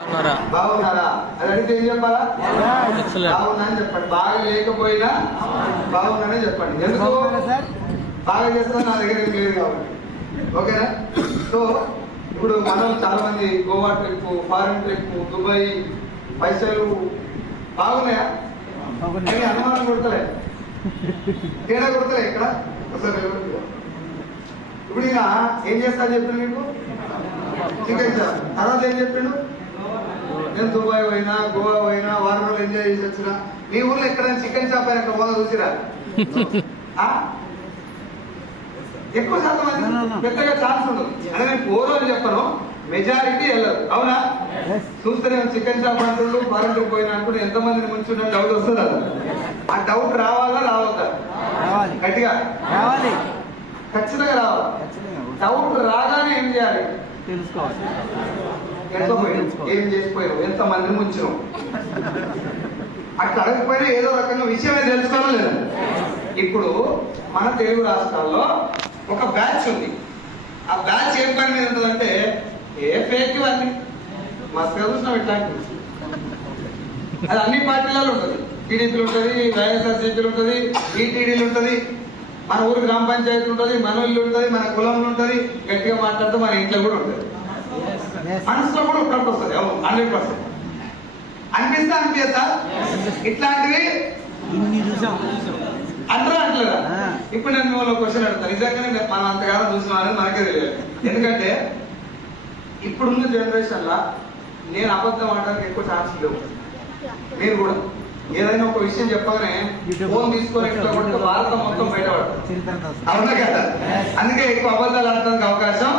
బాగున్నారా అది అడిగితే ఏం చెప్పాలా? బాగున్నా అని చెప్పండి. బాగా లేకపోయినా బాగున్నానే చెప్పండి. ఎందుకు బాగా చేస్తా నా దగ్గర ఏం లేదు కాబట్టి. ఓకేనా? సో ఇప్పుడు మనం చాలా మంది Goa trip, foreign trip, Dubai, పైసలు బాగున్నాయా? అనుమానం కొడతలే, తేడా కొడతలే ఇక్కడ అసలు. ఇప్పుడు ఈయన ఏం చేస్తా చెప్పిండు మీకు? Chicken shop. తర్వాత ఏం చెప్పిండు? నేను దుబాయ్ పోయినా, గోవా పోయినా, వారం రోజులు ఎంజాయ్ చేసి వచ్చినా. మీ ఊర్లో ఎక్కడైనా చికెన్ షాప్ అయినా పోదా చూసిరా? ఎక్కువ శాతం అది పెద్దగా ఛాన్స్ ఉండదు. అంటే నేను పోరు అని చెప్పను, మెజారిటీ వెళ్ళదు. అవునా? చూస్తేనే చికెన్ షాప్ అంటుండ్రు, ఫారెన్ ట్రిప్ పోయినా అంటుండ్రు, ఎంతమందిని ముంచున్న డౌట్ వస్తుంది. ఆ డౌట్ రావాలా రావద్దా? గట్టిగా రావాలి, ఖచ్చితంగా రావాలి. డౌట్ రాగానే ఏం చేయాలి? తెలుసుకోవాలి. ఏం చేసిపోయావు, ఎంతమందిని ముంచినావు, అట్లా అడగకపోయినా ఏదో రకంగా విషయమే తెలుసుకోవడం లేదు. ఇప్పుడు మన తెలుగు రాష్ట్రాల్లో ఒక బ్యాచ్ ఉంది. ఆ బ్యాచ్ ఏం పని మీద ఉంటుందంటే ఏ ఫేక్ అన్ని మస్తుగా చూసినాం ఇట్లాంటివి. అది అన్ని పార్టీలలో ఉంటుంది. టీడీపీలు ఉంటుంది, వైఎస్ఆర్సీపీలు ఉంటుంది, ఈటీడీలు ఉంటుంది, మన ఊరు గ్రామ పంచాయతీ ఉంటుంది, మన ఇల్లు ఉంటుంది, మన కులంలో ఉంటుంది. గట్టిగా మాట్లాడితే మన ఇంట్లో కూడా ఉంటుంది. మనసులో కూడా ఒక్కడికి వస్తుంది. 100% అనిపిస్తా అనిపిస్తా ఇట్లాంటివి అంటారా అంటలేదా? ఇప్పుడు నేను మిమ్మల్ని క్వశ్చన్ అడుగుతాను. నిజంగానే మనం అంతకాలం చూసిన అనేది మనకే తెలియదు. ఎందుకంటే ఇప్పుడున్న జనరేషన్ లా నేను అబద్ధం ఆడడానికి ఎక్కువ ఛాన్స్ లేవు. మీరు కూడా ఏదైనా ఒక విషయం చెప్పగానే ఫోన్ తీసుకొని ఇట్లా కొడితే భారతం మొత్తం బయటపడతారు. అవునా కదా? అందుకే ఎక్కువ అబద్ధాలు ఆడటానికి అవకాశం.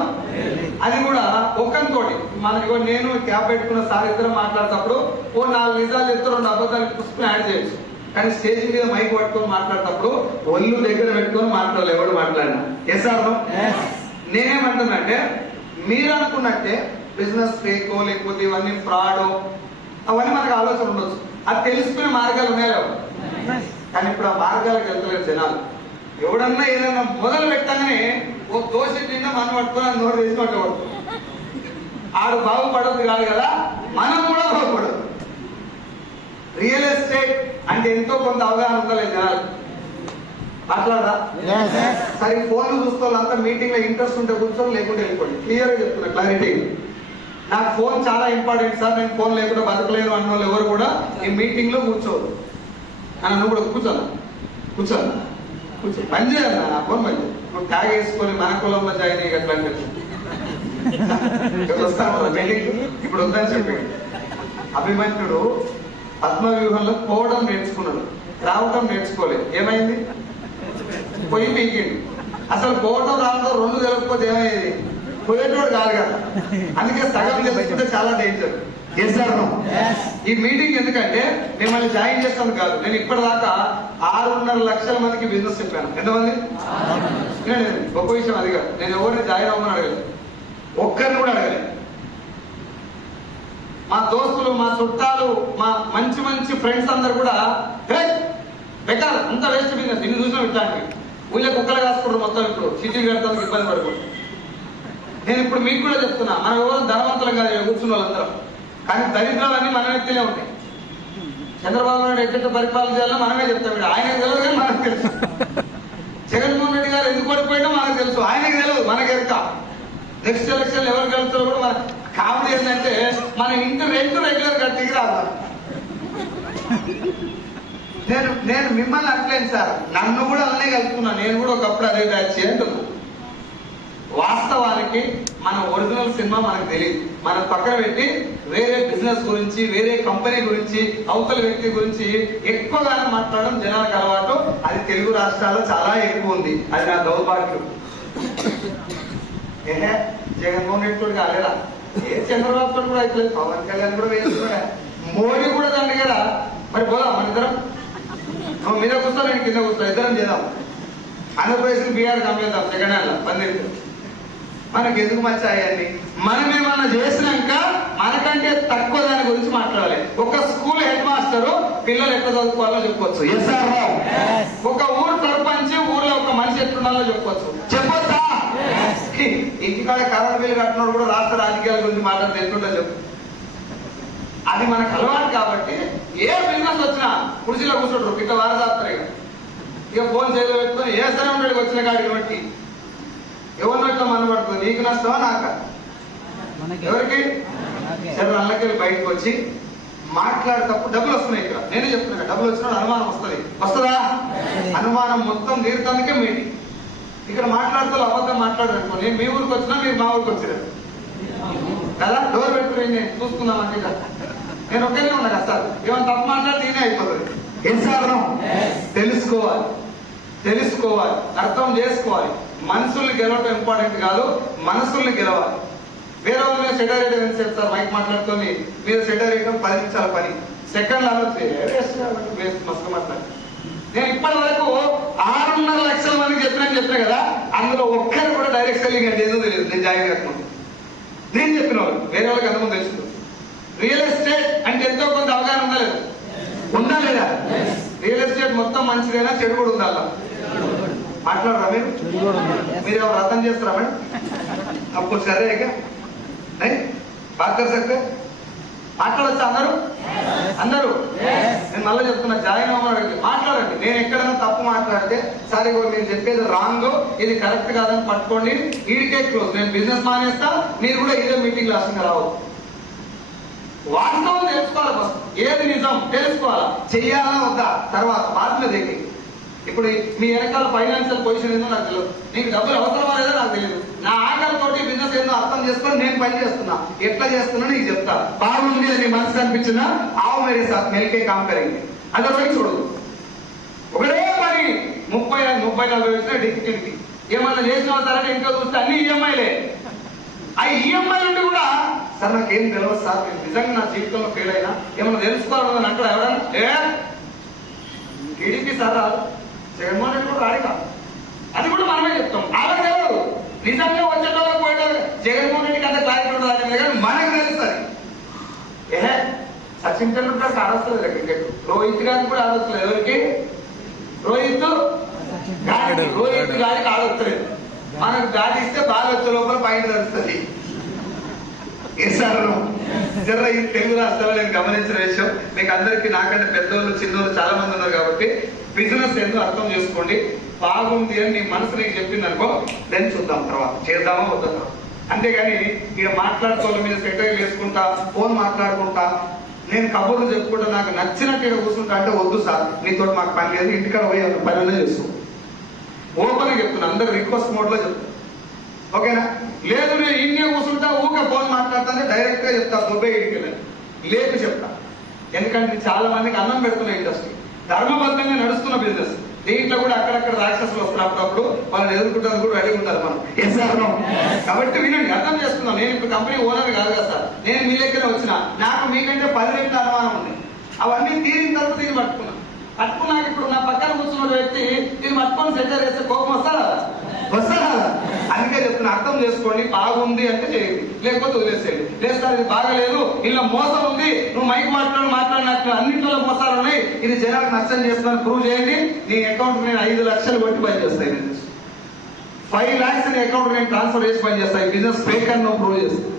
అది కూడా ఒక్కరితోటి మనకి నేను క్యాప్ పెట్టుకున్న సార్ ఇద్దరు మాట్లాడేటప్పుడు 4 నిజాలు చెప్తే 2 అబద్ధాలు పుస్తకం యాడ్ చేయొచ్చు. కానీ స్టేజ్ మీద మైక్ పట్టుకొని మాట్లాడేటప్పుడు ఒళ్ళు దగ్గర పెట్టుకొని మాట్లాడాలి. ఎవరు మాట్లాడినా ఎస్ ఆర్ నో? నేనేమంటున్నాంటే మీరు అనుకున్నట్టే బిజినెస్ ఫేకో లేకపోతే ఇవన్నీ ఫ్రాడో అవన్నీ మనకు ఆలోచన ఉండొచ్చు. అది తెలుసుకునే మార్గాలు ఉన్నాయో, కానీ ఇప్పుడు ఆ మార్గాలకు వెళ్తలేరు జనాలు. ఎవడన్నా ఏదన్నా మొదలు పెట్టగానే ఓ దోశ నిండా మనం పట్టుకొని నోరు వేసి పట్టకూడదు. ఆడు బాగుపడద్దు కాదు కదా, మనం కూడా బాగుపడదు. రియల్ ఎస్టేట్ అంటే ఎంతో కొంత అవగాహన ఉండలేదు జనాలు. మాట్లాడరా? సరే ఫోన్లు చూసుకోవాలంతా మీటింగ్ లో ఇంట్రెస్ట్ ఉంటే కూర్చొని, లేకుంటే వెళ్ళిపోండి. క్లియర్ గా చెప్తున్నా, క్లారిటీ. నాకు ఫోన్ చాలా ఇంపార్టెంట్ సార్, నేను ఫోన్ లేకుండా బతకలేను అన్న వాళ్ళు ఎవరు కూడా ఈ మీటింగ్ లో కూర్చోదు. నువ్వు కూడా కూర్చోను, కూర్చోను, కూర్చో, పని చేయాలి. నా ఫోన్ పని నువ్వు ట్యాగ్ వేసుకొని మన కులంలో జాయిన్ అయ్యి అట్లా ఇప్పుడు వద్దని చెప్పి. అభిమన్యుడు పద్మవ్యూహంలో పోవడం నేర్చుకున్నాడు, రావటం నేర్చుకోలేదు. ఏమైంది? పోయి పీకిండు. అసలు పోవటం రావడం 2 తెలియకపోతే ఏమయ్యేది? పోయేటోడు కాదు కదా. అందుకే సగం తెలుసుకుంటే చాలా డేంజర్. ఈ మీటింగ్ ఎందుకంటే మిమ్మల్ని జాయిన్ చేస్తాను కాదు. నేను ఇప్పటిదాకా 6.5 లక్షల మందికి బిజినెస్ చెప్పాను. ఎంతమంది? గొప్ప విషయం అది కాదు. నేను ఎవరిని జాయిన్ అవ్వమని అడగలేదు, ఒక్కరిని కూడా అడగలేదు. మా దోస్తులు, మా చుట్టాలు, మా మంచి మంచి ఫ్రెండ్స్ అందరు కూడా బెటర్ అంత వేస్ట్ బిజినెస్. ఇన్ని చూసినాం ఇట్లాంటివి. ఊళ్ళో కుక్కలు కాసుకుంటారు మొత్తం. ఇప్పుడు సిటీలు కడతానికి ఇబ్బంది పడుకుంటారు. నేను ఇప్పుడు మీకు కూడా చెప్తున్నా, మనం ఎవరు ధనవంతులం కాదు కూర్చున్న వాళ్ళందరం, కానీ దరిద్రాలన్నీ మన వ్యక్తిలో ఉంటాయి. చంద్రబాబు నాయుడు ఎక్కడ పరిపాలన చేయాలో మనమే చెప్తాం. ఆయనకు తెలియదు కానీ మనకు తెలుసు. జగన్మోహన్ రెడ్డి గారు ఎందుకు ఓడిపోయినా మనకు తెలుసు, ఆయనకు తెలియదు, మనకు ఎరుక. నెక్స్ట్ ఎలక్షన్ ఎవరు గెలుస్తారో కూడా మన కామెడీ ఏంటంటే మన ఇంటి రెంట్ రెగ్యులర్ కట్టికి రావాలి. నేను మిమ్మల్ని అనట్లేను సార్, నన్ను కూడా అలానే కలుపుకున్నాను. నేను కూడా ఒకప్పుడు అదే బ్యాచ్ అంటున్నా. వాస్తవానికి మన ఒరిజినల్ సినిమా మనకు తెలియదు. మనం పక్కన పెట్టి వేరే బిజినెస్ గురించి, వేరే కంపెనీ గురించి, అవతల వ్యక్తి గురించి ఎక్కువగా మాట్లాడడం జనాలకు అలవాటు. అది తెలుగు రాష్ట్రాల్లో చాలా ఎక్కువ ఉంది. అది నా దౌర్భాగ్యం. జగన్మోహన్ రెడ్డి కూడా కాలేదా? చంద్రబాబు తోడు కూడా అయిపోలేదు, పవన్ కళ్యాణ్ కూడా వేసుకున్నా, మోడీ కూడా దాన్ని కదా. మరి పోదాం మన ఇద్దరం, నువ్వు మీద కూర్చో, నేను కింద కూర్చో, ఇద్దరం చేద్దాం. ఆంధ్రప్రదేశ్ బీహార్ కంపేద్దాం. Second hand 12. మనకి ఎందుకు మంచి అయ్యండి? మనం ఏమన్నా చేసినాక మనకంటే తక్కువ దాని గురించి మాట్లాడాలి. ఒక స్కూల్ హెడ్ మాస్టర్ పిల్లలు ఎట్లా చదువుకోవాలో చెప్పొచ్చు. ఒక ఊరు సర్పంచ్ ఊర్లో ఒక మనిషి ఎట్లుండాలో చెప్పొచ్చు. చెప్పొచ్చా? ఇంటికాడ కరెంట్ బిల్లు కట్టినోడు కూడా రాష్ట్ర రాజకీయాల గురించి మాట్లాడితే ఎట్లుంటా చెప్పు. అది మనకు అలవాటు కాబట్టి ఏ బిజినెస్ వచ్చినా కుర్చీలో కూర్చోడు ఇక వారదాత్తారు ఇక ఫోన్ చేతిలో పెట్టుకొని ఏ సరే ఉంటాడు వచ్చిన కాడికి బట్టి ఎవరినట్లా మనబడుతుంది నీకు నష్టమా నాక ఎవరికి సరే అల్లకెళ్ళి బయటకు వచ్చి మాట్లాడేటప్పుడు డబ్బులు వస్తున్నాయి. ఇక్కడ నేనే చెప్తున్నా డబ్బులు వచ్చినప్పుడు అనుమానం వస్తుందా? అనుమానం మొత్తం తీరుతానికే మీటింగ్. ఇక్కడ మాట్లాడుతూ అబద్ధం మాట్లాడారు నేను మీ ఊరికి వచ్చినా మీరు మా ఊరికి వచ్చారు కదా, డోర్ పెట్టుకుని నేను చూసుకున్నాం అంటే నేను ఒకేనే ఉన్నా కదా సార్, ఏమైనా తప్పు మాట్లాడితే నేనే అయిపోతుంది. ఏం సాధనం తెలుసుకోవాలి, అర్థం చేసుకోవాలి. మనుషుల్ని గెలవడం ఇంపార్టెంట్ కాదు, మనసుల్ని గెలవాలి. వేరే వాళ్ళ మీద సెటర్ వేయడం ఎంత చెప్తారు, మైక్ మాట్లాడుతుంది మీరు సెటర్ వేయడం 10 నిమిషాల పని, సెకండ్లు మస్తు మాట్లాడు. నేను ఇప్పటి వరకు 6.5 లక్షల మందికి చెప్పినా కదా, అందులో ఒక్కరు కూడా డైరెక్ట్ సెల్లింగ్ అంటే ఏదో తెలియదు. నేను జాయిన్ కాకముందు నేను చెప్పిన వాళ్ళు వేరే వాళ్ళకి అంతకుముందు తెలుసు. రియల్ ఎస్టేట్ అంటే ఎంతో కొంత అవగాహన ఉందా లేదా? రియల్ ఎస్టేట్ మొత్తం మంచిదైనా చెడు కూడా ఉందా? మాట్లాడరా మీరు ఎవరు అర్థం చేస్తారా మేడం? అప్పుడు సరే ఇక బాగా సరే మాట్లాడచ్చు అందరూ నేను మళ్ళీ చెప్తున్నా, జాయిన్ అవ్వడం మాట్లాడండి. నేను ఎక్కడైనా తప్పు మాట్లాడితే సరే మీరు చెప్పేది రాంగ్, ఇది కరెక్ట్ కాదని పట్టుకోండి, వీడికే క్లోజ్. నేను బిజినెస్ మానేస్తా, మీరు కూడా ఇదే మీటింగ్ లాస్ట్గా రావద్దు. వాస్తవం తెలుసుకోవాలి, ఫస్ట్ ఏది నిజం తెలుసుకోవాలా, చెయ్యాలా వద్దా తర్వాత బాధ్యత దిగి. ఇప్పుడు మీ వెనకాల ఫైనాన్షియల్ పొజిషన్ ఏందో నాకు తెలియదు, నీకు డబ్బులు అవసరమా లేదో నాకు తెలియదు. నా ఆకలితోటి బిజినెస్ ఏందో అర్థం చేసుకొని నేను పని చేస్తున్నా, ఎట్లా చేస్తున్నా నీకు చెప్తా. బాగుంది నీ మనసు అనిపించినా ఆవు మేరే సాత్ మెల్కే కామ్ కరేంగే అంటే పోయి చూడదు. ఒకటే పని 30-40 వచ్చినా డిక్కి ఏమన్నా చేసిన సరే ఇంకా చూస్తే అన్ని ఈఎంఐలే. ఆ ఈఎంఐ నుండి కూడా సార్ నాకేం తెలియదు సార్, నేను నిజంగా నా జీవితంలో ఫెయిల్ అయినా ఏమన్నా తెలుసుకోవాలని అక్కడ ఎవడన్నా టీడీపీ సార్ రాదు, జగన్మోహన్ రెడ్డి కూడా రాడిగా, అది కూడా మనమే చెప్తాం. వాళ్ళకి తెలియదు నిజంగా వచ్చేటోళ్ళకి పోయేటోళ్ళు జగన్మోహన్ రెడ్డికి అంత క్లారిటీ ఉంటుంది కానీ మనకు తెలుస్తుంది. సచిన్ టెండూల్కర్ ఆడొస్తలేదు క్రికెట్, రోహిత్ గారికి కూడా ఆడొస్తలేదు. ఎవరికి? రోహిత్ గారికి ఆడొస్తలేదు. మనకు దాటిస్తే బాగా వచ్చే లోపల పాయింట్ నడుస్తుంది. జర ఈ తెలుగు రాష్ట్రాల్లో నేను గమనించిన విషయం, మీకు అందరికీ నాకంటే పెద్దోళ్ళు చిన్నోళ్ళు చాలా మంది ఉన్నారు కాబట్టి బిజినెస్ ఎందుకు అర్థం చేసుకోండి. బాగుంది అని నీ మనసు నీకు చెప్పింది అనుకో, దాన్ని చూద్దాం తర్వాత చేద్దామా వద్దా. అంతేగాని ఇక మాట్లాడుకోవాలి మీద సెటిల్ చేసుకుంటా, ఫోన్ మాట్లాడుకుంటా, నేను కబుర్లు చెప్పుకుంటా, నాకు నచ్చినట్టు ఇక్కడ కూర్చుంటా అంటే వద్దు సార్, నీతో మాకు పని లేదు, ఇంటికాడ పోయి అంత పనులే చేసుకో. ఓపెన్గా చెప్తున్నా, అందరు రిక్వెస్ట్ మోడ్ లో చెప్తున్నా, ఓకేనా? లేదు నేను ఇండియా కూర్చుంటా ఊక ఫోన్ మాట్లాడుతానే డైరెక్ట్ గా చెప్తా, దుబ్బే ఇంటికి లేపి చెప్తా. ఎందుకంటే చాలా మందికి అన్నం పెడుతున్న ఇండస్ట్రీ, ధర్మబద్ధంగా నడుస్తున్న బిజినెస్. దీంట్లో కూడా అక్కడక్కడ రాక్షసులు వస్తున్నప్పుడు వాళ్ళని ఎదుర్కొంటారు కూడా రెడీ ఉంటారు మనం. కాబట్టి వినండి, అర్థం చేసుకున్నాం. నేను ఇప్పుడు కంపెనీ ఓనర్ కాదు కదా సార్, నేను మీ దగ్గర వచ్చిన, నాకు మీకంటే 10 రెట్లు అనుమానం ఉంది. అవన్నీ తీరిన తర్వాత దీన్ని పట్టుకున్నాక ఇప్పుడు నా పక్కన కూర్చున్న వ్యక్తి దీన్ని పట్టుకొని సెంటర్ చేస్తే కోపం వస్తారా? అందుకే చెప్తున్నా, అర్థం చేసుకోండి. బాగుంది అంటే చేయండి, లేకపోతే వదిలేసేయండి. లేదు సార్ ఇది బాగలేదు, ఇలా మోసం ఉంది, నువ్వు మైక్ మాట్లాడినట్టు అన్నింటిలో మోసాలు ఉన్నాయి, ఇది జనాలకు నష్టం చేస్తున్నాను ప్రూవ్ చేయండి. నీ అకౌంట్ నేను 5 లక్షలు కొట్టి పని చేస్తాయి, నేను 5 lakhs నీ అకౌంట్ నేను ట్రాన్స్ఫర్ చేసి పని చేస్తాయి. బిజినెస్ ఫేక్ అని నువ్వు ప్రూవ్ చేస్తావు.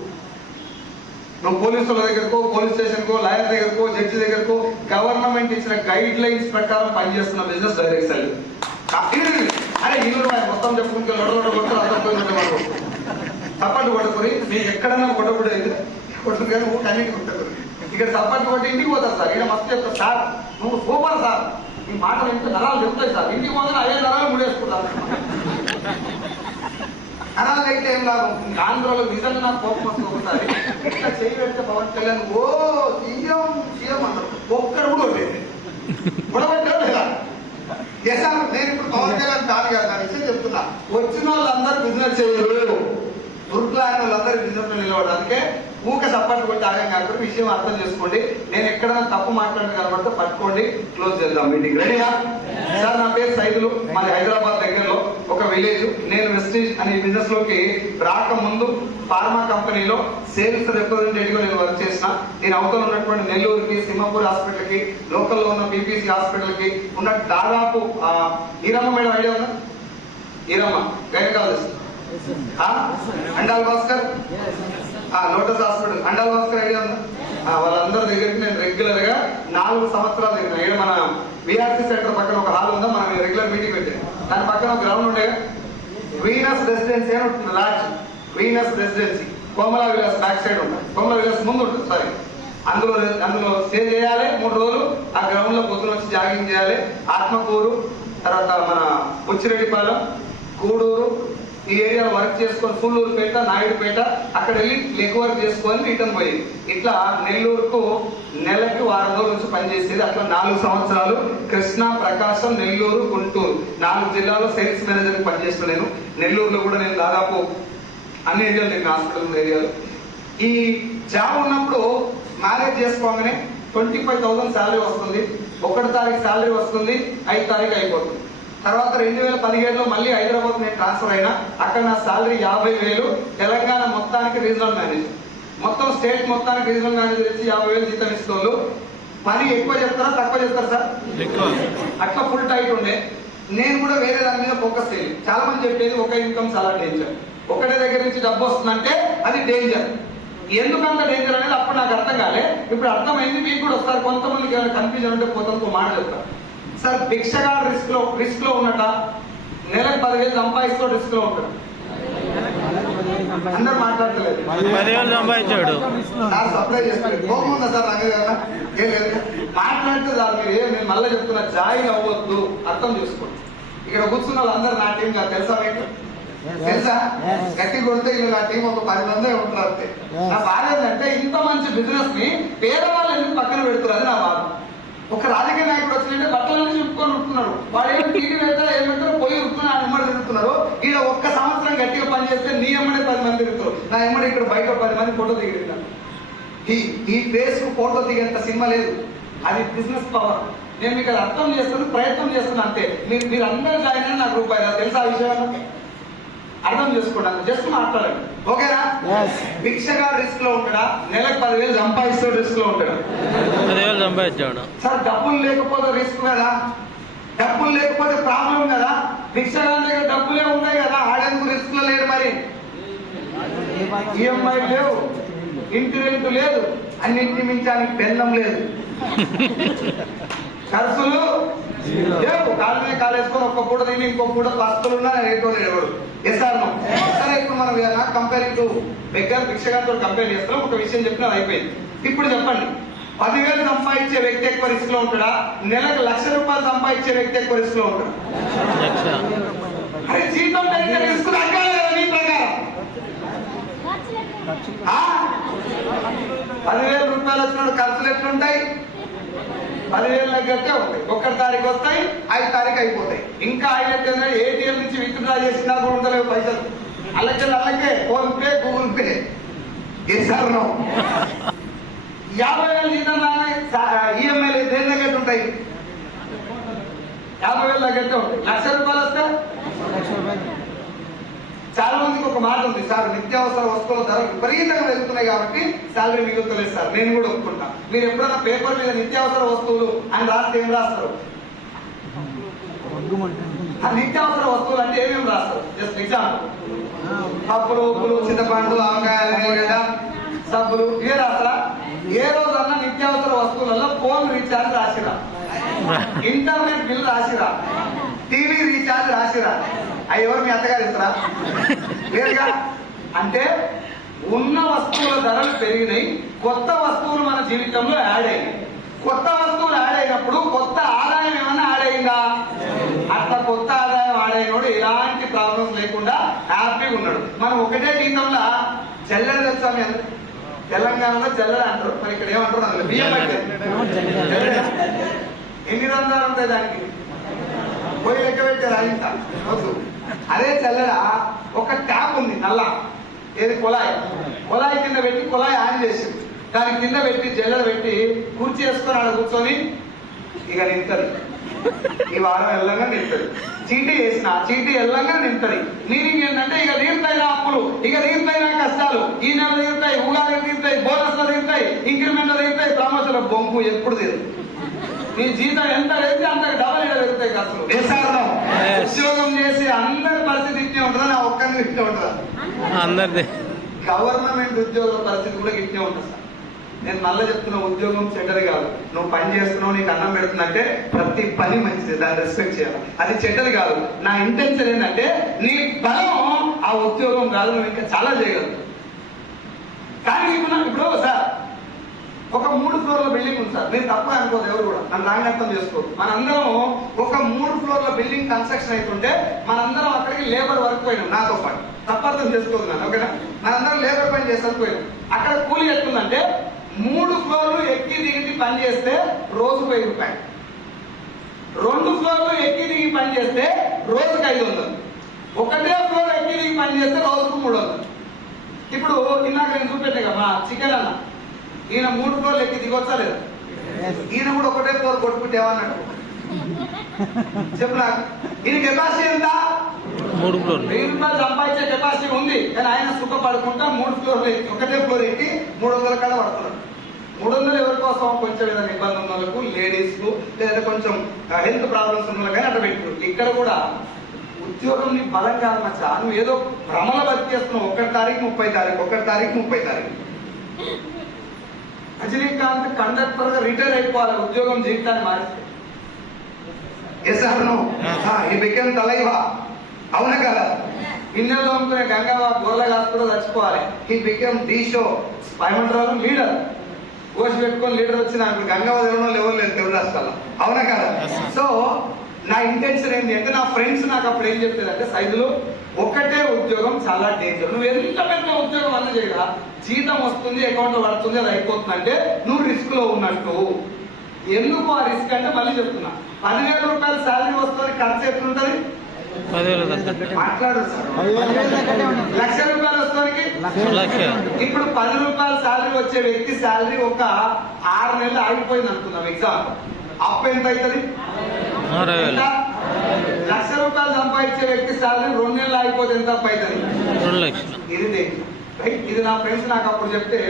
నువ్వు పోలీసుల దగ్గరకో, పోలీస్ స్టేషన్ కో, లాయర్ దగ్గరకో, జడ్జి దగ్గరకో, గవర్నమెంట్ ఇచ్చిన గైడ్ లైన్స్ ప్రకారం పనిచేస్తున్న బిజినెస్ డైరెక్ట్ సెల్. అరే ఇల్లు మొత్తం చెప్పుకుంటే తప్పట్టు కొట్టుకుని మీకు ఎక్కడన్నా కొట్టబడి అయితే కొట్టుకు కానీ అన్నింటికి కొట్టదు. ఇక్కడ తప్పట్టు కొట్టి ఇంటికి పోతారు సార్, ఇక్కడ మస్తు చెప్తారు సార్ నువ్వు సూపర్ సార్, ఈ మాటలు ఇంత నరాలు చెప్తాయి సార్. ఇంటికి పోతే 5 నరాలు ముడేసుకుంటారు. నరాలు అయితే ఏం లాభం? ఆంధ్రలో నిజంగా నాకు కోపం వస్తుంది. ఒకసారి ఇట్లా చేయి పెడితే పవన్ కళ్యాణ్ ఓ సీఎం అన్నారు, ఒక్కరు కూడా లేదు గొడవట్టారు లేదా? నేను ఇప్పుడు పవన్ కళ్యాణ్ కాదు కదా, నా విషయం చెప్తున్నా. వచ్చిన వాళ్ళందరూ బిజినెస్ చేయరు, దుర్గులాయన వాళ్ళందరూ బిజినెస్ లో నిలబడదు. అందుకే ఊక సపోర్ట్ కొట్టి ఆగం కాకుండా విషయం అర్థం చేసుకోండి. నేను ఎక్కడైనా తప్పు మాట్లాడిన కనబడితే పట్టుకోండి, క్లోజ్ చేద్దాం మీటింగ్. రెడీగా సార్? నా పేరు సైదులు, మాది హైదరాబాద్ దగ్గరలో ఒక విలేజ్. నేను వెస్టీజ్ అనే బిజినెస్ లోకి రాకముందు ఫార్మా కంపెనీలో సేల్స్ రిప్రజెంటేటివ్ నేను వర్క్ చేసిన. నేను అవతల ఉన్నటువంటి నెల్లూరుకి, సింహపూర్ హాస్పిటల్ కి, లోకల్లో ఉన్న పీపీసీ హాస్పిటల్ కి ఉన్న దాదాపు ఈరమ్మ మేడం ఐడియా ఉందా? Eeramma gynaecologist, Andal Bhaskar lotus hospital, Andal Bhaskar idea ఉందా? వాళ్ళందరి దగ్గరికి నేను రెగ్యులర్ గా 4 సంవత్సరాలు తిరిగిన. ఇక్కడ మన విఆర్సీ సెంటర్ పక్కన ఒక హాల్ ఉందా, మనం రెగ్యులర్ మీటింగ్ పెట్టాను. దాని పక్కన ఒక గ్రౌండ్ ఉండే, వీనస్ రెసిడెన్సీ అని ఉంటుంది, లాడ్జ్ వీనస్ రెసిడెన్సీ. కోమలా విలాస్ బ్యాక్ సైడ్ ఉంటుంది, కోమలా విలాస్ ముందు ఉంటుంది, సారీ. అందులో స్టే చేయాలి 3 రోజులు. ఆ గ్రౌండ్ లో పొద్దున వచ్చి జాగింగ్ చేయాలి. ఆత్మకూరు, తర్వాత మన ఉచ్చిరెడ్డిపాలెం, గూడూరు ఈ ఏరియాలో వర్క్ చేసుకొని, పుల్లూరుపేట, నాయుడుపేట అక్కడ వెళ్ళి లెగ్ వర్క్ చేసుకొని రిటర్న్ పోయింది. ఇట్లా నెల్లూరుకు నెలకి 1 రోజుల నుంచి పనిచేసేది. అట్లా 4 సంవత్సరాలు కృష్ణా, ప్రకాశం, నెల్లూరు, గుంటూరు 4 జిల్లాలో సేల్స్ మేనేజర్ పనిచేసిన నేను. నెల్లూరులో కూడా నేను దాదాపు అన్ని ఏరియాలు తిరిగిన, హాస్పిటల్ ఏరియాలు. ఈ జాబ్ ఉన్నప్పుడు మ్యారేజ్ చేసుకోగానే 25,000 శాలరీ వస్తుంది. 1 తారీఖు శాలరీ వస్తుంది, 5 తారీఖు అయిపోతుంది. తర్వాత 2017లో మళ్ళీ హైదరాబాద్ నేను ట్రాన్స్ఫర్ అయినా. అక్కడ నా శాలరీ 50,000. తెలంగాణ మొత్తానికి రీజనల్ మేనేజర్, మొత్తం స్టేట్ మొత్తానికి రీజనల్ మేనేజర్ ఇచ్చి 50,000 జీతం ఇస్తోళ్ళు. పని ఎక్కువ చెప్తారా తక్కువ చెప్తారా సార్? అట్లా ఫుల్ టైట్ ఉండే. నేను కూడా వేరే దాని మీద ఫోకస్ చేయలేదు. చాలా మంది చెప్పేది ఒక ఇన్కమ్ చాలా డేంజర్, ఒకటే దగ్గర నుంచి డబ్బు వస్తుందంటే అది డేంజర్. ఎందుకంత డేంజర్ అనేది అప్పుడు నాకు అర్థం కాలే. ఇప్పుడు అర్థమైంది, మీకు కూడా వస్తారు. కొంతమందికి ఏమైనా కన్ఫ్యూజన్ ఉంటే పోతాను ఒక మాట చెప్తారు. సార్ భిక్షగా రిస్క్ లో ఉన్నట, నెలకు 10,000 సంపాదిస్తూ రిస్క్ లో ఉంటాడు. అందరు మాట్లాడతలేదు. సార్ సప్లై చేస్తారు, కోపం ఉందా సార్? నాకు ఏం లేదు, మాట్లాడితే సార్ మీరు నేను మళ్ళీ చెప్తున్నా, జాయిన్ అవ్వద్దు, అర్థం చేసుకోండి. ఇక్కడ కూర్చున్న వాళ్ళందరూ నా టీం కాదు, తెలుసా మీకు? తెలుసా? గట్టి కొడితే ఇలా నా టీం ఒక 10 మందే ఉంటారు అంతే. నా బాధ ఏంటంటే ఇంత మంచి బిజినెస్ ని పేదవాళ్ళు ఎందుకు పక్కన పెడుతున్నారు, అది నా బాధ. ఒక రాజకీయ నాయకుడు వచ్చిందంటే బట్టలన్నీ చెప్పుకొని ఉంటున్నాడు. వాడు ఏమి టీవీ పెడతారో ఏం పెడతారో పోయి ఉంటున్నా ఆయన ఎమ్మడి తిరుగుతున్నారు. ఈడ ఒక్క సంవత్సరం గట్టిగా పనిచేస్తే నీ ఎమ్మడే 10 మంది తిరుగుతారు. నా ఎమ్మడి ఇక్కడ బయట 10 మంది ఫోటో దిగుతారు. ఈ ఫేస్ కు ఫోటో దిగేంత సినిమా లేదు. అది బిజినెస్ పవర్. నేను మీకు అది అర్థం చేస్తాను, ప్రయత్నం చేస్తున్నా అంతే. మీరు అందరూ జాయిన్ అయినా నాకు రూపాయి రాదు, తెలుసా ఆ విషయం? అర్థం చేసుకోండి, జస్ట్ మాట్లాడండి, ఓకేనా? భిక్షగా రిస్క్ లో ఉంటాడా, నెలకు 10,000 సంపాదిస్తూ రిస్క్ లో ఉంటాడా? 10,000 సంపాదించాడు సార్. డబ్బులు లేకపోతే రిస్క్ కదా, డబ్బులు లేకపోతే ప్రాబ్లం కదా. భిక్షగా దగ్గర డబ్బులే ఉన్నాయి కదా, ఆడేందుకు రిస్క్ లో లేడు? మరి ఈఎంఐ లేవు, ఇంటి రెంట్ లేదు, అన్నింటిని మించానికి బెల్లం లేదు, ఖర్చులు లేవు. కాలు మీద కాలు వేసుకొని ఒక్క పూట తిని ఇంకో పూట వస్తువులున్నా రేటో లేడు. ఎస్ఆర్ సరే, ఇప్పుడు మనం కంపేరింగ్ టు భిక్షగాతో కంపేర్ చేస్తాం. ఒక విషయం చెప్పినా అయిపోయింది. ఇప్పుడు చెప్పండి, 10,000 సంపాదించే వ్యక్తి ఎక్కువ రిస్క్ లో ఉంటాడా, నెలకు 1,00,000 రూపాయలు సంపాదించే వ్యక్తి ఎక్కువ రిస్క్ లో ఉంటాడా? అరే జీతం పెరిగితే రిస్క్ తగ్గాలి కదా మీ ప్రకారం. 10,000 రూపాయలు వచ్చినప్పుడు ఖర్చులు ఎట్లుంటాయి? 10,000 దగ్గరకే ఉంటాయి. 1 తారీఖు వస్తాయి, 5 తారీఖు అయిపోతాయి. ఇంకా హైలైట్ ఏంటంటే ఏటీఎం నుంచి విత్డ్రా చేసినా కూడా ఉండలేవు పైసలు. అలాగే PhonePe, Google Pay. Yes or no 50,000 జీతం ఈఎంఐలు దేని దగ్గర ఉంటాయి? 50,000 దగ్గరకే ఉంటాయి. 1,00,000 రూపాయలు వస్తే చాలా మందికి ఒక మాట ఉంది, సార్ నిత్యావసర వస్తువుల ధర విపరీతంగా వెళ్తున్నాయి కాబట్టి శాలరీ మిగులుతలేదు సార్. నేను కూడా ఒప్పుకుంటా. మీరు ఎప్పుడైనా పేపర్ మీద నిత్యావసర వస్తువులు అని రాస్తే ఏం రాస్తారు? నిత్యావసర వస్తువులు అంటే ఏమేమి రాస్తారు? జస్ట్ ఎగ్జాంపుల్, పప్పులు, ఉప్పులు, చింతపండు, ఆవకాయలు, సబ్బులు, ఇవే రాస్తారా? ఏ రోజన్నా నిత్యావసర వస్తువులలో ఫోన్ రీఛార్జ్ రాసిరా, ఇంటర్నెట్ బిల్ రాసిరా, టీవీ రీఛార్జ్ రాసిరా? అవి ఎవరు మీ అత్తగారు ఇస్తారా? లేదుగా. అంటే ఉన్న వస్తువుల ధరలు పెరిగినాయి, కొత్త వస్తువులు మన జీవితంలో యాడ్ అయ్యాయి. కొత్త వస్తువులు యాడ్ అయినప్పుడు కొత్త ఆదాయం ఏమన్నా యాడ్ అయిందా? అట్లా కొత్త ఆదాయం యాడ్ అయినోడు ఎలాంటి ప్రాబ్లమ్స్ లేకుండా హ్యాపీగా ఉన్నాడు. మనం ఒకటే జీతంలో జల్లెడ తెలుసా? తెలంగాణలో జల్లెడ అంటారు, మరి ఇక్కడ ఏమంటారు? అందులో బియ్యం పట్టే ఎన్ని రంధ్రాలు ఉంటాయి దానికి? పోయి లెక్క పెట్టారు ఇంత వద్దు. అదే చల్లడ ఒక ట్యాప్ ఉంది నల్ల, ఏది కొలాయి కింద పెట్టి కొలాయి ఆన్ చేసింది. దాని కింద పెట్టి జల్లెడ పెట్టి కుర్చీ వేసుకొని ఆడ కూర్చొని ఇక నింతది. ఈ వారం ఎల్లంగా నింతది. చీటీ వేసిన చీటీ ఎల్లంగా నింతది. మీనింగ్ ఏంటంటే ఇక తీరుతాయి నా అప్పులు, ఇక తీరుతాయి నా కష్టాలు, ఈ నెల తీరుతాయి, ఉగాది తీరుతాయి, బోనస్లు తీరుతాయి, ఇంక్రిమెంట్లు తీరుతాయి, ప్రమోషన్ల బొంపు ఎప్పుడు తీరు. నీ జీతం ఎంత వేస్తే అంతకు డబల్ ఇలా పెరుగుతాయి ఖర్చులు. ఉద్యోగం చేసి అందరి పరిస్థితి ఇట్టే ఉంటుందా? నా ఒక్కరిని ఇట్టే ఉంటుందా? అందరిది. గవర్నమెంట్ ఉద్యోగుల పరిస్థితి కూడా ఇట్టే ఉంటుంది సార్. నేను మళ్ళీ చెప్తున్నా, ఉద్యోగం చెడ్డది కాదు. నువ్వు పని చేస్తున్నావు, నీకు అన్నం పెడుతున్నట్టే ప్రతి పని మంచిది, దాన్ని రెస్పెక్ట్ చేయాలి. అది చెడ్డది కాదు. నా ఇంటెన్షన్ ఏంటంటే నీ బలం ఆ ఉద్యోగం కాదు, నువ్వు ఇంకా చాలా చేయగలవు. కానీ ఇప్పుడు సార్ ఒక 3 ఫ్లోర్ల బిల్డింగ్ ఉంది సార్, మీరు తప్ప అనుకోదు, ఎవరు కూడా నన్ను రాంగ్ అర్థం చేసుకోదు. మనందరం ఒక 3 ఫ్లోర్ల బిల్డింగ్ కన్స్ట్రక్షన్ అవుతుంటే మనందరం అక్కడికి లేబర్ వర్క్ పోయినాం, నాతో పాటు. తప్ప అర్థం చేసుకోదు నన్ను, ఓకేనా? మనందరం లేబర్ పని చేస్తాను పోయినాం. అక్కడ కూలి ఎత్తుందంటే 3 ఫ్లోర్లు ఎక్కి దిగి పని చేస్తే రోజుకు 1000 రూపాయలు, 2 ఫ్లోర్లు ఎక్కి దిగి పని చేస్తే రోజుకు 500, ఒకటే ఫ్లోర్ ఎక్కి దిగి పని చేస్తే రోజుకు 300. ఇప్పుడు ఇందాక నేను చూపెట్టే కదా మా చికెన్ అన్న, ఈయన 3 ఫ్లోర్లు ఎక్కి దిగొచ్చా లేదా? ఈయన కూడా ఒకటే ఫ్లోర్ కొట్టుకుంటేవన్నాడు చెప్పు నాకు. ఈయన కెపాసిటీ ఎంత? 3 ఫ్లోర్లు. 1000 రూపాయలు సంపాదించే కెపాసిటీ ఉంది. కానీ ఆయన సుఖపడుకుంటా 3 ఫ్లోర్లు ఎక్కి ఒకటే ఫ్లోర్ ఎక్కి 300 కాడ పడుతున్నాడు. 300 ఎవరి కోసం? కొంచెం ఏదైనా ఇబ్బంది ఉన్న వాళ్ళకు, లేడీస్ కు, లేదా కొంచెం హెల్త్ ప్రాబ్లమ్స్ ఉన్న కానీ అట్లా పెట్టుకో. ఇక్కడ కూడా ఉద్యోగం నీ బలం కాదు మచ్చా, నువ్వు ఏదో భ్రమల బతికేస్తున్నావు. 1 తారీఖు 30 తారీఖు, 1 తారీఖు 30 తారీఖు. రజనీకాంత్ కండక్టర్ గా రిటైర్ అయిపోవాలి ఉద్యోగం జీవితాన్ని మారిస్తే. Yes or no? ఈ బికెమ్ తలైవా, అవునా కదా? గిన్నెలో అమ్ముకునే గంగవ్వ గోర్ల కాసుకుంటూ చచ్చిపోవాలి. ఈ బికెమ్ డి షో ఏమంటారు లీడర్, కోసి పెట్టుకొని లీడర్ వచ్చి నాకు గంగవ్వ తెలియడం ఎవరు లేదు తెలుగు రాష్ట్రాల్లో, అవునా కదా? సో నా ఇంటెన్షన్ ఏంటి అంటే, నా ఫ్రెండ్స్ నాకు అప్పుడు ఏం చెప్పేదంటే, సైజులో ఒకటే ఉద్యోగం చాలా డేంజర్. నువ్వు ఎంత పెద్ద ఉద్యోగం అన్న చేయగా జీతం వస్తుంది, అకౌంట్ పడుతుంది, అది అయిపోతుంది అంటే నువ్వు రిస్క్ లో ఉన్నట్టు. ఎందుకు ఆ రిస్క్ అంటే మళ్ళీ చెప్తున్నా, 10,000 రూపాయలు శాలరీ వస్తుంది, ఖర్చు ఎట్లుంటది? 10,000 మాట్లాడు సార్. 1,00,000 రూపాయలు వస్తుంది. ఇప్పుడు 10 రూపాయల శాలరీ వచ్చే వ్యక్తి శాలరీ ఒక 6 నెలలు ఆగిపోయింది అనుకుందాం ఎగ్జాంపుల్, అప్పు ఎంత అవుతుంది? 1,00,000 రూపాయలు సంపాదించే వ్యక్తి శాలరీ 2 నెలలు ఆగిపోతే ఎంత అప్పు అవుతుంది? 2 లక్షలు. ఇది నా ఫ్రెండ్స్ నాకు అప్పుడు చెప్తే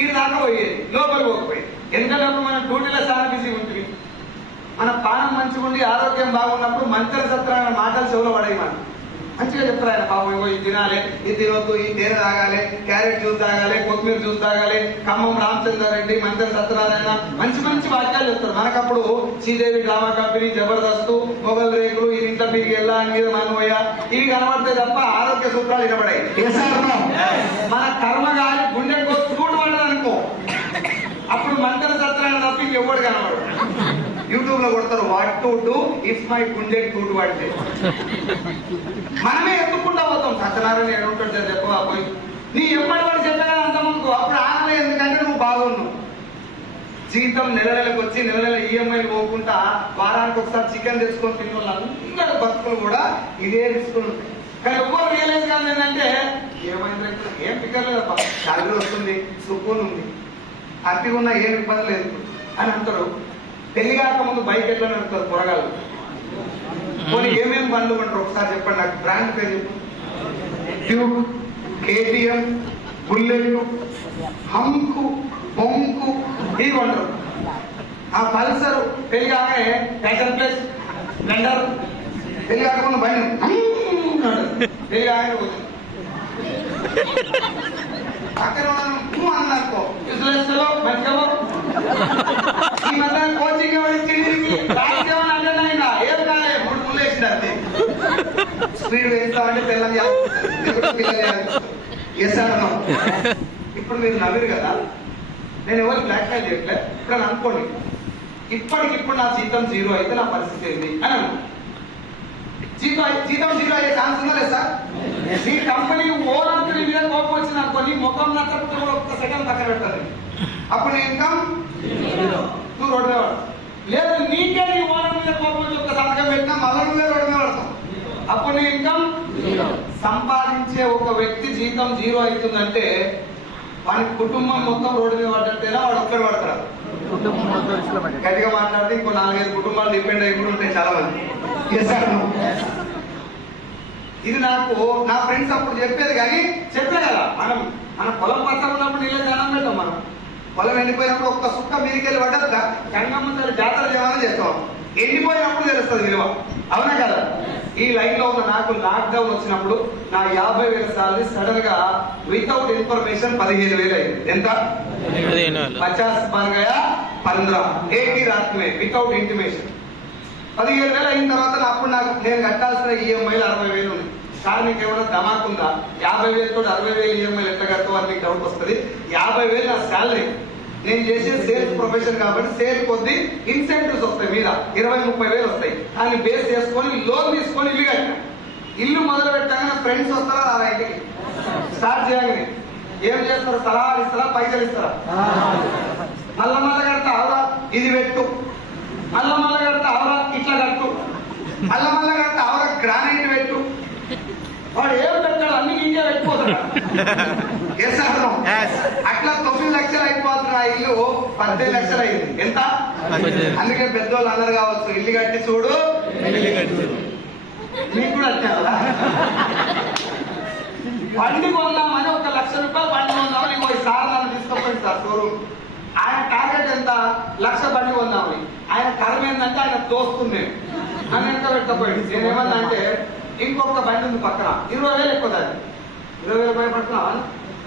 ఇది దాకా పోయేది, లోపలికి పోకపోయేది. ఎందుకంటే అప్పుడు మన డ్యూటీలో చాలా బిజీ ఉంటుంది. మన పానం మంచిగా ఉండి ఆరోగ్యం బాగున్నప్పుడు మంత్ర సత్రాల మాటలు చెవులో పడేవి. మనం మంచిగా చెప్తారు ఆయన, పాపం ఇగో ఇది తినాలి, ఇది తినొద్దు, ఈ తేనె తాగాలి, క్యారెట్ జ్యూస్ తాగాలి, కొత్తిమీర జ్యూస్ తాగాలి, ఖమ్మం రామచంద్రారెడ్డి, మంత్ర సత్యనారాయణ మంచి మంచి వాక్యాలు చెప్తారు. మనకప్పుడు శ్రీదేవి డ్రామా కంపెనీ, జబర్దస్త్, మొగల్ రేకులు, ఈ ఇంట్లో మీకు ఎలా మీద మనోయ ఇవి కనబడతాయి తప్ప ఆరోగ్య సూత్రాలు వినబడాయి. మన కర్మ గాలి గుండె చూడు పడ్డది అనుకో, అప్పుడు మంత్ర సత్యనారాయణ తప్ప ఎవడు కనబడు. యూట్యూబ్ లో కొడతారు what to do if my గుండె టూడు అంటే. మనమే ఎత్తుకుంటా పోతాం, సత్యనారాయణ ఏడుంటాడు చెప్పగా పోయి నీ ఎప్పటి వాడు చెప్పగా అంత ముందు అప్పుడు ఆనలే. ఎందుకంటే నువ్వు బాగున్నావు. జీతం నెల నెలకు వచ్చి నెల నెల ఈఎంఐలు పోకుండా వారానికి ఒకసారి చికెన్ తెచ్చుకొని తిన్న వాళ్ళందరూ బతుకులు కూడా ఇదే రిస్కులు ఉంటాయి. కానీ ఎవ్వరు రియలైజ్ కాదు ఏంటంటే ఏమైంది, ఏం పిక్కర్ లేదప్ప, శాలరీ వస్తుంది, సుక్కుని ఉంది, హ్యాపీగా ఉన్నా, ఏం ఇబ్బంది లేదు అని అంటారు. పెళ్లి కాకముందు బైక్ ఎట్లా నడుపుతారు పొరగాళ్ళు, పోనీ ఏమేమి బండ్లు కొంటారు ఒకసారి చెప్పండి నాకు, బ్రాండ్ పేరు చెప్పు. ట్యూబ్, కేటీఎం, బుల్లెట్, హంకు, బొంకు ఇవి కొంటారు. ఆ పల్సర్ పెళ్లి కాగానే ఫ్యాషన్ ప్లస్ స్ప్లెండర్, పెళ్లి కాకముందు బండి పెళ్లి కాగానే పోతుంది. అక్కడ అన్ననుకో లో మంచిగా ఈ మధ్య కోచింగ్ ఏం కాలే 3 ముళ్ళు వేసింది అంతే. స్పీడ్ వేస్తామంటే పిల్లలు చేస్తాను. ఇప్పుడు మీరు నవ్వరు కదా, నేను ఎవరు బ్లాక్ మెయిల్ చేయట్లే. ఇప్పుడు అని అనుకోండి, ఇప్పటికిప్పుడు నా జీతం 0 అయితే నా పరిస్థితి ఏంటి అని అనుకో. జీతం 0 అయ్యే ఛాన్స్ ఉందా లేదు సార్? మీ కంపెనీ ఓనర్ మీద కోపం వచ్చింది అనుకోని ముఖం నచ్చకపోతే కూడా ఒక్క సెకండ్ పక్కన పెట్టాలి. అప్పుడు ఇన్కమ్ 0 రోడ్డు మీద పడతాం. లేదు నీకే నీ ఓనర్ మీద కోపం వచ్చి ఒక్క సంతకం పెట్టినా మళ్ళీ నువ్వే రోడ్డు మీద పడతాం. అప్పుడు నీ ఇన్కమ్ 0. సంపాదించే ఒక వ్యక్తి జీతం 0 అవుతుందంటే వాడి కుటుంబం మొత్తం రోడ్డు మీద పడ్డట్టేనా వాడు ఒక్కడు పడతాడు? గట్టిగా మాట్లాడితే ఇంకో 4-5 కుటుంబాలు డిపెండ్ అయిపోయి ఉంటాయి చాలా మంది. ఇది నాకు నా ఫ్రెండ్స్ అప్పుడు చెప్పేది. కానీ చెప్పే కదా, మన పొలం పచ్చ ఉన్నప్పుడు నీళ్ళ ధ్యానం పెట్టాం. మనం పొలం ఎండిపోయినప్పుడు ఒక్క సుక్క మీదికెళ్ళి పడ్డదా గంగమ్మ జాతర దేవాలని చేస్తాం. ఎండిపోయినప్పుడు తెలుస్తుంది విలువ, అవునా కదా? ఈ లైన్ లో ఉన్న నాకు లాక్డౌన్ వచ్చినప్పుడు నా 50,000 సాలరీ సడన్ గా వితౌట్ ఇన్ఫర్మేషన్ 15,000 అయింది. ఎంత? 15,000. 50 बन गया 15 एक ही रात में वितౌట్ ఇంటిమేషన్. 15,000 అయిన తర్వాత అప్పుడు నేను కట్టాల్సిన ఈఎంఐలు 60,000 ఉన్నాయి. సార్ మీకు ఏమైనా ధమాక్ ఉందా? 50,000 తోటి 60,000 ఈఎంఐలు ఎట్లా కడతావు అని మీకు డౌట్ వస్తుంది. 50,000 నా శాలరీ. నేను చేసే సేల్స్ ప్రొఫెషన్ కాబట్టి సేల్ కొద్ది ఇన్సెంటివ్స్ వస్తాయి, మీద 20-30,000 వస్తాయి. దాన్ని బేస్ చేసుకొని లోన్ తీసుకొని ఇల్లు కట్టినా. ఇల్లు మొదలు పెట్టగానే ఫ్రెండ్స్ వస్తారా నా ఇంటికి స్టార్ట్ చేయగానే ఏం చేస్తారు? సలహాలు ఇస్తారా, పైసలు ఇస్తారా? మళ్ళా కడతా అవరా ఇది పెట్టు, మళ్ళా కడతా అవరా ఇట్లా కట్టు, మళ్ళా కడతా అవరా గ్రానైట్ పెట్టు. వాడు ఏం పెట్టాడు? అన్ని ఇండియా పెట్టిపోతాడు. అట్లా 9 లక్షలు అయిపోతున్న ఇల్లు 18 లక్షలు అయింది. ఎంత? అందుకే పెద్దోళ్ళు అందరు కావచ్చు, ఇల్లు కట్టి చూడు మీకు కూడా వచ్చారా? బండి కొందామని 1 లక్ష రూపాయలు బండి కొందామని ఇంకో సార్ నన్ను తీసుకుపోయింది సార్ షోరూమ్. ఆయన టార్గెట్ ఎంత? 1,00,000 బండి కొందామని. ఆయన కర్మ ఏంటంటే ఆయన దోస్తుంది నన్ను ఎంత పెట్టకపోయింది. నేనేమన్నా అంటే ఇంకొక బండి ఉంది పక్కన 20,000 ఎక్కువ దాన్ని 20,000 భయపడుతున్నావా?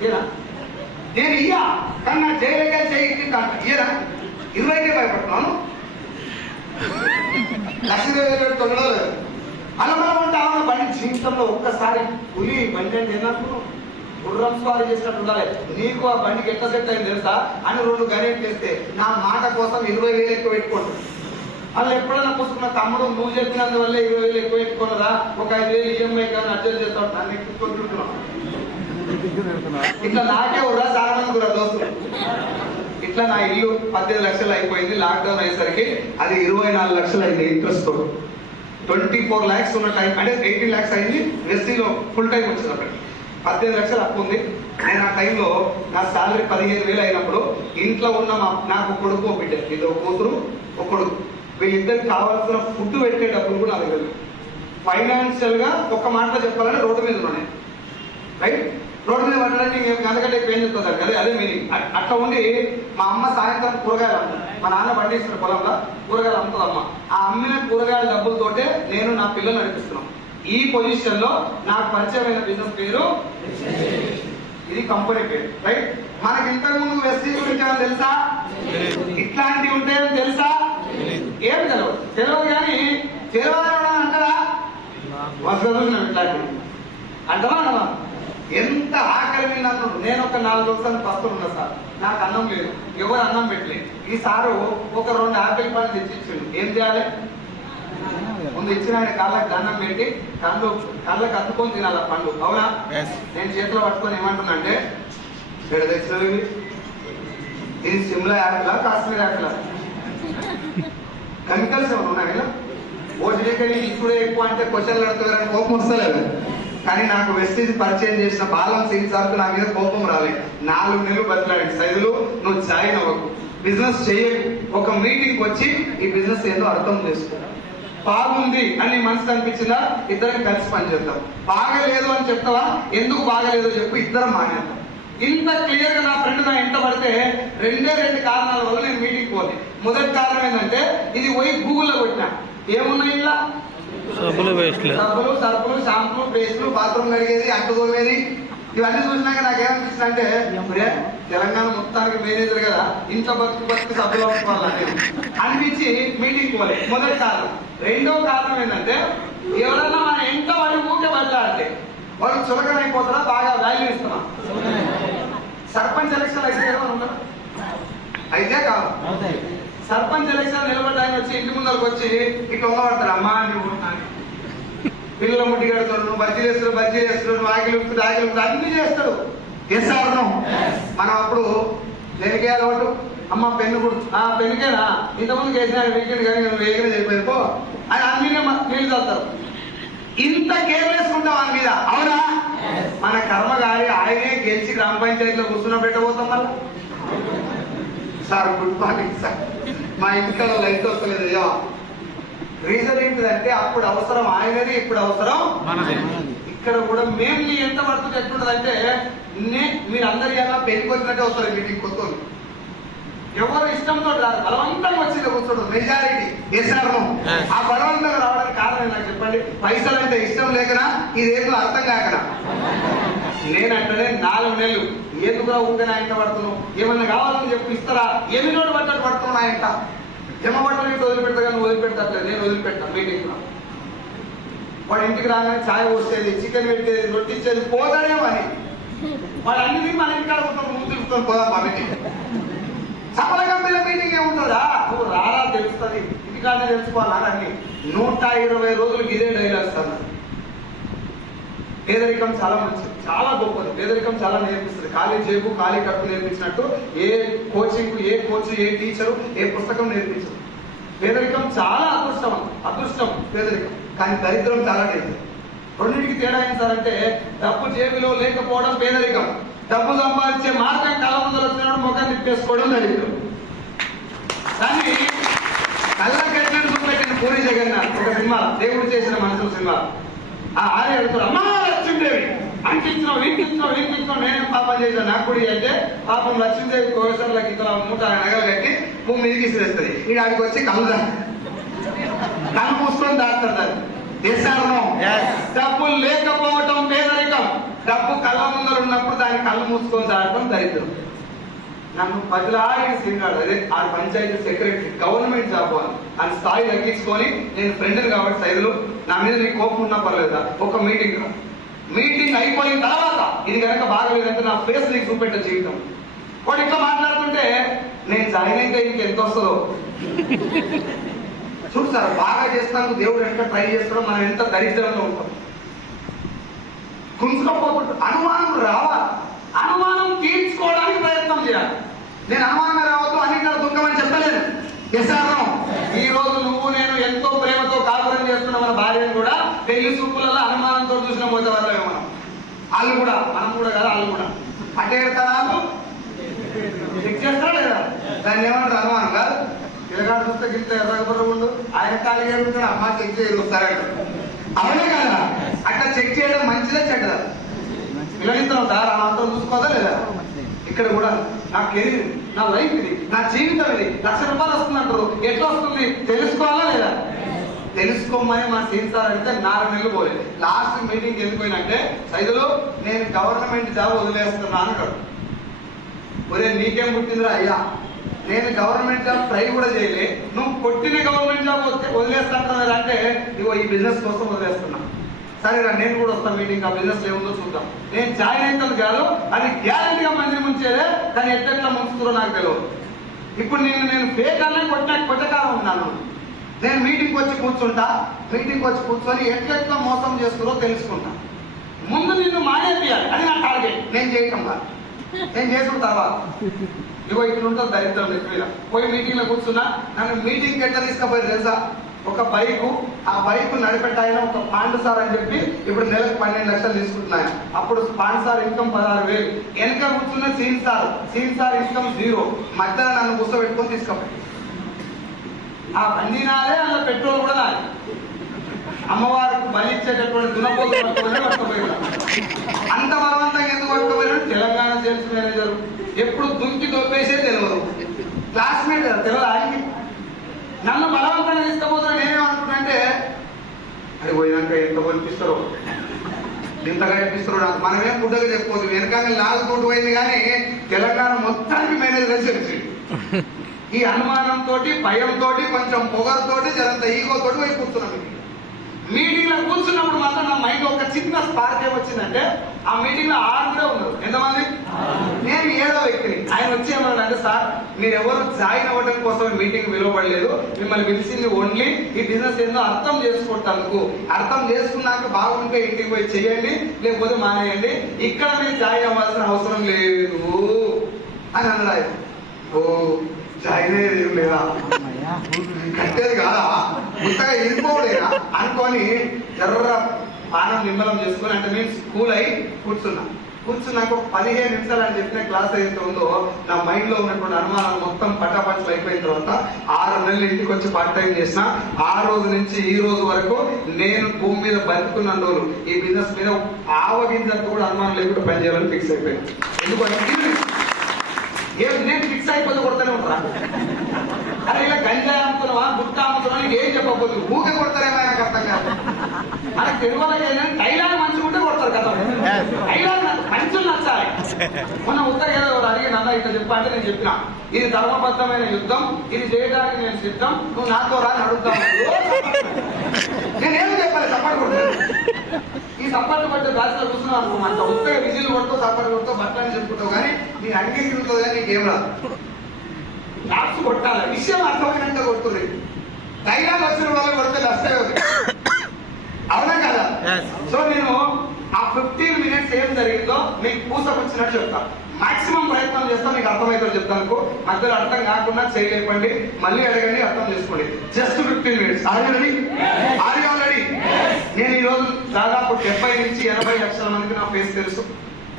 ఏనా నేను ఇయ్యా కానీ నా జైలుగా చేయి ఇయ్యరా 20కే భయపడుతున్నాను. 1,20,000 పెడుతుండో లేదు. అలమలం అంటే ఆమె బండి జీవితంలో ఒక్కసారి పులి బండి అంటే ఏమనుకున్నావు? గుర్రం స్వారీ చేసినట్టు ఉండాలి. నీకు ఆ బండికి ఎట్లా సెట్ అయింది తెలుసా అని 2 గణేట్ చేస్తే నా మాట కోసం 20,000 ఎక్కువ పెట్టుకోండి. వాళ్ళు ఎప్పుడైనా పుసుకున్న తమ్ముడు నువ్వు చెప్పినందువల్ల 20,000 ఎక్కువ పెట్టుకోనరా, ఒక 5,000 ఈఎంఐ కానీ అడ్జస్ట్ చేస్తావు నన్ను ఎక్కువ. ఇట్లా నాకే ఉర్రా చాలా మంది కూడా దోస్తులు. ఇట్లా నా ఇల్లు 18 లక్షలు అయిపోయింది. లాక్డౌన్ అయ్యేసరికి అది 24 లక్షలు అయింది ఇంట్రెస్ట్ తో. 24 lakhs ఉన్న టైం అంటే 18 lakhs అయింది. ఎస్సీలో ఫుల్ టైం వచ్చింది. అప్పటికి 18 లక్షలు అప్పు ఉంది. నేను ఆ టైంలో నా శాలరీ 15,000 అయినప్పుడు ఇంట్లో ఉన్న నాకు కొడుకు బిడ్డ, ఇది ఒక కూతురు ఒక కొడుకు, వీళ్ళిద్దరికి కావాల్సిన ఫుడ్ పెట్టే డబ్బులు కూడా నాకు తెలియదు. ఫైనాన్షియల్ గా ఒక మాటలో చెప్పాలంటే రోడ్డు మీద ఉన్నాయి. రైట్? రోడ్డు మీద పడడానికి అంతకంటే ఏం చెప్తుంది కదా, అదే మీనింగ్. అట్లా ఉండి మా అమ్మ సాయంత్రం కూరగాయలు అమ్ముతుంది. మా నాన్న పండిస్తున్న పొలంలో కూరగాయలు అమ్ముతుంది అమ్మ. ఆ అమ్మిన కూరగాయల డబ్బులతోటే నేను నా పిల్లలు నడిపిస్తున్నాను. ఈ పొజిషన్ లో నాకు పరిచయమైన బిజినెస్ పేరు, ఇది కంపెనీ పేరు. రైట్? మనకి ఇంతకు ముందు వెస్టీ గురించి ఏమైనా తెలుసా? ఇట్లాంటివి ఉంటాయని తెలుసా? ఏం తెలియదు కానీ తెలియదు అంటారా? వసతులు ఇట్లాంటివి అంటావా అనవా? ఎంత ఆకలి మీద అన్నాడు. నేను ఒక 4 రోజులు పస్తులు ఉన్నా సార్, నాకు అన్నం లేదు, ఎవరు అన్నం పెట్టలేదు. ఈ సారు ఒక 2 ఆపిల్ పండ్లు తెచ్చిచ్చిండు. ఏం చేయాలి? ముందు ఇచ్చిన ఆయన కాళ్ళకి దండం పెట్టి కళ్ళకి అద్దుకొని తినాలి పండు. అవునా? నేను చేతిలో పట్టుకొని ఏమంటున్నా అంటే, ఇక్కడ తెచ్చినవి ఇది సిమ్లా యాపిలా కాశ్మీర్ యాపిలా? కెమికల్స్ ఏమైనా ఉన్నాయి కదా? ఓజీకని ఇప్పుడే ఎక్కువ అంటే క్వశ్చన్లు అడుగుతారని కోపం వస్తలేదు. కానీ నాకు వెస్టీజ్ పరిచయం చేసిన బాలం సింగ్ సార్కు నా మీద కోపం రాలేదు. 4 నెలలు బదిలాడి, సైదులు నువ్వు జాయిన్ అవ్వకు, బిజినెస్ చేయకు, ఒక మీటింగ్ వచ్చి ఈ బిజినెస్ ఏందో అర్థం చేసుకో. బాగుంది అని నీ మనసు అనిపించిందా? ఇద్దరికి కలిసి పనిచేద్దాం. బాగలేదు అని చెప్తావా? ఎందుకు బాగలేదో చెప్పు, ఇద్దరం మానేద్దాం. ఇంత క్లియర్ గా నా ఫ్రెండ్ నా ఎంట పడితే 2 కారణాల వల్ల నేను మీటింగ్ పోలే. మొదటి కారణం ఏంటంటే ఇది పోయి గూగుల్లో కొట్టినా, ఏమున్నాయి ఇలా? సబ్బులు, సరుపులు, షాంపులు, పేస్టులు, బాత్రూమ్ కడిగేది, అంటు తోమేది, ఇవన్నీ చూసినాక నాకేమనిపిస్తుంది అంటే, తెలంగాణ మొత్తానికి మేనేజర్ కదా, ఇంత బతుకు సబ్బులు అవ్వాలి అనిపించి మీటింగ్ పోలే. మొదటి కారణం. రెండో కారణం ఏంటంటే, ఎవరన్నా మన ఎంత వాడి ఊకే బదిలాడితే వాళ్ళు చులకన అయిపోతారా, బాగా వాల్యూ ఇస్తున్నా. సర్పంచ్ ఎలక్షన్ అయితే అయితే కాదు, సర్పంచ్ ఎలక్షన్ నిలబడ్డ ఆయన వచ్చి ఇంటి ముందరకు వచ్చి ఇట్లా ఉండబడతారు. అమ్మా నువ్వు పిల్లల ముట్టి కడుతున్నాడు, బజ్జీలు వేస్తున్నాడు, ఆగిలు అన్ని చేస్తాడు. Yes or no? మనం అప్పుడు దేనికే అలవాటు? అమ్మ పెన్ను కూడా పెన్నుకేనా ఇంతకుముందు వేసిన వీకెండ్ కానీ నువ్వు వేగనే చెప్పేది అని అన్ని నీళ్ళు చదువుతారు. ఇంత కేర్లెస్ ఉంటాం ఆయన మీద. అవునా? మన కర్మ గారి ఆయనే గెలిచి గ్రామ పంచాయతీలో కూర్చున్న పెట్టబోతాం. మళ్ళీ సార్ గుడ్ మార్నింగ్ సార్, మా ఇంటిలో లైట్ వస్తలేదు. రీజన్ ఏంటిదంటే అప్పుడు అవసరం ఆయనది, ఇప్పుడు అవసరం ఇక్కడ కూడా మేము ఎంత పడుతుంది ఎట్లుంటది అంటే, మీరు అందరి ఎలా పెళ్లికి వచ్చినట్టే వస్తారు మీటింగ్ కొత్త. ఎవరు ఇష్టంతో రాదు, బలవంతంగా వచ్చింది కూర్చోడు మెజారిటీ ఎస్ఆర్ను. ఆ బలవంతంగా రావడానికి కారణం నాకు చెప్పండి. పైసలు అంటే ఇష్టం లేకనా, ఇదేదో అర్థం కాకనా? నేనంటేనే 4 నెలలు ఎందుకురా ఊరికే నా ఇంట పడుతున్నావు, ఏమన్నా కావాలని చెప్పి ఇస్తారా, ఎన్ని రోజులు పడ్డట్టు పడుతున్నావు నా ఇంట. జమ పట్టలు ఇంటి వదిలిపెడతా కానీ వదిలిపెట్టట్లేదు, నేను వదిలిపెట్టాను. మీటింగ్ లో వాడు ఇంటికి రాగానే ఛాయ్ వస్తేది, చికెన్ పెట్టేది, రొట్టి ఇచ్చేది, పోతాడేమని వాడు అన్ని మన ఇంటికాడ ఉంటాం, ముందు తిరుగుతాం, పోదాం మా మీటింగ్. సఫల కంపెనీల మీటింగ్ ఏముంటుందా, నువ్వు రారా తెలుస్తుంది, ఇంటికాడనే తెలుసుకోవాలని అన్ని 120 రోజులకి ఇదే డైలాగ్స్ అన్నారు. పేదరికం చాలా మంచిది, చాలా గొప్పది. పేదరికం చాలా నేర్పిస్తుంది. ఖాళీ జేబు ఖాళీ కడుపు నేర్పించినట్టు ఏ కోచింగ్, ఏ కోచ్, ఏ టీచరు, ఏ పుస్తకం నేర్పించదు. పేదరికం చాలా అదృష్టం పేదరికం, కానీ దరిద్రం చాలా డేంజర్. రెండింటికి తేడా ఏం సార్ అంటే, డబ్బు జేబులో లేకపోవడం పేదరికం, డబ్బు సంపాదించే మార్గం కళ్ళ ముందర వచ్చినప్పుడు ముఖం తిప్పేసుకోవడం దరిద్రం. కానీ కళ్ళకెట్లను చూపెట్టిన పూరి జగన్నాథ్ ఒక సినిమా, దేవుడు చేసిన మనసు సినిమా, ఆ ఆర్య అడుగుతాడు, అమ్మా లక్ష్మీదేవి అంకించినావు, వీకించినావు, నేనేం పాపం చేసిన నాకు కూడా అంటే, పాపం లక్ష్మీదేవి కోసంలోకి ఇతర 3 నగలు కట్టి భూమి మీదకి ఇసిరేస్తుంది. ఈ ఆడికి వచ్చి కళ్ళు మూసుకొని దాస్తాడు. దాన్ని దేశాలను డబ్బు లేకపోవటం పేదరికం, డబ్బు కళ్ళ ముందర ఉన్నప్పుడు దాన్ని కళ్ళు మూసుకొని దాటడం దరిద్రం. నన్ను 10 లాగా శ్రీగాడు, అదే ఆ పంచాయతీ సెక్రటరీ, గవర్నమెంట్ జాబ్ అని స్థాయి తగ్గించుకొని, నేను ఫ్రెండ్ని కాబట్టి సైదులు నా మీద నీకు కోపం ఉన్నా పర్లేదా, ఒక మీటింగ్ అయిపోయిన తర్వాత ఇది కనుక బాగలేదంటే నా ఫేస్ నీకు చూపెట్ట జీవితం. వాడు ఇట్లా మాట్లాడుతుంటే నేను జాయిన్ అయితే ఇంకెంత వస్తుందో చూడు సార్. బాగా చేస్తాను, దేవుడు ఎంత ట్రై చేస్తాడో, మనం ఎంత దరిద్రంలో ఉంటాం. కుంచుకపోతుంటే అనుమానం రావాలి, అనుమానం తీర్చుకోవడానికి ప్రయత్నం చేయాలి. నేను అనుమానమే రావద్దు, అన్నింటిలో దుఃఖమని చెప్పలేను. ఎస్ఆర్ను ఈ రోజు నువ్వు నేను ఎంతో ప్రేమతో కాపురం చేస్తున్న మన భార్యను కూడా పెళ్లి చూపులలో అనుమానంతో చూసిన పోతే వాళ్ళమే మనం. వాళ్ళు కూడా, మనం కూడా కదా, వాళ్ళు కూడా అంటే తరాలు చెక్ చేస్తారా లేదా, దాన్ని ఏమంటారు అనుమానం కాదు. పిల్లగాడు చూస్తే గిట్ట ఎర్రగబుర్ర ఉండు, ఆయన ఖాళీ ఉంటాడు, అమ్మ చెక్ చేయరు వస్తారంట. అవునే కదా, అట్లా చెక్ చేయడం మంచిదే చెడ్డదా? పిల్లలిద్దరం సార్ అంతా చూసుకోదా లేదా? ఇక్కడ కూడా నా కెరీర్, నా లైఫ్ ఇది, నా జీవితం ఇది, ₹1,00,000 వస్తుంది అంటారు, ఎట్లా వస్తుంది తెలుసుకోవాలా లేదా? తెలుసుకోమని మా సీన్ సార్ అంటే 4 నెలలు పోలేదు. లాస్ట్ మీటింగ్ ఎందుకు పోయినంటే, సైదులో నేను గవర్నమెంట్ జాబ్ వదిలేస్తున్నా అన్నాడు. ఒరే నీకేం పుట్టిందిరా అయ్యా, నేను గవర్నమెంట్ జాబ్ ట్రై కూడా చేయలే, నువ్వు కొట్టిన గవర్నమెంట్ జాబ్ వదిలేస్తాను అంటే, ఇగో ఈ బిజినెస్ కోసం వదిలేస్తున్నా. సరేరా నేను కూడా వస్తాను మీటింగ్, ఆ బిజినెస్ ఏముందో చూద్దాం. నేను జాయిన్ అవుతాను కాదు, అది గ్యారంటీగా మంది ముంచేదే, కానీ ఎట్లా ముంచుతారో నాకు తెలియదు. ఇప్పుడు నేను ఫేక్ అనే కొట్టకాలం ఉన్నాను. నేను మీటింగ్కి వచ్చి కూర్చొని ఎట్లెట్లా మోసం చేస్తారో తెలుసుకుంటా. ముందు నిన్ను మానేయాలి, అది నా టార్గెట్. నేను చేయటం కాదు, నేను చేసుకున్న తర్వాత ఇగో ఇట్లుంటుంది దరిద్రం. ఎక్కువ పోయి మీటింగ్ లో కూర్చున్నా, నన్ను మీటింగ్కి ఎట్లా తీసుకుపోయి తెలుసా, ఒక బైకు, ఆ బైక్ నడిపెట్టాయన ఒక పాండు సార్ అని చెప్పి ఇప్పుడు నెలకు 12 లక్షలు తీసుకుంటున్నాను. అప్పుడు పాండు సార్ ఇన్కమ్ 16,000, వెనక కూర్చున్న సీన్ సార్ ఇన్కమ్ 0. మధ్యలో నన్ను కూర్చోబెట్టుకొని తీసుకుపోయి ఆ బండి నాదే, అందులో పెట్రోల్ కూడా నాది. అమ్మవారికి బలి ఇచ్చేటటువంటి దునపోతు పట్టుకుపోయినా. అంత బలవంతంగా ఎందుకు పట్టుకుపోయినా, తెలంగాణ సేల్స్ మేనేజర్ ఎప్పుడు దుంకి దొప్పేసే తెలియదు, క్లాస్మేట్ కదా తెలియదు ఆయనకి. నన్ను బలవంతంగా తీసుకపోతున్నా. నేనేమనుకుంటే అది పోయినాక ఎంత కనిపిస్తారో, ఇంతగా కనిపిస్తారో నాకు. మనమేం గుడ్డగా చెప్పుకోదు, వెనకాల 4 కోట్లు పోయింది, కానీ తెలంగాణ మొత్తానికి మేనేజర్ తెలిసి ఈ అనుమానంతో, భయంతో, కొంచెం పొగరుతోటి, జరంత ఈగోతోటి పోయి కూర్చున్నాం. మీటింగ్ లో కూర్చున్నప్పుడు మాత్రం నా మైండ్ ఒక చిన్న స్పార్క్ ఏమొచ్చిందంటే, ఆ మీటింగ్ లో 6 ఉన్నారు. ఎంతమంది? నేను 7వ వ్యక్తిని. ఆయన వచ్చి ఏమన్నాడంటే, సార్ మీరు ఎవరు జాయిన్ అవ్వడం కోసం మీటింగ్ పిలువబడలేదు, మిమ్మల్ని పిలిచింది ఓన్లీ ఈ బిజినెస్ ఏందో అర్థం చేసుకుంటాను. అర్థం చేసుకున్నాక బాగుంటే ఇంటికి పోయి చేయండి, లేకపోతే మానేయండి, ఇక్కడ మీరు జాయిన్ అవ్వాల్సిన అవసరం లేదు అని అన్నాడు ఆయన. ఓ జాయిన్ అయ్యేది ఏం లేదా, కట్టేది కాదా, కొత్తగా ఇరిపోలేదా అనుకొని ఎర్ర పానం నిమ్మలం చేసుకుని, అంటే నేను స్కూల్ అయి కూర్చున్నాక 15 నిమిషాలు అని చెప్పిన క్లాస్ అయితే ఉందో, నా మైండ్ లో ఉన్నటువంటి అనుమానాలు మొత్తం పటాపంచలు అయిపోయిన తర్వాత 6 నెలలు ఇంటికి వచ్చి పార్ట్ టైం చేసిన. ఆ రోజు నుంచి ఈ రోజు వరకు నేను భూమి మీద బతుకున్న రోజులు ఈ బిజినెస్ మీద ఆవగింజంతా కూడా అనుమానం లేకుండా పనిచేయాలని ఫిక్స్ అయిపోయాను. ఎందుకంటే నేను ఫిక్స్ అయిపోతే కొడతానే ఉంటారా? అరే ఇలా గంజాయి అమ్ముతున్నావా, గుట్ట అమ్ముతున్నావా, నీకు ఏం చెప్పకపోతే ఊకే కొడతారేమో నాకు అర్థం కాదు. మనకు తెలుగు వాళ్ళకి ఏంటంటే డైలాగ్ మంచిగా ఉంటే కొడతారు కదా. డైలాగ్ మంచులు నచ్చాలి. మొన్న ఉత్తర అడిగి నన్న ఇట్లా చెప్పంటే నేను చెప్పిన ఇది ధర్మబద్ధమైన యుద్ధం, ఇది చేయడానికి నేను సిద్ధం, నువ్వు నాతో రాని అడుగుతావు. నేనేం చెప్పాలి? సపోర్ట్ కొడతాను. ఈ సపోర్ట్ కొట్టే దాచిలో కూర్చున్నావు అనుకో, అంత ఉత్తగా విజిల్ కొడుతూ సపోర్ట్ కొడుతూ బట్టలని చెప్పుకుంటావు, కానీ నీ అంగీకరించదు కానీ నీకేం రాదు. లాప్స్ కొట్టాలి, విషయం అర్థమైనంత కొడుతుంది. డైలాగ్ వచ్చిన వాళ్ళు కొడితే నష్టమే. అవునా కదా? సో నేను ఆ 15 minutes ఏం జరిగిందో మీకు పూసకొచ్చినట్టు చెప్తాను. మాక్సిమం ప్రయత్నం చేస్తాం, మీకు అర్థమవుతుందో చెప్తాను. మధ్యలో అర్థం కాకుండా చేయలేపండి, మళ్ళీ అడగండి, అర్థం చేసుకోండి. Just 15 minutes. ఆల్రెడీ నేను ఈరోజు దాదాపు 70 నుంచి 80 లక్షల మందికి నా ఫేస్ తెలుసు.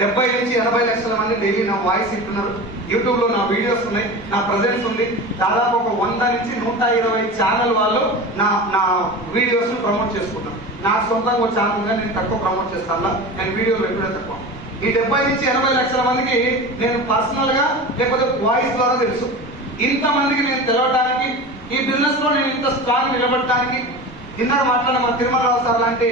70 నుంచి 80 లక్షల మంది డైలీ నా వాయిస్ వింటున్నారు. యూట్యూబ్ లో నా వీడియోస్ ఉన్నాయి, నా ప్రజెన్స్ ఉంది. దాదాపు ఒక 100 నుంచి 120 ఛానల్ వాళ్ళు నా వీడియోస్ ను ప్రమోట్ చేసుకుంటారు. నాకు సొంతంగా ఒక ఛానల్ గా నేను తక్కువ ప్రమోట్ చేస్తాను, నేను వీడియోలు పెట్టడం తక్కువ. ఈ 70 నుంచి 80 లక్షల మందికి నేను పర్సనల్ గా లేకపోతే వాయిస్ ద్వారా తెలుసు. ఇంతమందికి నేను తెలవడానికి, ఈ బిజినెస్ లో నేను ఇంత స్ట్రాంగ్ నిలబడటానికి, ఇందాక మాట్లాడిన మన తిరుమలరావు సార్ లాంటి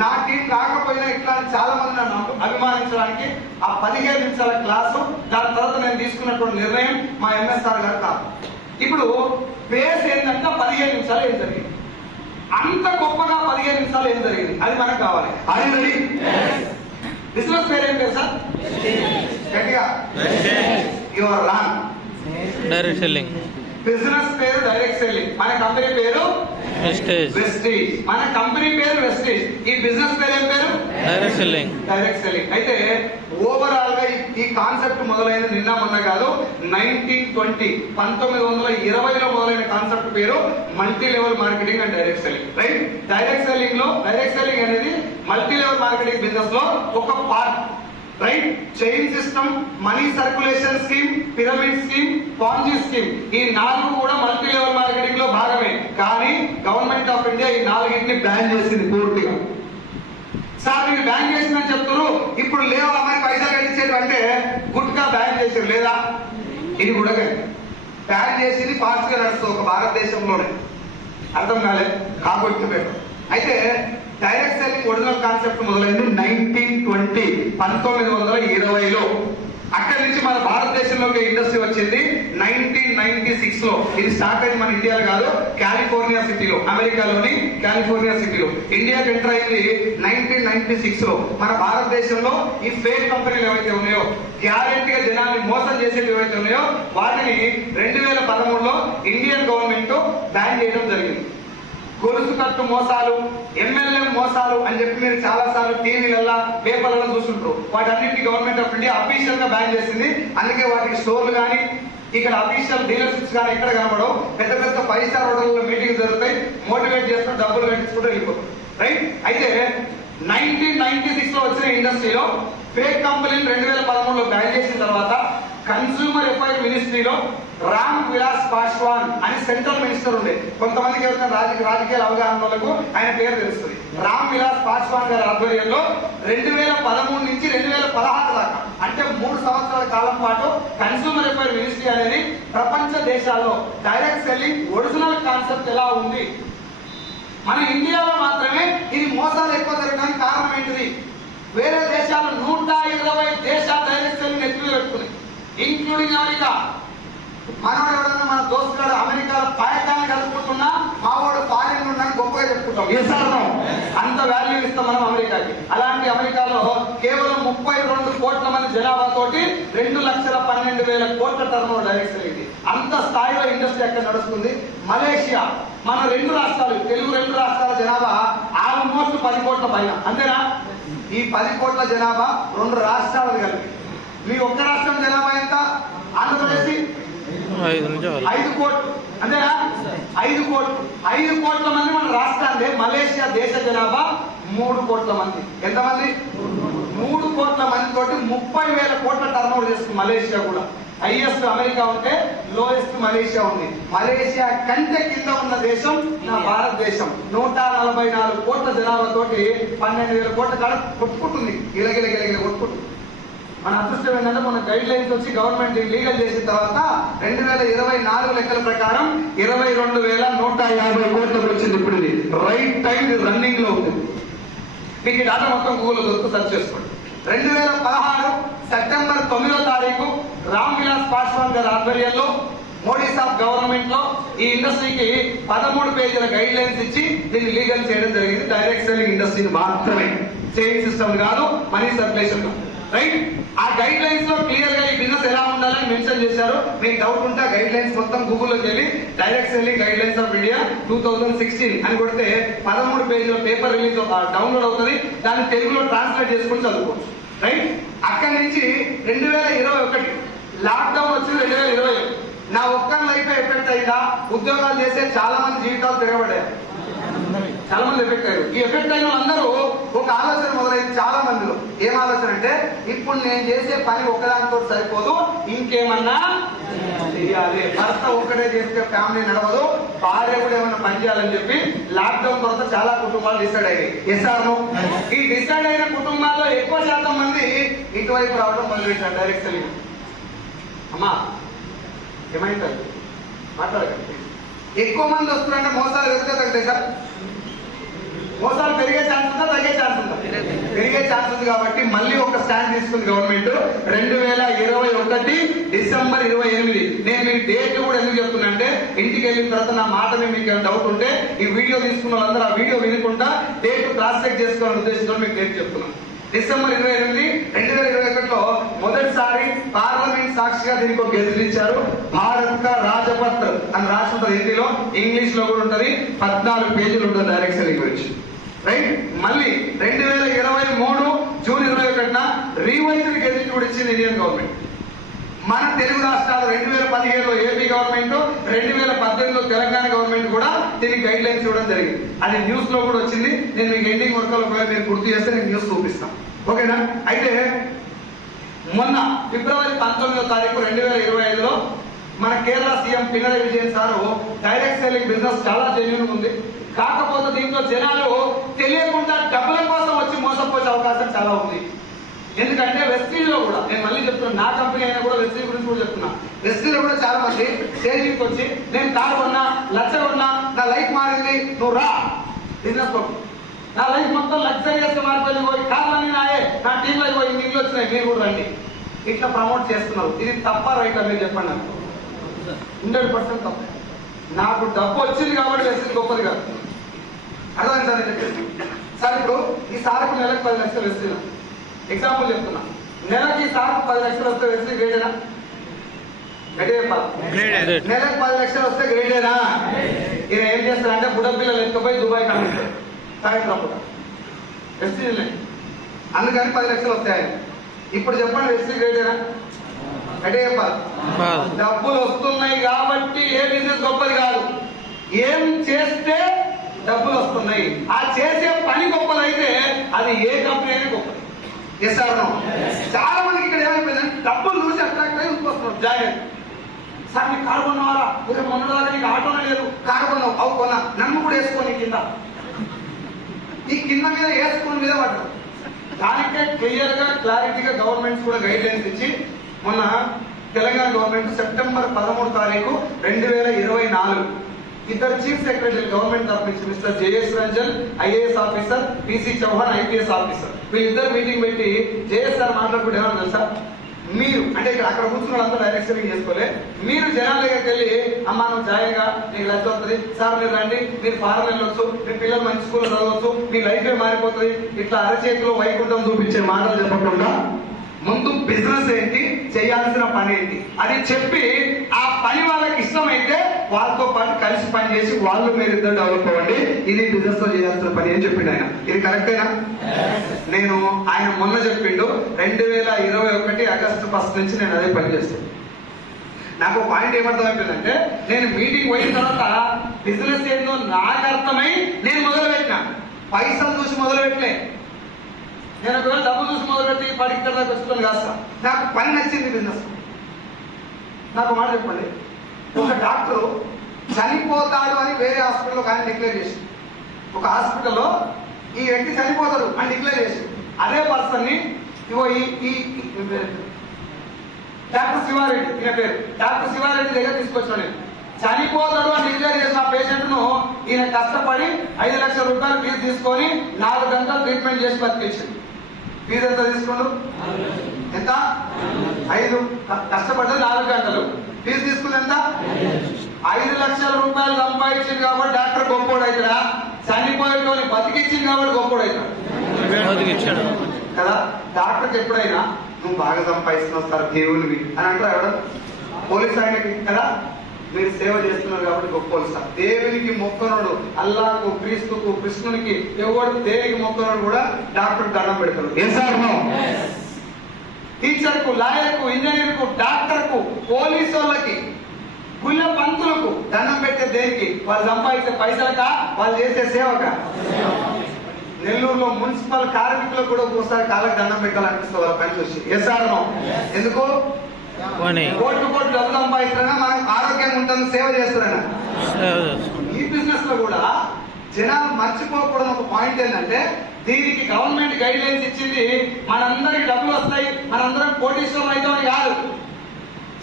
నా టీం కాకపోయినా ఇట్లాంటి చాలా మంది నన్ను అభిమానించడానికి ఆ 15 నిమిషాల క్లాసు, దాని తర్వాత నేను తీసుకున్నటువంటి నిర్ణయం మా ఎంఎస్ఆర్ గారు కాదు. ఇప్పుడు బేస్ ఏంటంటే 15 నిమిషాలు ఏం జరిగింది, అంత గొప్పగా 15 నిమిషాలు ఏం జరిగింది అది మనకు కావాలి. అది బిజినెస్ పేరు ఏం పేరు సార్? గట్టిగా your wrong. Direct selling. Business పేరు డైరెక్ట్ సెల్లింగ్. మన కంపెనీ పేరు వెస్టేజ్. మన కంపెనీ పేరు వెస్టేజ్. ఈ బిజినెస్ పేరు ఏం పేరు? Direct selling. అయితే ఓవరాల్ గా ఈ కాన్సెప్ట్ మొదలైన నిన్న మొన్న కాదు, 1920లో మొదలైన కాన్సెప్ట్ పేరు multi level marketing and direct selling. Right? Direct selling అనేది మల్టీ లెవెల్ మార్కెటింగ్ బిజినెస్ లో ఒక part. Right? Chain system, money circulation scheme, pyramid scheme, Ponzi scheme, ఈ 4 కూడా మల్టీ లెవెల్ మార్కెటింగ్ లో భాగమే. కానీ గవర్నమెంట్ ఆఫ్ ఇండియా ఈ 4ని బ్యాన్ చేసింది పూర్తిగా. సార్ మీరు బ్యాన్ చేసిందని చెప్తున్నారు, ఇప్పుడు లేవు అమ్మాయి పైసలు కట్టించేది అంటే గుట్గా బ్యాన్ చేసారు లేదా? ఇది కూడా బ్యాన్ చేసింది ఫాస్ట్ గా నడుస్తుంది ఒక భారతదేశంలోనే. అర్థం కాలేదు కాబట్టి పెట్టు. అయితే డైరెక్ట్ సెల్లింగ్ ఒరిజినల్ కాన్సెప్ట్ మొదలైంది 1920లో. అక్కడి నుంచి మన భారతదేశంలోకి ఇండస్ట్రీ వచ్చింది 1996 లో. ఇది స్టార్ట్ అయింది మన ఇండియాలో కాదు, కాలిఫోర్నియా సిటీలో, అమెరికాలోని కాలిఫోర్నియా సిటీలో. ఇండియాకి ఎంటర్ అయింది 1996 లో. మన భారతదేశంలో ఈ ఫేక్ కంపెనీలు ఏవైతే ఉన్నాయో, గ్యారెంటీగా జనాన్ని మోసం చేసేవి ఏవైతే ఉన్నాయో, వాటిని 2013లో ఇండియన్ గవర్నమెంట్ బ్యాన్ చేయడం జరిగింది. గొలుసు కట్టు మోసాలు, MLM మోసాలు అని చెప్పి మీరు చాలా సార్లు టీవీలలో, పేపర్లలో చూస్తుంటారు. వాటన్నింటినీ గవర్నమెంట్ ఆఫ్ ఇండియా అఫీషియల్ గా బ్యాన్ చేసింది. అందుకే వాటికి స్టోర్లు కానీ, ఇక్కడ అఫీషియల్ డీలర్షిప్స్ కానీ ఎక్కడ కనపడవు. పెద్ద పెద్ద 5 స్టార్ హోటల్లో మీటింగ్ జరుగుతాయి, మోటివేట్ చేస్తూ డబ్బులు కట్టించుకుంటూ వెళ్ళిపోతారు. రైట్? అయితే 1996 లో వచ్చిన ఇండస్ట్రీలో ఫేక్ కంపెనీలు 2013లో బ్యాన్ చేసిన తర్వాత కన్స్యూమర్ అఫైర్ మినిస్ట్రీలో రామ్ విలాస్ పాస్వాన్ అని సెంట్రల్ మినిస్టర్ ఉండే. కొంతమందికి ఎవరికైనా రాజకీయ అవగాహన వాళ్ళకు ఆయన పేరు తెలుస్తుంది. రామ్ విలాస్ పాస్వాన్ గారి ఆధ్వర్యంలో 2013 నుంచి 2016 దాకా, అంటే 3 సంవత్సరాల కాలం పాటు కన్స్యూమర్ అఫైర్ మినిస్ట్రీ అనేది ప్రపంచ దేశాల్లో డైరెక్ట్ సెల్లింగ్ ఒరిజినల్ కాన్సెప్ట్ ఎలా ఉంది, మన ఇండియాలో మాత్రమే ఇది మోసాలు ఎక్కువ జరగడానికి కారణం ఏంటిది? వేరే దేశాలు 120 దేశాలు డైరెక్ట్ సెల్లింగ్ ఎత్తులు పెట్టుకున్నాయి, ఇంక్లూడింగ్ అమెరికా. మనోడు ఎవడన్నా మన దోస్తుగాడు అమెరికాలో పాయకాన్ని కలుపుకుంటున్నా మావాడు ఫారిన్ ఉన్నాను గొప్పగా చెప్పుకుంటాం. ఏ సాధనం అంత వాల్యూ ఇస్తాం మనం అమెరికాకి. అలాంటి అమెరికాలో కేవలం 32 కోట్ల మంది జనాభాతోటి 2,12,000 కోట్ల టర్నోవర్ డైరెక్ట్ సెల్లింగ్. అంత స్థాయిలో ఇండస్ట్రీ అక్కడ నడుస్తుంది. మలేషియా, మన 2 రాష్ట్రాలు, తెలుగు 2 రాష్ట్రాల జనాభా ఆల్మోస్ట్ 10 కోట్ల పైన. అంతేనా? ఈ 10 కోట్ల జనాభా 2 రాష్ట్రాలు కలిపి. మీ ఒక్క రాష్ట్రం జనాభా ఎంత? ఆంధ్రప్రదేశ్ 5 కోట్లు. అంతేనా? 5 కోట్లు. 5 కోట్ల మంది మన రాష్ట్రాన్ని. మలేషియా దేశ జనాభా 3 కోట్ల మంది. ఎంతమంది? 3 కోట్ల మంది తోటి 30,000 కోట్ల టర్నోవర్ చేస్తుంది మలేషియా కూడా. హైయెస్ట్ అమెరికా ఉంటే లోయెస్ట్ మలేషియా ఉంది. మలేషియా కంటే కింద ఉన్న దేశం నా భారతదేశం. 144 కోట్ల జనాభా తోటి 12,000 కోట్ల కాడ కొట్టుకుంటుంది, గిలగిల కొట్టుకుంటుంది. మన అదృష్టం ఏంటంటే మన గైడ్ లైన్స్ వచ్చి గవర్నమెంట్ లీగల్ చేసిన తర్వాత 2024 లెక్కల ప్రకారం 22,150 కోట్లకు వచ్చింది. ఇప్పుడు ఇది రైట్ టైం రన్నింగ్ లో ఉంది. మీకు ఈ డాటా మొత్తం గూగుల్లో దొరుకుతూ సెర్చ్ చేసుకోండి. 2016 సెప్టెంబర్ 9వ తారీఖు రామ్ విలాస్ పాస్వాన్ గారి ఆధ్వర్యంలో మోడీ సాబ్ గవర్నమెంట్ లో ఈ ఇండస్ట్రీకి 13 పేజీల గైడ్ లైన్స్ ఇచ్చి దీన్ని లీగల్ చేయడం జరిగింది. డైరెక్ట్ సెల్లింగ్ ఇండస్ట్రీని మాత్రమే, చైన్ సిస్టమ్ కాదు, మనీ సర్క్యులేషన్ కాదు. రైట్, ఆ గైడ్ లైన్స్ లో క్లియర్ గా ఈ బిజినెస్ ఎలా ఉండాలని మెన్షన్ చేశారు. మీకు డౌట్ ఉంటే గైడ్ లైన్స్ మొత్తం గూగుల్లోకి వెళ్ళి direct selling guide lines of India 2016 అని కొడితే 13 పేజీల పేపర్ రిలీజ్ డౌన్లోడ్ అవుతుంది. దాన్ని తెలుగులో ట్రాన్స్లేట్ చేసుకుని చదువుకోవచ్చు. రైట్, అక్కడి నుంచి 2021 లాక్డౌన్ వచ్చింది. 2020 నా ఒక్కరి లైఫ్ ఎఫెక్ట్ అయిందా? ఉద్యోగాలు చేసే చాలా మంది జీవితాలు తిరగబడ్డాయి, చాలా మంది ఎఫెక్ట్ అయ్యారు. ఈ ఎఫెక్ట్ అయిన అందరూ ఒక ఆలోచన మొదలైంది చాలా మందిలో. ఏం ఆలోచన అంటే, ఇప్పుడు నేను చేసే పని ఒక్కదానితో సరిపోదు, ఇంకేమన్నా చేయాలి. భర్త ఒక్కడే చేస్తే ఫ్యామిలీ నడవదు, భార్య కూడా ఏమన్నా పని చేయాలని చెప్పి లాక్డౌన్ తర్వాత చాలా కుటుంబాలు డిసైడ్ అయ్యాయి. ఎస్ఆర్ను ఈ డిసైడ్ అయిన కుటుంబాల్లో ఎక్కువ శాతం మంది ఇటువైపు రావడం మొదలుపెట్టారు. Direct selling. అమ్మా ఏమైంది మాట్లాడకండి. ఎక్కువ మంది వస్తున్నారంటే మోసాలు పెరిగితే తగ్గుతాయి సార్? మోసాలు పెరిగే ఛాన్స్ ఉందా, తగ్గే ఛాన్స్ ఉందా? పెరిగే ఛాన్స్ ఉంది. కాబట్టి మళ్ళీ ఒక స్టాండ్ తీసుకుంది గవర్నమెంట్. 2021 డిసెంబర్ 28. నేను మీ డేట్ కూడా ఎందుకు చెప్తున్నా అంటే, ఇంటికి వెళ్ళిన తర్వాత నా మాట మీకు డౌట్ ఉంటే ఈ వీడియో తీసుకున్న వాళ్ళందరూ ఆ వీడియో వినకుండా డేట్ క్రాస్ చెక్ చేసుకోవాలని ఉద్దేశంతో మీకు డేట్ చెప్తున్నాను. డిసెంబర్ 28, 2021లో మొదటిసారి పార్లమెంట్ సాక్షిగా దీనికి ఒక గెజిట్ ఇచ్చారు. భారత్ కా రాజపత్ర అని రాసి ఉంటుంది హిందీలో, ఇంగ్లీష్ లో కూడా ఉంటుంది. 14 పేజీలు ఉంటుంది డైరెక్ట్ సెల్లింగ్ గురించి. రైట్, మళ్ళీ 2023 జూన్ 21న రీవైజ్డ్ గెజిట్ కూడా ఇచ్చింది ఇండియన్ గవర్నమెంట్. మన తెలుగు రాష్ట్రాలు 2015లో ఏపీ గవర్నమెంట్, 2018లో తెలంగాణ గవర్నమెంట్ కూడా దీనికి గైడ్ లైన్స్ ఇవ్వడం జరిగింది. అది న్యూస్ లో కూడా వచ్చింది. నేను మీకు ఎండింగ్ వర్గాలు మీరు గుర్తు చేస్తే నేను న్యూస్ చూపిస్తాను. ఓకేనా? అయితే మొన్న ఫిబ్రవరి 19వ తారీఖు 2025లో మన Kerala CM Pinarayi Vijayan sir direct selling business చాలా జెన్యూన్ ఉంది, కాకపోతే దీంట్లో జనాలు తెలియకుండా డబ్బుల కోసం వచ్చి మోసపోయే అవకాశం చాలా ఉంది. ఎందుకంటే వెస్టీలో కూడా, నేను మళ్ళీ చెప్తున్నా, నా కంపెనీ అయినా కూడా వెస్టీ గురించి కూడా చెప్తున్నా. వెస్టీలో కూడా చాలా మంది సేవింగ్కి వచ్చి నేను కారు కొన్నా, లక్ష కొన్నా, నా లైఫ్ మారింది, నువ్వు రా బిజినెస్ కొట్టు, నా లైఫ్ మొత్తం లగ్జరీస్ మారిపోయింది, పోయి కార్లన్నీ నాయే, నా టీంలో పోయి ఇల్లు వచ్చినాయి, మీరు కూడా రండి, ఇట్లా ప్రమోట్ చేస్తున్నారు. ఇది తప్ప రైట్ మీరు చెప్పండి. నాకు 100% తప్ప. నాకు డబ్బు వచ్చింది కాబట్టి వెస్టీ గొప్పది కాదు. అర్థమైంది సార్? నేను చెప్పేది సార్, ఇప్పుడు ఈ సార్కు నెలకు 10 లక్షలు వెస్టీనా, ఎగ్జాంపుల్ చెప్తున్నా, నెలకి సార్కు 10 లక్షలు వస్తే వెస్టీ గ్రేడేనా? గట్టిగా చెప్పాలి. నెలకు 10 లక్షలు వస్తే గ్రేడేనా? ఈయన ఏం చేస్తారంటే బుడపిల్లలు ఎత్తుకుపోయి దుబాయ్ కలుగుతారు సాయంత్రం పూట, వెస్టీ. అందుకని 10 లక్షలు వస్తాయి. ఇప్పుడు చెప్పండి, వెస్టీ గ్రేడేనా? గట్టిగా చెప్పాలి. డబ్బులు వస్తున్నాయి కాబట్టి ఏ బిజినెస్ గొప్పది కాదు, ఏం చేస్తే డబ్బులు వస్తున్నాయి, ఆ చేసే పని గొప్పదైతే అది ఏ కంపెనీ అయినా గొప్పది. చాలా మందికి ఇక్కడ ఏమైపోయిందంటే డబ్బులు చూసి అట్రాక్ట్ అయ్యి వస్తున్నారు. జాయిన్ సార్, నీకు కారు కొన్నావారా? మొన్నదాకా నీకు ఆటోనే లేదు, కారు కొన్నావు, అవు కొన్నా, నన్ను కూడా వేసుకోని కింద, ఈ కింద మీద వేసుకుని మీద పడ్డారు. దానికే క్లియర్ గా క్లారిటీగా గవర్నమెంట్స్ కూడా గైడ్ లైన్స్ ఇచ్చి, మొన్న తెలంగాణ గవర్నమెంట్ సెప్టెంబర్ 13 తారీఖు 2024 ఇద్దరు చీఫ్ సెక్రటరీ గవర్నమెంట్ తరఫు నుంచి mister JS Ranjan IAS officer, PC Chauhan IPS officer, వీళ్ళిద్దరు మీటింగ్ పెట్టి జేఎస్ సార్ మాట్లాడుకుంటే ఏమన్నా తెలుసా, మీరు అంటే ఇక్కడ అక్కడ కూర్చున్న వాళ్ళంతా డైరెక్ట్ సెల్లింగ్ చేసుకోలే, మీరు జనాల దగ్గరికి వెళ్ళి అమ్మా నువ్వు జాయిగా నీకు లైఫ్ వస్తుంది సార్, మీరు రండి, మీరు ఫారెన్ వెళ్ళొచ్చు, మీ పిల్లలు మంచి స్కూల్లో చదవచ్చు, మీ లైఫే మారిపోతుంది, ఇట్లా అరచేతిలో వైకుంఠం చూపించే మాటలు చెప్పకుండా ముందు బిజినెస్ ఏంటి, చేయాల్సిన పని ఏంటి అది చెప్పి, ఆ పని వాళ్ళకి ఇష్టమైతే వాళ్ళతో పాటు కలిసి పని చేసి వాళ్ళు మీరిద్దరు డెవలప్ అవ్వండి, ఇది బిజినెస్ లో చేయాల్సిన పని అని చెప్పిండు ఆయన. ఇది కరెక్టేనా? నేను ఆయన మొన్న చెప్పిండు 2021 ఆగస్టు 1 నుంచి నేను అదే పని చేస్తాను. నాకు పాయింట్ ఏమర్థమైపోయిందంటే, నేను మీటింగ్ పోయిన తర్వాత బిజినెస్ ఏంటో నాకు అర్థమై నేను మొదలు పెట్టినా, పైసలు చూసి మొదలు పెట్టలే. నేను ఒకవేళ డబ్బు చూసి మొదలు పెట్టి 10 ఇక్కడ దాకా వచ్చుకొని కాస్త నాకు పని నచ్చింది బిజినెస్. నాకు మాట చెప్పండి, ఒక డాక్టర్ చనిపోతాడు అని వేరే హాస్పిటల్లో కానీ డిక్లేర్ చేసి, ఒక హాస్పిటల్లో ఈ వ్యక్తి చనిపోతాడు అని డిక్లేర్ చేసి, అదే పర్సన్ని ఇగో డాక్టర్ శివారెడ్డి ఈయన పేరు. డాక్టర్ శివారెడ్డి దగ్గర తీసుకొచ్చాను నేను. చనిపోతాడు అని డిక్లేర్ చేసిన ఆ పేషెంట్ ను ఈయన కష్టపడి 5 లక్షల రూపాయలు ఫీజు తీసుకొని 4 గంటలు ట్రీట్మెంట్ చేసి బతికించింది. ఫీజు ఎంత తీసుకున్నాడు? ఎంత? 5. కష్టపడ్డది 4 గంటలు. ఫీజు తీసుకుంది ఎంత? 5 లక్షల రూపాయలు సంపాదించింది కాబట్టి డాక్టర్ గొప్పోడు అవుతాడా? చనిపోయేటోని బతికించింది కాబట్టి గొప్పోడు అవుతాడు కదా. డాక్టర్కి ఎప్పుడైనా నువ్వు బాగా సంపాదిస్తున్నావు సార్ దేవునివి అని అంటారు ఎవడ? పోలీస్ ఆయనకి కదా, మీరు సేవ చేస్తున్నారు కాబట్టి గొప్పలు సార్. దేవునికి మొక్కనుడు, అల్లాకు, క్రీస్తుకు, కృష్ణునికి ఎవరు దేనికి మొక్కనుడు కూడా డాక్టర్ దండం పెడతాడు. టీచర్ కు, లాయర్ కు, ఇంజనీర్ కు, డాక్టర్ కు, పోలీసు వాళ్ళకి, కుల పంతులకు దండం పెట్టే దేనికి? వాళ్ళు సంపాదించే పైసలకా, వాళ్ళు చేసే సేవక? నెల్లూరులో మున్సిపల్ కార్మికులకు కూడా ఒకసారి కాళ్ళకి దండం పెట్టాలనిపిస్తుంది వాళ్ళ పని చూసి. ఎందుకు? కోట్లు డబ్బు సంపాదిస్తారన్నా, మనం ఆరోగ్యంగా ఉంటుంది, సేవ చేస్తారన్నా. ఈ బిజినెస్ లో కూడా జనాలు మర్చిపోకూడదు ఒక పాయింట్ ఏంటంటే, దీనికి గవర్నమెంట్ గైడ్ లైన్స్ ఇచ్చింది మనందరికి డబ్బులు వస్తాయి, మనందరం కోటీశ్వరం అవుతామని కాదు.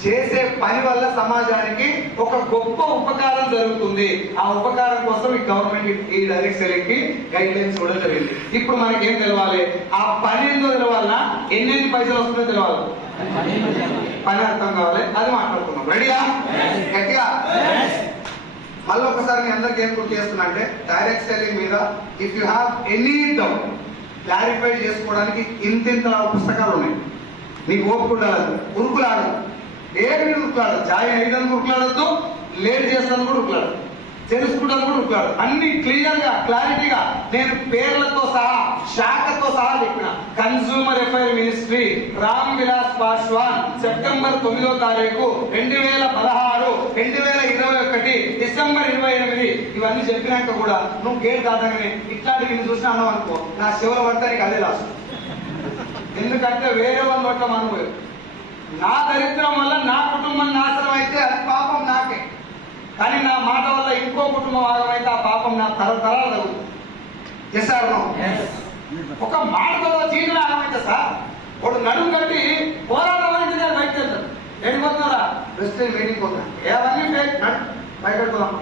చేసే పని వల్ల సమాజానికి ఒక గొప్ప ఉపకారం జరుగుతుంది. ఆ ఉపకారం కోసం ఈ గవర్నమెంట్ ఈ డైరెక్ట్ సెల్లింగ్ కి గైడ్ లైన్స్ కూడా జరిగింది. ఇప్పుడు మనకేం తెలవాలి? ఆ పని ఏందో తెలవాలన్నా, ఎన్ని పైసలు వస్తుందో తెలవాలి. పని అర్థం కావాలి, అది మాట్లాడుకున్నాం. రెడీయా? గట్టిగా మళ్ళీ ఒకసారి మీ అందరికి ఏం గుర్తు చేస్తున్నా అంటే, డైరెక్ట్ సెల్లింగ్ మీద if you have any doubt clarify చేసుకోవడానికి ఇంత పుస్తకాలు ఉన్నాయి. నీకు ఓపిక ఉండాలి, ఉరుకులాడదు. ఏమి ఉరుకులాడు? జాయిన్ అయ్యేందుకు ఉరుకులాడద్దు, లేట్ చేస్తాను కూడా ఉరుకులాడు, తెలుసుకుంటాను కూడా ఉరుకులాడు. అన్ని క్లియర్ గా, క్లారిటీగా నేను పేర్లతో సహా, శాఖతో సహా చెప్పిన. Consumer affair ministry, Ram Vilas Paswan, September 9వ తారీఖు 2016, 2021, డిసెంబర్ 28. ఇవన్నీ చెప్పినాక కూడా నువ్వు గేట్ దాటగానే ఇట్లాంటివి నేను చూసినా అన్నావు అనుకో, నా శివుల పడతానికి అదే లాస్ట్. ఎందుకంటే వేరే వాళ్ళ నోట్ల మనం, నా దరిద్రం వల్ల నా కుటుంబం నాశనం అయితే అది పాపం నాకే, కానీ నా మాట వల్ల ఇంకో కుటుంబం ఆగమైతే ఆ పాపం నా తరతరాలు తగ్గుతుంది. చేశారు ఒక మాటతో జీవితం ఆగమైతే సార్, ఒక నడుము కట్టి పోరాటం అనేది బయటకు వెళ్తారు. వెళ్ళిపోతున్నారా? బెస్ట్ మీటింగ్ పోతాను, ఏవన్నీ బయట పోదాం,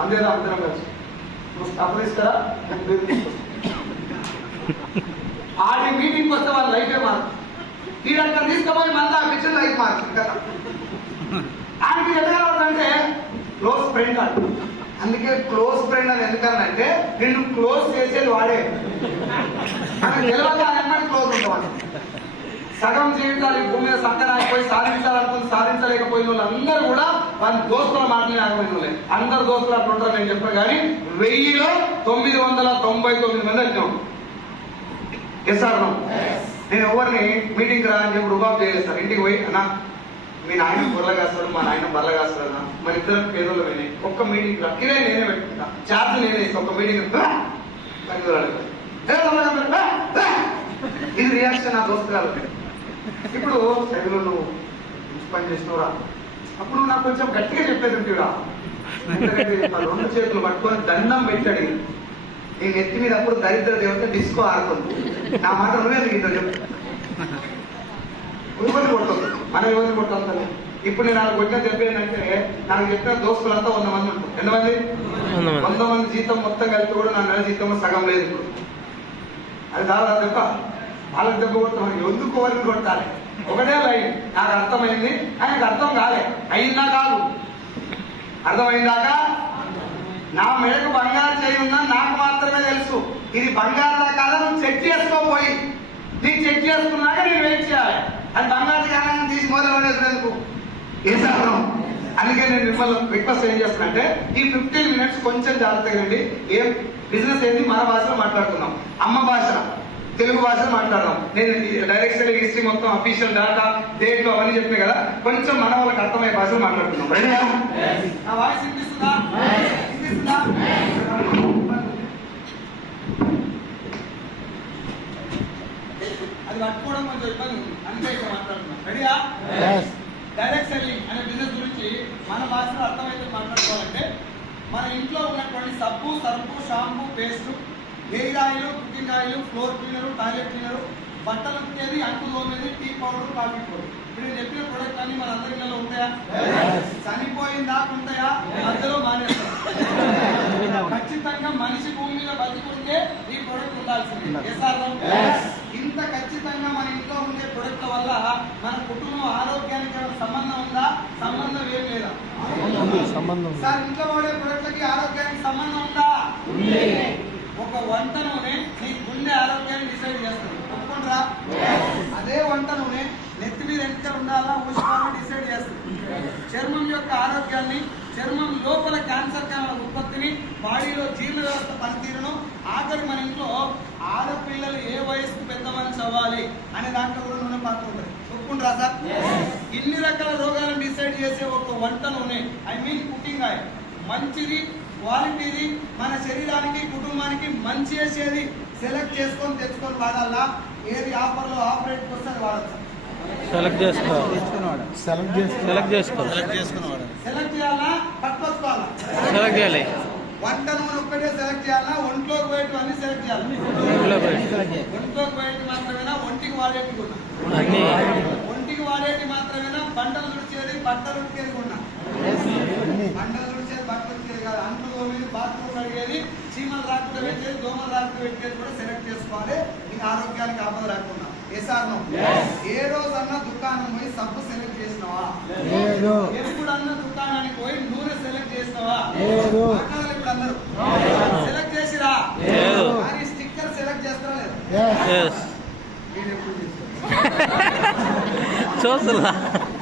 అందేదా అందరం కలిసి. నువ్వు స్టఫ్ తీసుకురా, ఆడి మీటింగ్కి వస్తే వాళ్ళ లైఫే మారుతుంది. వీళ్ళక్కడ తీసుకుపోయి మంది ఆ పిక్చర్ లైఫ్ మార్చింది కదా. ఆయనకి ఎదగలంటే క్లోజ్ ఫ్రెండ్ అంట. అందుకే క్లోజ్ ఫ్రెండ్ అని ఎందుకనంటే, నిన్ను క్లోజ్ చేసేది వాడే. తెలియక క్లోజ్ ఉంటాం. సగం జీవితాలు ఈ భూమి మీద సక్కన అయిపోయి సాధించాలనుకుని సాధించలేకపోయిన వాళ్ళందరూ కూడా వాళ్ళ దోస్తుల మాటలు ఆగిపోయిన వాళ్ళే. అందరు దోస్తులు అట్లా ఉంటారు నేను చెప్పాను, కానీ 1000లో 999 మంది వచ్చాం. నేను ఎవరిని మీటింగ్ రా అని చెప్పి రుబాబు చేయలేదు సార్. ఇంటికి పోయి అన్నా మీ నాయన బుర్ర కాస్తాడు, మా నాయన బర్ర కాస్తాడు అన్న, మన ఇద్దరు పేదలు పోయి ఒక్క మీటింగ్ రా, ఇదే నేనే పెట్టుకుంటా, ఛార్జ్ నేనే ఇస్తా, ఒక్క మీటింగ్. ఇది రియాక్షన్ నా దోస్తురాలు. ఇప్పుడు సైకిల్ నువ్వు పని చేసినవురా, అప్పుడు నాకు కొంచెం గట్టిగా చెప్పేది ఉంటిరా. ఎందుకంటే 2 చేతులు పట్టుకొని దండం పెట్టాడు. నేను ఎత్తి మీద అప్పుడు దరిద్ర దేవత డిస్కో ఆడుతుంది. నా మాట నువ్వే దిగుతావు చెప్పు. ఇబ్బంది కొడుతుంది, మనం ఇబ్బంది కొడుతుంది. ఇప్పుడు నేను నాకు వచ్చిన చెప్పేందంటే, నాకు చెప్పిన దోస్తులంతా 100 మంది ఉంటారు. ఎంతమంది? 100 మంది జీతం మొత్తం కలిపి కూడా నా నెల జీతం సగం లేదు ఇప్పుడు. అది దాదా దెబ్బ, వాళ్ళకి దెబ్బ కొడతాం. ఎందుకు ఎవరిని కొట్టాలి? ఒకటే లైన్ నాకు అర్థమైంది, ఆయనకు అర్థం కాలే. అయిందా? కాదు. అర్థమైందాక నా మెడకు బంగారు చేయి ఉందని నాకు మాత్రమే తెలుసు. ఇది బంగారుదా కాదా నువ్వు చెక్ చేసుకోపోయి, నీకు చెక్ చేసుకున్నాక నేను వెయిట్ చేయాలి. అది బంగారు కాదని తీసి మొదలు వేసాను. అందుకే నేను మిమ్మల్ని రిక్వెస్ట్ ఏం చేస్తున్నా అంటే, ఈ 15 minutes కొంచెం జాగ్రత్తగా రండి. ఏం బిజినెస్ ఏంటి మన భాషలో మాట్లాడుతున్నాం, అమ్మ భాష తెలుగు భాషలో మాట్లాడదాం. నేను డైరెక్ట్ సెల్లింగ్ హిస్టరీ మొత్తం అఫీషియల్ డేటా డేట్లు అవన్నీ చెప్పినా కదా, కొంచెం మన వాళ్ళకి అర్థమయ్యే భాషలో మాట్లాడుతున్నాం. రెడీయా? నా వాయిస్ వినిపిస్తుందా? అది పట్టుకోవడం కొంచెం ఇబ్బంది ఉంది, అందుకే ఇక్కడ మాట్లాడుతున్నాం. రెడీయా? డైరెక్ట్ సెల్లింగ్ అనే బిజినెస్ గురించి మన భాషలో అర్థమైతే మాట్లాడుకోవాలంటే, మన ఇంట్లో ఉన్నటువంటి సబ్బు, సర్పు, shampoo, paste, hair oil, cooking oil, floor cleaner, toilet cleaner, బట్టలు ఉతికేది, అంటు తోమేది, టీ పౌడర్, కాఫీ పౌడర్. ఇప్పుడు నేను చెప్పిన ప్రొడక్ట్ అన్ని మన అందరి ఇళ్ళలో ఉంటాయా? చనిపోయిన దాకా ఉంటాయా? మధ్యలో మానేస్తాం. ఖచ్చితంగా మనిషి భూమి మీద బతుకుంటే ఈ ప్రొడక్ట్ ఉండాల్సింది. ఇంత ఖచ్చితంగా మన ఇంట్లో ఉండే ప్రొడక్ట్ల వల్ల మన కుటుంబం ఆరోగ్యానికి ఏమైనా సంబంధం ఉందా? సంబంధం ఏం లేదా? సార్, ఇంట్లో వాడే ప్రొడక్ట్లకి ఆరోగ్యానికి సంబంధం ఉందా? ఒక వంట నూనె నీ గుండె ఆరోగ్యాన్ని డిసైడ్ చేస్తుంది. ఒప్పుకుంటారా? అదే వంట నూనె నెత్తి మీద ఎంత ఉండాలా ఊసుకోవాలని డిసైడ్ చేస్తుంది. చర్మం యొక్క ఆరోగ్యాన్ని, చర్మం లోపల క్యాన్సర్ కణాల ఉత్పత్తిని, బాడీలో జీర్ణ వ్యవస్థ పనితీరును, ఆఖరి మన ఇంట్లో ఆడపిల్లలు ఏ వయసుకు పెద్ద మనిషి అవ్వాలి అనే దాంట్లో కూడా నూనె పాత్ర ఉంటుంది. ఒప్పుకుంటారా సార్? ఇన్ని రకాల రోగాలను డిసైడ్ చేసే ఒక వంట నూనె, ఐ మీన్ కుకింగ్ ఆయిల్, మంచిది, క్వాలిటీది, మన శరీరానికి కుటుంబానికి మంచి చేసేది సెలెక్ట్ చేసుకొని తెచ్చుకొని వాడాలా? ఏది ఆఫర్లో ఆఫర్ రేట్కి వస్తే అది వాడచ్చు. సెలెక్ట్ చేయాలా? పట్టుకోవాలా? సెలెక్ట్ చేయాలి. వంట నూనె ఒక్కటే సెలెక్ట్ చేయాలా? ఒంట్లోకి పోయేటి అన్ని సెలెక్ట్ చేయాలి. ఒంట్లోకి పోయేటి మాత్రమేనా? ఒంటికి వాడేటి కూడా. ఒంటికి వాడేటి మాత్రమేనా? బండలు తుడిచేది, బట్టలు ఉడికేది కూడా. బండలు తుడిచేది, బట్టలు ఉడికేది కాదు. అంట్లు తోమేది, బాత్రూమ్ కడిగేది, చీమలు రాకుండా పెట్టేది, దోమలు రాకుండా పెట్టేది కూడా సెలెక్ట్ చేసుకోవాలి. మీకు ఆరోగ్యానికి ఆపద రాకుండా. ఏ రోజన్నా దుకాణం పోయి సబ్బు సెలెక్ట్ చేసినావా? ఎప్పుడన్నా దుకాణానికి పోయి నూనె సెలెక్ట్ చేసినావా? ఇప్పుడు అందరూ సెలెక్ట్ చేసిరా? కానీ స్టిక్కర్ సెలెక్ట్ చేస్తారా లేదా? చూస్తున్నా.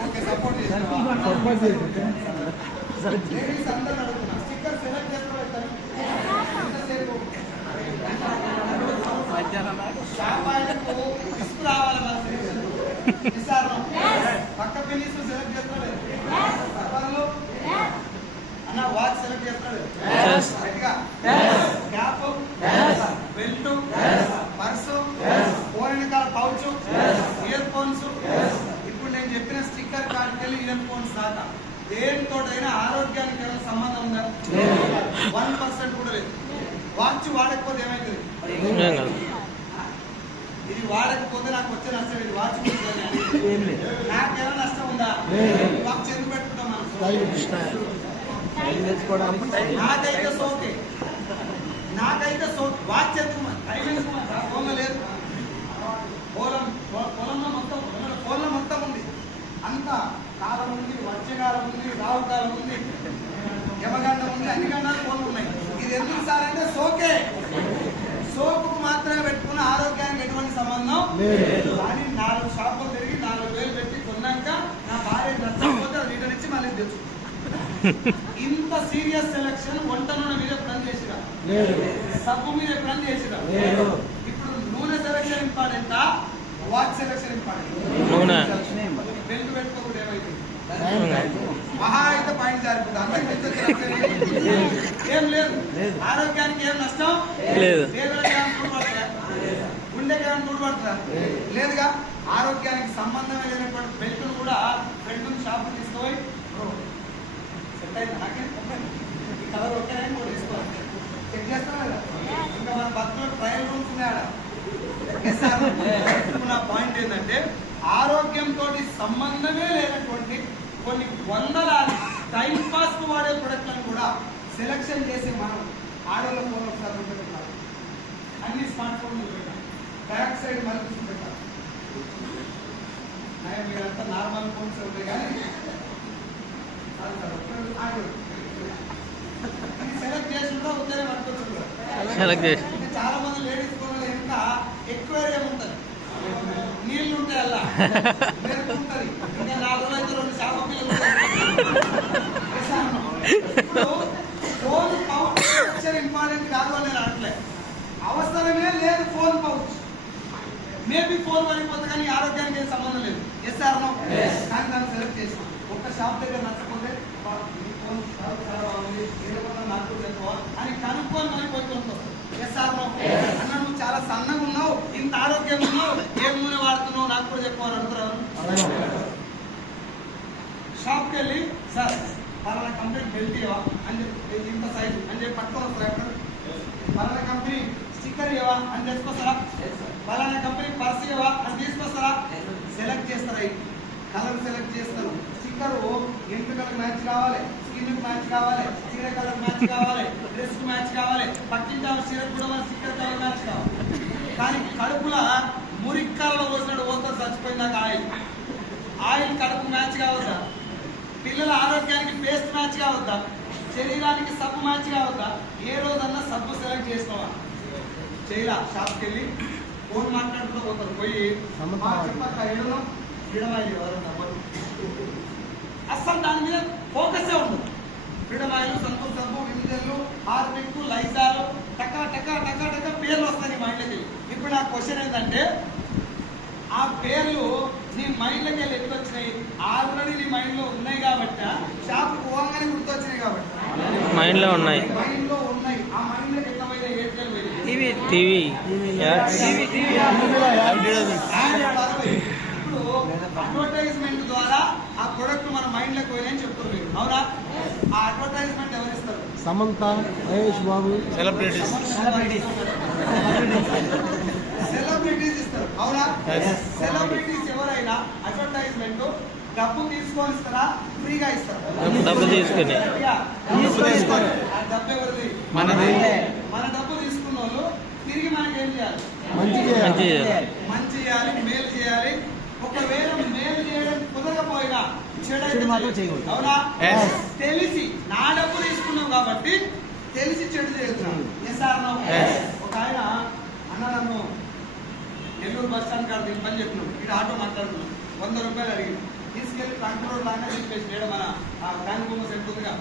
ఓకే, సపోర్ట్ చేసినావా? లేడీస్ అందరూ అడుగుతున్నా, స్టిక్కర్ సెలెక్ట్ చేస్తారా? ఇసుకు రావాలి పక్క పెన్నిస్ సెలెక్ట్ చేస్తాడు అన్న, వాచ్ సెలెక్ట్ చేస్తాడు, క్యాప్, బెల్ట్, పర్సు, ఫోన్ వెనకాల పౌచ్, ఇయర్ ఫోన్స్. ఇప్పుడు నేను చెప్పిన స్టిక్కర్ కార్డుకి వెళ్ళి ఇయర్ ఫోన్స్ దాకా దేనితోటైనా ఆరోగ్యానికి ఏమైనా సంబంధం ఉందా? 1% కూడా లేదు. వాచ్ వాడకపోతే ఏమైతుంది? ఇది వాడకపోతే నాకు వచ్చే నష్టం ఇది. వాచ్ నాకేమైనా నష్టం ఉందా? వాచ్ ఎందుకు పెట్టుకుంటాం మనం? నాకైతే సోకే, వాచ్ ఎందుకు? టైం ఎందుకు? ఫోన్లో లేదు. ఫోన్లో మొత్తం ఉంది. అంత కాలం ఉంది, వర్షకాలం ఉంది, రావుకాలం ఉంది, యమగండం ఉంది, అన్ని గండాలు ఫోన్లు ఉన్నాయి. ఇది ఎందుకు సార్ అంటే సోకే. సోపుకు మాత్రమే పెట్టుకున్న ఆరోగ్యానికి ఎటువంటి సంబంధం లేదు. కానీ 4 షాపులు తిరిగి 4,000 పెట్టి కొన్నాక నా భార్య నచ్చకపోతే అది రిటర్న్ ఇచ్చి మళ్ళీ తెచ్చు. ఇంత సీరియస్ సెలక్షన్ వంట నూనె మీద ప్లాన్ చేసిరా? సబ్బు మీద ప్లాన్ చేసిరా? ఇప్పుడు నూనె సెలక్షన్ ఇంపార్టెంటా? Watch selection important? బెల్ట్ పెట్టుకోకుండా ఏమైతుంది? మహా అయితే పాయింట్ జారిపోతుంది. ఏం లేదు. ఆరోగ్యానికి ఏం నష్టం లేదు. గుండెకి ఏమైనా తోడ్పడుతుందా? లేదుగా. ఆరోగ్యానికి సంబంధం లేనటువంటి బెల్ట్ను కూడా ఫ్రెండ్ షాప్ తీసుకుపోయి సెట్ అయితే నాకే ఈ కలర్ ఓకేనా కూడా తీసుకోవాలి, చెక్ చేస్తాం కదా. ఇంకా మన బతుకులో ట్రయల్ రూమ్స్ ఉన్నాయా? నా పాయింట్ ఏంటంటే ఆరోగ్యంతో సంబంధమే లేనటువంటి కొన్ని వందలాది టైం పాస్ కు వాడే ప్రొడక్ట్లను కూడా సెలక్షన్ చేసి మనం ఆడోళ్ళ ఫోన్ ఒకసారి పెట్టాలి. అన్ని స్మార్ట్ ఫోన్లు పెట్టాలి, బ్యాక్ సైడ్ మళ్ళీ పెట్టాలి. మీరంతా నార్మల్ ఫోన్స్ ఉంటాయి కానీ సెలెక్ట్ చేసి కూడా ఉదయం పట్టుకోవచ్చు. చాలా మంది లేడీస్ ఫోన్లు ఇంకా ఎక్కువ ఏముంటుంది, నీళ్లు ఉంటాయి, అలా ఉంటుంది. ఇంకా 4 రోజులు అయితే 2 శాతం ఫోన్ పౌచ్ ఇంపార్టెంట్ కాదు అని నేను అనట్లేదు. అవసరమే లేదు ఫోన్ పౌచ్. మేబీ ఫోన్ పడిపోతే కానీ ఆరోగ్యానికి ఏం సంబంధం లేదు. Yes or no? కానీ దాన్ని సెలెక్ట్ చేసాం. ఒక్క షాప్ దగ్గర నచ్చకుంటే ఫోన్ చాలా బాగుంది, ఏదో నాకు చెప్పవాలి అని కనుక్కొని మరి పోయి కొనుక్కొస్తాం. Yes or no? అన్న నువ్వు చాలా సన్నగా ఉన్నావు, ఇంత ఆరోగ్యంగా ఉన్నావు, ఏం నూనె వాడుతున్నావు నాకు కూడా చెప్పాలని అనుకున్నాను. షాప్కి వెళ్ళి సార్ పలానా కంపెనీ బెల్ట్ ఇవ్వా అని చెప్పి, ఇంత సైజు అని చెప్పి పట్టుకోవస్తారు. పలానా కంపెనీ స్టిక్కర్ ఇవ్వా అని తెచ్చుకోస్తారా? ఫలానా కంపెనీ పర్సీవా అని తీసుకొస్తారా? సెలెక్ట్ చేస్తారా? కలర్ సెలెక్ట్ చేస్తారు. స్టిక్కర్ ఎంట్రుకలకు మ్యాచ్ కావాలి, స్కిన్ మ్యాచ్ కావాలి, చీర కలర్ మ్యాచ్ కావాలి, డ్రెస్ మ్యాచ్ కావాలి, పక్కింటి చీర కూడా మన స్టిక్కర్ కలర్ మ్యాచ్ కావాలి. కానీ కడుపుల మురిక్కాలలో పోసినట్టు పోస్తారు చచ్చిపోయిందాక ఆయిల్ కడుపు మ్యాచ్ కావద్దా? పిల్లల ఆరోగ్యానికి పేస్ట్ మ్యాచ్ కావద్దా? శరీరానికి సబ్బు మ్యాచ్ కావద్దా? ఏ రోజన్నా సబ్బు సెలెక్ట్ చేసుకోవా? చేయరా? షాప్కి వెళ్ళి ఫోన్ మాట్లాడుతూ పోతారు. పోయి ఫ్రీడమ్ ఆయిల్ అస్సలు దాని మీద ఫోకసే ఉండదు. ఫ్రీడమ్ ఆయిల్, సంతూర్ సబ్బు, విమిజన్లు, హార్పిక్, లైజాలు టకా టకా టకా టకా పేర్లు వస్తాయి మైండ్లకి. ఇప్పుడు నా క్వశ్చన్ ఏంటంటే, ఆ పేర్లు నీ మైండ్లోకి వెళ్ళి ఎట్లా వచ్చినాయి? ఆల్రెడీ నీ మైండ్లో ఉన్నాయి కాబట్టి, షాప్ పోగానే గుర్తొచ్చినాయి కాబట్టి మైండ్లో ఉన్నాయి. మైండ్లో ఉన్నాయి. ఆ మైండ్లోకి ఎట్లా పోయినాయి? ఏడ్కెళ్ళి పోయినాయి. టీవీ ఇప్పుడు అడ్వర్టైజ్మెంట్ ద్వారా ఆ ప్రొడక్ట్ మన మైండ్లోకి పోయినాయని చెప్తున్నారు మీరు, అవునా? ఆ అడ్వర్టైజ్మెంట్ ఎవరు ఇస్తారు? సమంత, మహేష్ బాబు, సెలబ్రిటీస్ ఇస్తారు, అవునా? సెలబ్రిటీస్ ఎవరైనా అడ్వర్టైజ్మెంట్ డబ్బు తీసుకొని ఇస్తారా, ఫ్రీగా ఇస్తారా? డబ్బు తీసుకుని. ఆ డబ్బు ఎవరిది? మన డబ్బు తీసుకున్న వాళ్ళు తిరిగి మనకి ఏం చేయాలి? మంచి మంచి చేయాలి, మేలు చేయాలి. ఒకవేళ మేలు చేయడం కుదరకపోయినా చెడు మాత్రం చేయకూడదు, అవునా? తెలిసి నా డబ్బు తీసుకున్నాం కాబట్టి తెలిసి చెడు చేస్తున్నాం. ఒక ఆయన అన్న నన్ను నెల్లూరు బస్ స్టాండ్ కాడ దింపని చెప్పినాడు. ఇక్కడ ఆటో మాట్లాడుతున్నాం. 100 రూపాయలు అడిగింది. తీసుకెళ్లి ట్రంక్ రోడ్ లాగా చెప్పేసి మేడం మన బ్యాంక్ బొమ్మ సెంటర్ ఉందిగా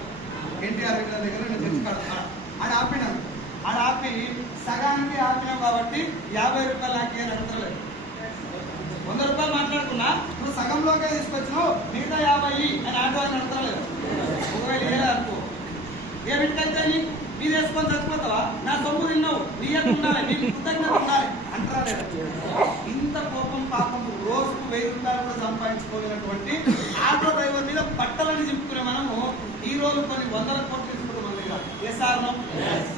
ఎన్టీఆర్ దగ్గర నేను చర్చి కాడుతున్నా. ఆడ ఆపినాను. ఆడ ఆపి సగానికి ఆపినాం కాబట్టి 50 రూపాయలు నాకు అని అడగలేదు. 100 రూపాయలు మాట్లాడుకున్నా, నువ్వు సగంలోకే తీసుకొచ్చినావు, మిగతా 50 అని ఆటో అని అడగలేదు. ఒకవేళ ఏలా అనుకో, ఏమిటికైతే మీరు వేసుకొని చచ్చిపోతావా? నా సొమ్ము తిన్నావు, నీ యొక్క ఉండాలి, నీకు కృతజ్ఞత ఉండాలి అంటారా లేదా? ఇంత కోపం పాపం రోజుకు 1000 రూపాయలు కూడా సంపాదించుకోలేనటువంటి ఆటో డ్రైవర్ మీద బట్టలని చెప్పుకునే మనము ఈ రోజు కొన్ని 100 కోట్లు తీసుకుంటాం మీద. ఎస్ఆర్నో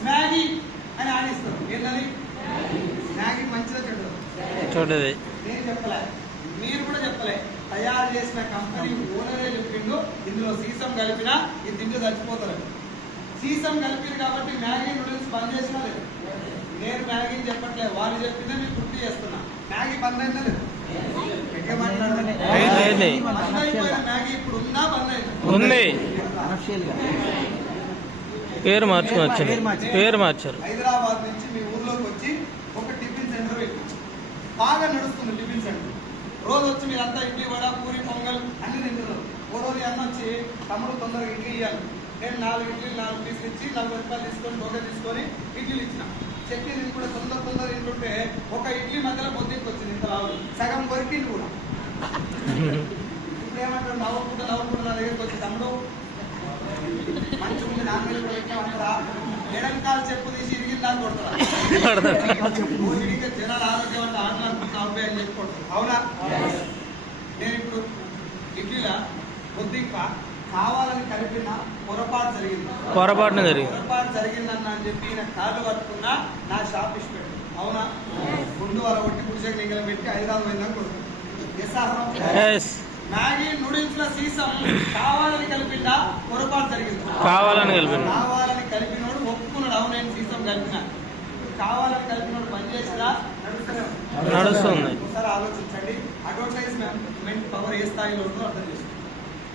మ్యాగీ అని ఆడిస్తారు. ఏంటది? మ్యాగీ మంచిగా చెడు చూడది. నేను చెప్పలే, మీరు కూడా చెప్పలే. తయారు చేసిన కంపెనీ ఓనరే చెప్పిండు, ఇందులో సీసం కలిపినా ఈ తిండి చచ్చిపోతారు. సీసం కలిపింది కాబట్టి మ్యాగీ నూడిల్స్ బంద్ చేసినా లేదు. నేను మ్యాగీని చెప్పట్లేదు, వాళ్ళు చెప్పిందే మీకు గుర్తు చేస్తున్నా. మ్యాగీ బంద్ అయిందా లేదు? ఎట్లా మాట్లాడాలి? బంద్ అయిపోయిన మ్యాగీ ఇప్పుడు ఉందా, బంద్ అయిందా? ఉంది. పేరు మార్చుకుని వచ్చింది. పేరు మార్చారు. హైదరాబాద్ నుంచి మీ ఊర్లోకి వచ్చి ఒక టిఫిన్ సెంటర్ పెట్టి బాగా నడుస్తుంది. టిఫిన్ సెంటర్ రోజు వచ్చి మీరంతా ఇడ్లీ, వడ, పూరి, పొంగల్ అన్ని తింటున్నారు. ఓ రోజు అన్న వచ్చి తమ్ముడు తొందరగా ఇడ్లీ ఇవ్వాలి. నేను 4 ఇడ్లీలు 4 పీసులు ఇచ్చి 40 రూపాయలు తీసుకొని బొగ్గ తీసుకొని ఇడ్లీలు ఇచ్చిన. చట్నీ నేను కూడా తొందర తింటుంటే ఒక ఇడ్లీ మధ్యలో పొద్దుకి వచ్చింది. ఇంత రావు సగం కొరికింది కూడా. ఇప్పుడు ఏమంటారు? నవ్వకుండా నా దగ్గరికి వచ్చి, తమ్ముడు మంచి ఉంది, నాన్న మీద పెట్టామంటారా? ఎడంకాలు చెప్పు తీసి ఇరిగింది దాన్ని కొడతారా? జనాలు ఆరోగ్యం అంటే ఆటలు అనుకుంటున్నా అబ్బాయి అని చెప్పి కొడతారు, అవునా? నేను ఇప్పుడు ఇడ్లీలా పొద్దుక కావాలని కలిపిన పొరపాటు జరిగిందన్న అని చెప్పి ఈయన కాళ్ళు పట్టుకున్నా నా షాప్ ఇచ్చి పెట్టు, అవునా? గుండు వాళ్ళ ఒట్టి పురుషకు నిగల పెట్టి 5 పోయిందని కొడుతుంది. మ్యాగీ నూడిల్స్ లో సీసం కావాలని కలిపిందా, పొరపాటు జరిగింది? కావాలని కలిపినోడు ఒప్పుకున్నాడు, అవును నేను సీసం కలిపినా. కావాలని కలిపినోడు పని చేసినా నడుస్తుంది. ఒకసారి ఆలోచించండి, అడ్వర్టైజ్మెంట్ పవర్ ఏ స్థాయిలో ఉందో అర్థం చేసుకోండి.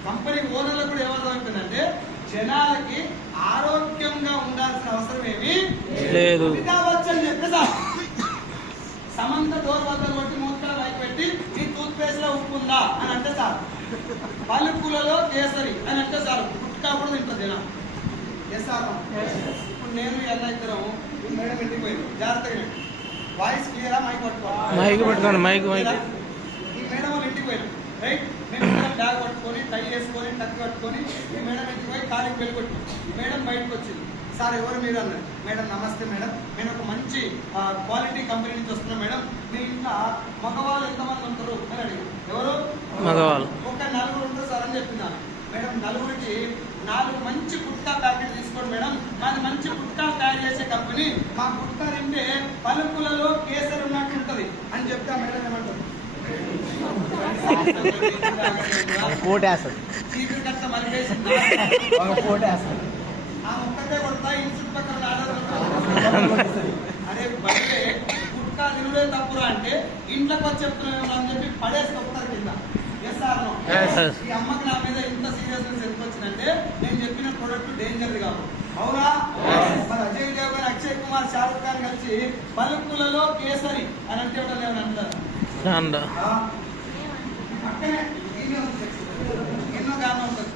కంపెనీ ఓనర్లకు కూడా ఏమర్థమైపోయిందంటే, జనాలకి ఆరోగ్యంగా ఉండాల్సిన అవసరం ఏమీ లేదు. వచ్చని చెప్పేదా సమంత డోర్ వద్ద కొట్టి మూతలు పైకి పెట్టి ఈ టూత్ పేస్ట్ లో ఉప్పు ఉందా అని అంటే చాలు. పలుకులలో కేసరి అని అంటే చాలు. గుట్కా కూడా తింటుంది జనం. ఇప్పుడు నేను ఎలా ఇద్దరం మేడం ఇంటికి పోయింది. జాగ్రత్తగా వాయిస్ క్లియరా? మైక్ పట్టుకోండి. ఈ మేడం వాళ్ళు ఇంటికి పోయినాం, రైట్? మేము బ్యాగ్ పట్టుకొని, టై వేసుకొని, టక్ కట్టుకొని ఈ మేడం ఇంటికి పోయి కాలికి వెళ్ళి కొట్టి మేడం బయటకు వచ్చింది. సార్ ఎవరు మీరు అన్నారు. మేడం నమస్తే మేడం, నేను ఒక మంచి క్వాలిటీ కంపెనీ నుంచి వస్తున్నా మేడం. మీ ఇంట్లో మగవాళ్ళు ఎంతమంది ఉంటారు అని అడిగారు. ఎవరు? మగవాళ్ళు. ఒక 4 ఉంటారు సార్ అని చెప్పినారు. మేడం 4కి 4 మంచి గుట్కా ప్యాకెట్ తీసుకోండి మేడం, మాది మంచి గుట్కా తయారు చేసే కంపెనీ. మా గుట్కా తింటే పలుకులలో కేసరి ఉన్నట్టు ఉంటుంది మేడం ఏమంటారు? కోటేస్తాడు చీకటి కట్ట మలిపేసిందా? కోటేస్తాడు ఆ ఒక్కటే కొడతా ఈ చుట్టుపక్కల అరే బయటే గుట్కా తిరుగుడే తప్పురా అంటే ఇంట్లోకి వచ్చి చెప్తున్నామేమో అని చెప్పి పడేసి తప్పుతారు కింద. Yes or no? Yes. ఈ అమ్మకి నా మీద ఇంత సీరియస్నెస్ ఎందుకు వచ్చిందంటే నేను చెప్పిన ప్రొడక్ట్ డేంజర్ కాదు. అవునా? మరి అజయ్ దేవగన్, అక్షయ్ కుమార్, షారుఖ్ ఖాన్ కలిసి పలుకులలో కేసరి అని అంటే ఎవరు అంటారు? అండ అక్కనే ఎన్నో కారణం ఉంటుంది.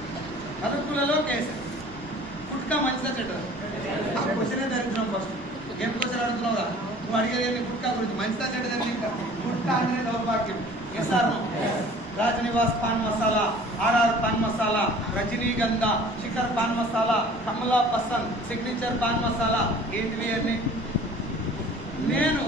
పలుకులలో కేసరి గుట్కా మంచిదా చెడ్డదా? ఆ క్వశ్చనే ధరించడం ఫస్ట్. ఏం క్వశ్చన్ అడుగుతున్నావురా? నువ్వు అడిగేది గుట్కా గురించి. మంచిదా చెడ్డదని ఇంకా గుట్కా అనేది దౌర్భాగ్యం. Yes or no? Rajnivas pan masala, RR pan masala, Rajnigandha, Shikhar pan masala, Kamla Pasand, signature pan masala, ఏంటివి అన్ని? నేను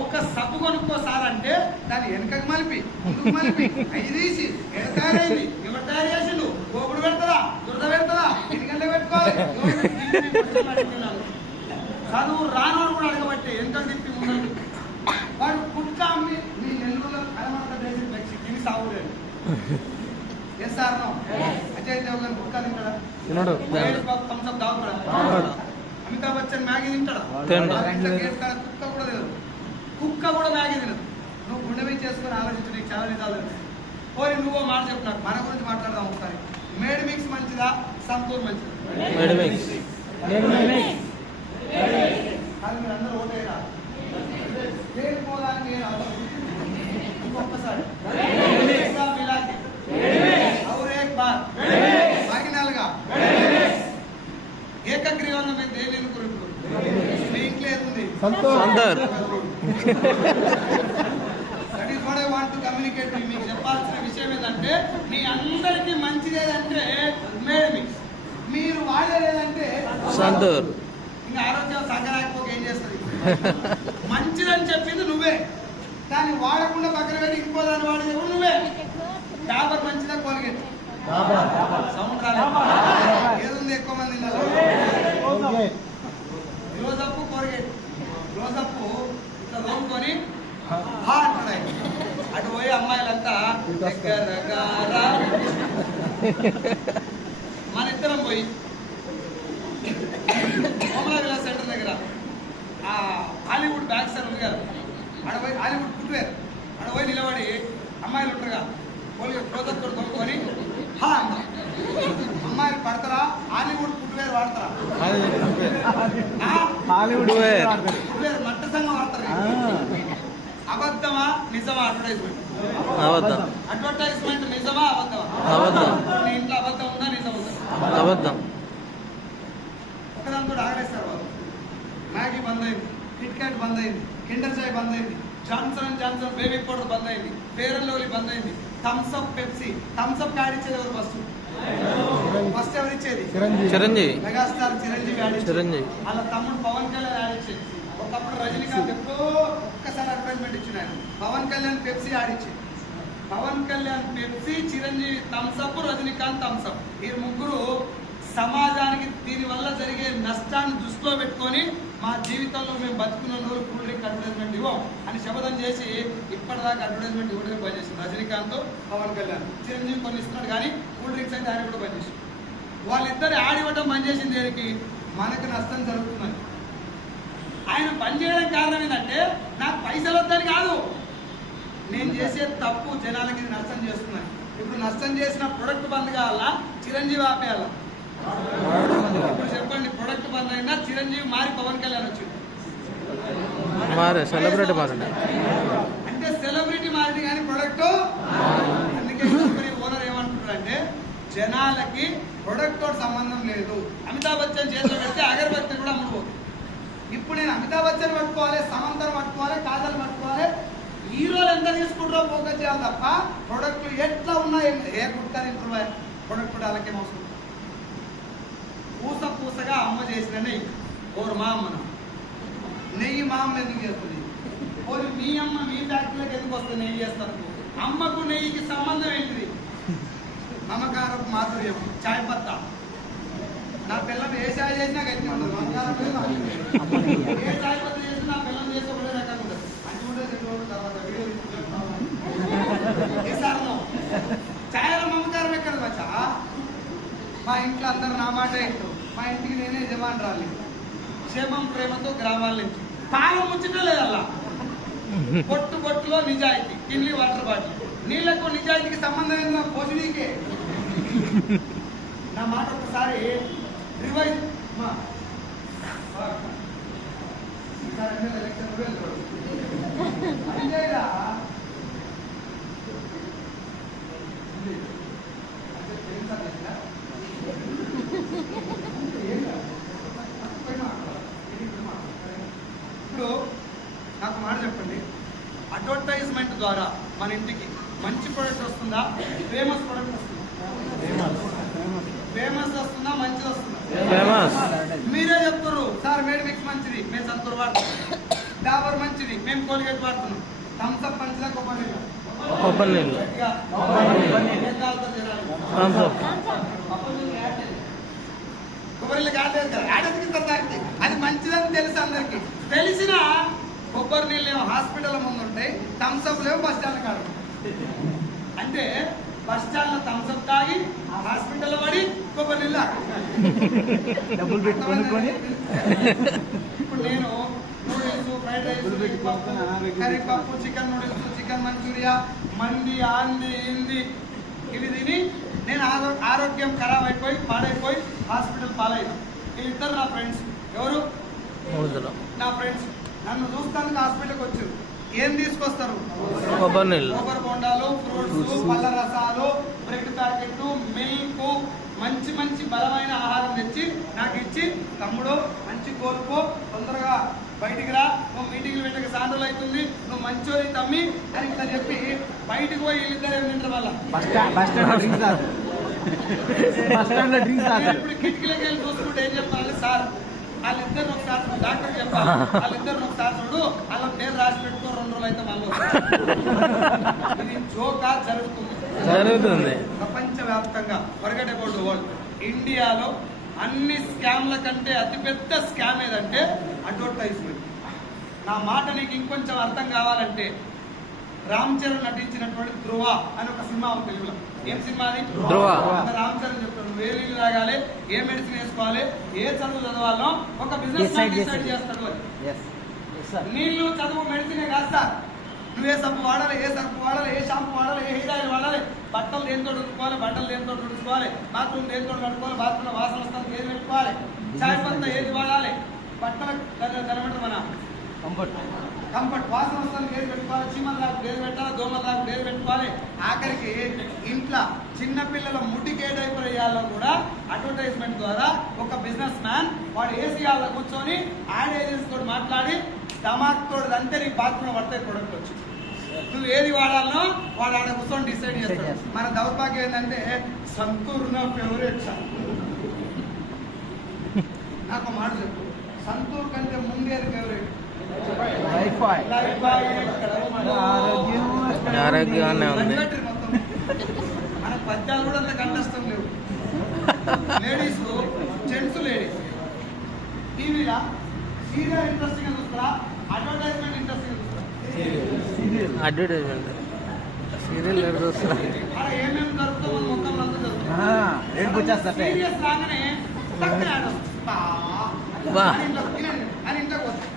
ఒక్క సబ్బు కొనుక్కోసారంటే దాన్ని వెనకకి మలిపి ముందుకు మలిపి అవి తీసి ఎడతారైంది ఎవరు తయారు చేసిండు? గోపుడు పెడతారా? దురద పెడతారా? ఎన్ని గంటలు పెట్టుకోవాలి? చదువు రానోడు కూడా అడగబట్టే ఎంత తిప్పి ముందు వాడు గుట్కా అమ్మి మీ నెల్లూరులో కలమంత దేశం వ్యక్తి తిని సాగులేదు. Yes or no? Ajay Devgan gutka తింటాడా? తినడు. మహేష్ బాబు థమ్స్ అప్ తాగుతాడా? అమితాబ్ బచ్చన్ మ్యాగీ తింటాడా? కుక్క కూడా తినదు. కుక్క కూడా మ్యాగీ తినదు. నువ్వు గుండె మీద చేసుకుని ఆలోచించు, నీకు చాలా నిజాలు తెలుసు. పోయి నువ్వు మాట చెప్పు నాకు. మన గురించి మాట్లాడదాం ఒకసారి. మేడ్ మిక్స్ మంచిదా, సంతూర్ మంచిదా? మెడిమిక్స్. కానీ మీరు అందరూ ఓటేరా? దేని పోదానికి ఇంకొకసారి వాకినాలుగా ఏకగ్రీవంగా మేము దేని ఎన్నుకున్నాం? మీ ఇంట్లో ఏముంది? Santoor. That is what I want to communicate. మీకు చెప్పాల్సిన విషయం ఏంటంటే మీ అందరికీ మంచిది ఏదంటే మేడ్ మిక్స్, మీరు వాడేదేదంటే సంతూర్. ఇంకా ఆరోగ్యం సంగరాకపోక ఏం చేస్తుంది? మంచిదని చెప్పింది నువ్వే, కానీ వాడకుండా పక్కన పెట్టి ఇంకోదాన్ని వాడేది కూడా నువ్వే. డాబర్ మంచిదా, కోల్గేట్? సౌండ్ రాలేదు. ఏదుంది ఎక్కువ మంది? రోజప్పు, కోల్గేట్. రోజప్పు ఇట్లా తోముకొని హా అంటాడు ఆయన. అటు పోయి అమ్మాయిలంతా దగ్గరగా రా. మన ఇద్దరం పోయి కోమలా విలాస్ సెంటర్ దగ్గర ఆ హాలీవుడ్ బ్యాక్ సైడ్ ఉంది కదా, ఆడ పోయి హాలీవుడ్ ఫుట్వేర్ ఆడ పోయి నిలబడి అమ్మాయిలు ఉంటారుగా, పోలి క్లోజప్ కొనుక్కొని హా అంట. అమ్మాయిలు పడతారా? హాలీవుడ్ ఫుట్వేర్ వాడతారా? ఫుట్వేర్ మట్ట సంఘం వాడతారు. అబద్ధమా నిజమా? అడ్వర్టైజ్మెంట్ అబద్ధం. అడ్వర్టైజ్మెంట్ నిజమా అబద్ధమా? అబద్ధం. నీ ఇంట్లో అబద్ధం ఉందా నిజం ఉందా? అబద్ధం. ఒకదాంతో ఆగలేస్తారు వాళ్ళు. మ్యాగీ బంద్ అయింది, కిట్ క్యాట్ బంద్ అయింది, కిండర్ జాయ్ బంద్ అయింది, Johnson and Johnson baby powder బంద్ అయింది, ఫేర్ అండ్ లవ్లీ బంద్ అయింది, Thums Up, Pepsi. Thums Up ad ఇచ్చేది ఎవరు ఫస్ట్? ఫస్ట్ ఎవరు ఇచ్చేది? చిరంజీవి. మెగాస్టార్ చిరంజీవి యాడ్ ఇచ్చేది. చిరంజీవి. వాళ్ళ తమ్ముడు పవన్ కళ్యాణ్ యాడ్ ఇచ్చేది. ఒకప్పుడు రజనీకాంత్ ఎప్పుడో ఒక్కసారి అడ్వర్టైజ్మెంట్ ఇచ్చింది ఆయన. పవన్ కళ్యాణ్ పెప్సీ యాడ్ ఇచ్చింది. Pawan Kalyan Pepsi, Chiranjeevi thums up, Rajinikanth thums up. ఈ ముగ్గురు సమాజానికి దీనివల్ల జరిగే నష్టాన్ని దృష్టిలో పెట్టుకొని మా జీవితంలో మేము బతుకున్న రోజు కూల్ డ్రింక్ అడ్వర్టైజ్మెంట్ ఇవ్వం అని శపథం చేసి ఇప్పటిదాకా అడ్వర్టైజ్మెంట్ ఇవ్వడమే పనిచేసింది. రజనీకాంత్, పవన్ కళ్యాణ్. చిరంజీవి కొన్ని ఇస్తున్నాడు కానీ కూల్ డ్రింక్స్ అయితే ఆయన కూడా పనిచేసింది. వాళ్ళిద్దరు యాడ్ ఇవ్వడం పనిచేసింది దేనికి? మనకు నష్టం జరుగుతుందని. ఆయన పనిచేయడం కారణం ఏంటంటే నాకు పైసలు వద్దని కాదు, నేను చేసే తప్పు జనాలకి నష్టం చేస్తున్నాను. ఇప్పుడు నష్టం చేసిన ప్రొడక్ట్ బంద్ కావాలా, చిరంజీవి ఆపేయాలా? ఇప్పుడు చెప్పండి, ప్రొడక్ట్ బంద్ అయినా చిరంజీవి మారి పవన్ కళ్యాణ్ వచ్చింది. మారే సెలబ్రిటీ మారండి. అంటే సెలబ్రిటీ మారింది కానీ ప్రొడక్ట్. అందుకే కంపెనీ ఓనర్ ఏమంటున్నారంటే జనాలకి ప్రొడక్ట్ తోటి సంబంధం లేదు. అమితాబ్ బచ్చన్ చేతిలో పెడితే అగరబత్తి కూడా అమ్ముడుపోతుంది. ఇప్పుడు నేను అమితాబ్ బచ్చన్ పట్టుకోవాలి, సమంతను పట్టుకోవాలి, కాజల్ పట్టుకోవాలి, హీరోలు ఎంత తీసుకుంటారో ఫోకస్ చేయాలి తప్ప ప్రొడక్ట్లు ఎట్లా ఉన్నాయి ఏ కుట్టారు ఇంప్రూవ్ అయ్యారు. ప్రొడక్ట్ కూడా అలాగే అవసరం. పూస పూసగా అమ్మ చేసిన నెయ్యి, ఓరు మా అమ్మను నెయ్యి మా అమ్మ ఎందుకు చేస్తుంది? ఓరు మీ అమ్మ మీ ఫ్యాక్టరీలోకి ఎందుకు వస్తుంది నెయ్యి చేస్తారు? అమ్మకు నెయ్యికి సంబంధం ఏంటిది? మమకారపు మాధుర్యం, చాయ్ పత్తా. నా పిల్లలు ఏ చాయ్ చేసినా గట్టి ఉండదు. ఏ చాయ్ పత్తా చేసినా నా పిల్లలు చేస్తే ఒకటే రకంగా ఉండదు. అది కూడా తర్వాత వీడియో నేను యజమానురాలి. క్షేమం ప్రేమతో గ్రామాల నుంచి పాలు ముచ్చట లేదల్లా. బొట్టు బొట్టులో నిజాయితీ, కిన్లీ వాటర్ బాటిల్. నీళ్లకు నిజాయితీకి సంబంధం ఏంటి? నా పోషణీకే. నా మాట ఒకసారి రివైజ్ మా అంతేరా ఇప్పుడు నాకు మాట చెప్పండి, అడ్వర్టైజ్మెంట్ ద్వారా మన ఇంటికి మంచి ప్రోడక్ట్ వస్తుందా, ఫేమస్ ప్రోడక్ట్ వస్తుందా? ఫేమస్ వస్తుందా, మంచిది వస్తుందా? ఫేమస్. మీరే చెప్తారు సార్ మేడ్ మిక్స్ మంచిది, మేము సంతూర్ వాడుతున్నాం. డాబర్ మంచిది, మేము కోల్గేట్ వాడుతున్నాం. థమ్స్అప్ మంచిదా, కొబ్బరి నీళ్ళు? కొబ్బరి నీళ్ళు. గట్టిగా. ఏం తాగుతారు జనాలు? Thums up. కొబ్బరి నీళ్ళు కాలేదు కదా, యాడ్ ఎందుకు ఇస్తారు తాగితే? అది మంచిదని తెలుసు అందరికి. తెలిసిన కొబ్బరి నీళ్ళు ఏమో హాస్పిటల్ ముందు ఉంటాయి, థమ్స్అప్ లేవు బస్ స్టాండ్ కాదు. అంటే బస్ స్టాండ్ లో థమ్స్అప్ తాగి హాస్పిటల్ పడి కొబ్బరి నీళ్ళు డబ్బులు పెట్టి కొనుక్కొని ఇప్పుడు నేను నూడిల్స్, ఫ్రైడ్ రైస్, కర్రీ పప్పు, చికెన్ నూడిల్స్, చికెన్ మంచూరియా, మండి, ఆంది, హిందీ ఇవి తిని నేను ఆరోగ్యం ఖరాబ్ అయిపోయి పాడైపోయి హాస్పిటల్ పాలైనా. వీళ్ళిద్దరు నా ఫ్రెండ్స్. ఎవరు? నా ఫ్రెండ్స్. నన్ను చూస్తానికి హాస్పిటల్కి వచ్చారు. ఏం తీసుకొస్తారు? కొబ్బరి నీళ్ళు, కొబ్బరి బొండాలు, ఫ్రూట్స్, పళ్ళ రసాలు, బ్రెడ్ ప్యాకెట్, మిల్క్, మంచి మంచి బలమైన ఆహారం తెచ్చి నాకు ఇచ్చి, తమ్ముడు మంచి కోరుకో, తొందరగా బయటికి రా, నువ్వు మీటింగ్లు పెట్టక సాండ్రులు అవుతుంది, నువ్వు మంచోని తమ్మి అని ఇట్లా చెప్పి బయటికి పోయి వీళ్ళిద్దరు ఏం తింటారు వాళ్ళ బస్ స్టాండ్ లో డ్రింక్స్ తాగుతారు. ఇప్పుడు కిటికీలకి వెళ్ళి చూసుకుంటే ఏం చెప్పాలి? సార్ వాళ్ళిద్దరు ఒకసారి డాక్టర్ చెప్పాలి, వాళ్ళిద్దరు ఒకసారి చూడు, వాళ్ళ పేరు రాసి పెట్టుకో, 2 రోజులు అయితే మళ్ళీ ఇది జోకా జరుగుతుంది ప్రపంచవ్యాప్తంగా. Forget about the world. ఇండియాలో అన్ని స్కామ్ల కంటే అతిపెద్ద స్కామ్ ఏదంటే అడ్వర్టైజ్మెంట్. నా మాట నీకు ఇంకొంచెం అర్థం కావాలంటే, రామ్ చరణ్ నటించినటువంటి ధ్రువ అని ఒక సినిమా ఉంది తెలుగులో. ఏం సినిమా అది? ధ్రువ. రామ్ చరణ్ చెప్తాడు, నువ్వు ఏ నీళ్ళు తాగాలి, ఏ మెడిసిన్ వేసుకోవాలి, ఏ చదువు చదవాలో ఒక బిజినెస్ డిసైడ్ చేస్తాడు. నీళ్లు, చదువు, మెడిసినే కాదు సార్. నువ్వు ఏ సబ్బు వాడాలి, ఏ సబ్బు వాడాలి, ఏ షాంపూ వాడాలి, ఏ హెయిర్ ఆయిల్ వాడాలి, బట్టలు దేనితో ఉడుకోవాలి, బట్టలు దేనితో ఉడుకోవాలి, బాత్రూమ్ దేనితో కట్టుకోవాలి, బాత్రూమ్ వాసన వస్తుంది ఏది పెట్టుకోవాలి, చాయ్ పత్తా ఏది వాడాలి, బట్టల కనబడి మన కంఫర్ట్ వాసన వస్తుంది ఏది పెట్టుకోవాలి, చీమల దాకా ఏది పెట్టాలి, దోమల దాకా ఏది పెట్టుకోవాలి, ఆఖరికి ఇంట్లో చిన్నపిల్లల ముడ్డికి ఏ డైపర్ వేయాలో కూడా అడ్వర్టైజ్మెంట్ ద్వారా ఒక బిజినెస్ మ్యాన్ వాడు ఏసీ హాల్లో కూర్చొని యాడ్ ఏజెన్సీ తోటి మాట్లాడి దమాక్ తోడు అంతే నీ బాత్రూమ్ పడతాయి ప్రొడక్ట్ వచ్చి. నువ్వు ఏది వాడాలనో వాడు ఆడ కూర్చొని డిసైడ్ చేస్తాడు. మన దౌర్భాగ్యం ఏంటంటే సంతూర్ నా ఫేవరెట్. నాకు మాట చెప్పు, సంతూర్ కంటే ముందేది ఫేవరెట్? ఆరోగ్యాన్ని ఉంది. మన పద్యాలు కూడా అంత కంటస్థం లేవు. లేడీస్, జెంట్స్, లేడీస్ టీవీలా సీరియల్ ఇంట్రెస్టింగ్ గా చూస్తారా, అడ్వర్టైజ్మెంట్ ఇంట్రెస్టింగ్ చూస్తారా? అడ్వర్టైజ్మెంట్ సీరియల్ చూస్తారా? అలా ఏమేమి జరుగుతుందో మన మొత్తం అంతా జరుగుతుంది. సీరియస్ రాగానే అని ఇంట్లోకి వస్తాం.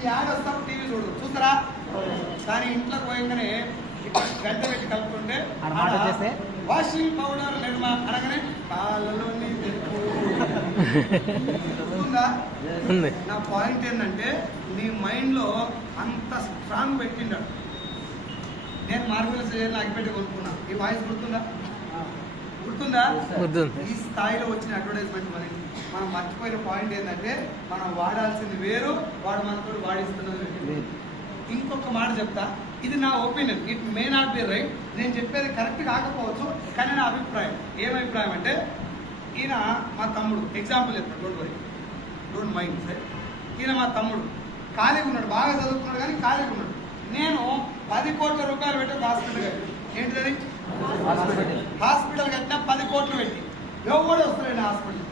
ఈ యాడ్ వస్తాం, టీవీ చూస్తారా? కానీ ఇంట్లోకి పోయిందని గడ్డ పెట్టి కలుపుకుంటే వాషింగ్ పౌడర్ నిర్మా అనగానే పాలలో నా పాయింట్ ఏంటంటే, నీ మైండ్ లో అంత స్ట్రాంగ్ పెట్టిండాడు. నేను మార్బుల్స్ అగ్గిపెట్టి కొనుక్కున్నా. ఈ వాయిస్ గుర్తుందా? ఈ స్థాయిలో వచ్చిన అడ్వర్టైజ్మెంట్ మనం మర్చిపోయిన పాయింట్ ఏంటంటే, మనం వాడాల్సింది వేరు, వాడు మనతో వాడిస్తున్నది వేరు. ఇంకొక మాట చెప్తా, ఇది నా opinion, it may not be right. నేను చెప్పేది కరెక్ట్ కాకపోవచ్చు, కానీ నా అభిప్రాయం. ఏం అభిప్రాయం అంటే, ఈయన మా తమ్ముడు, ఎగ్జాంపుల్ చెప్తాను, డోంట్ మైండ్ సార్. ఈయన మా తమ్ముడు ఖాళీగా ఉన్నాడు, బాగా చదువుకున్నాడు కానీ ఖాళీగా ఉన్నాడు. నేను 10 కోట్ల రూపాయలు పెట్టి ఒక హాస్పిటల్ కట్టాను. ఏంటిది? హాస్పిటల్ కట్టినా 10 కోట్లు పెట్టి. ఎవరు వస్తారండి హాస్పిటల్?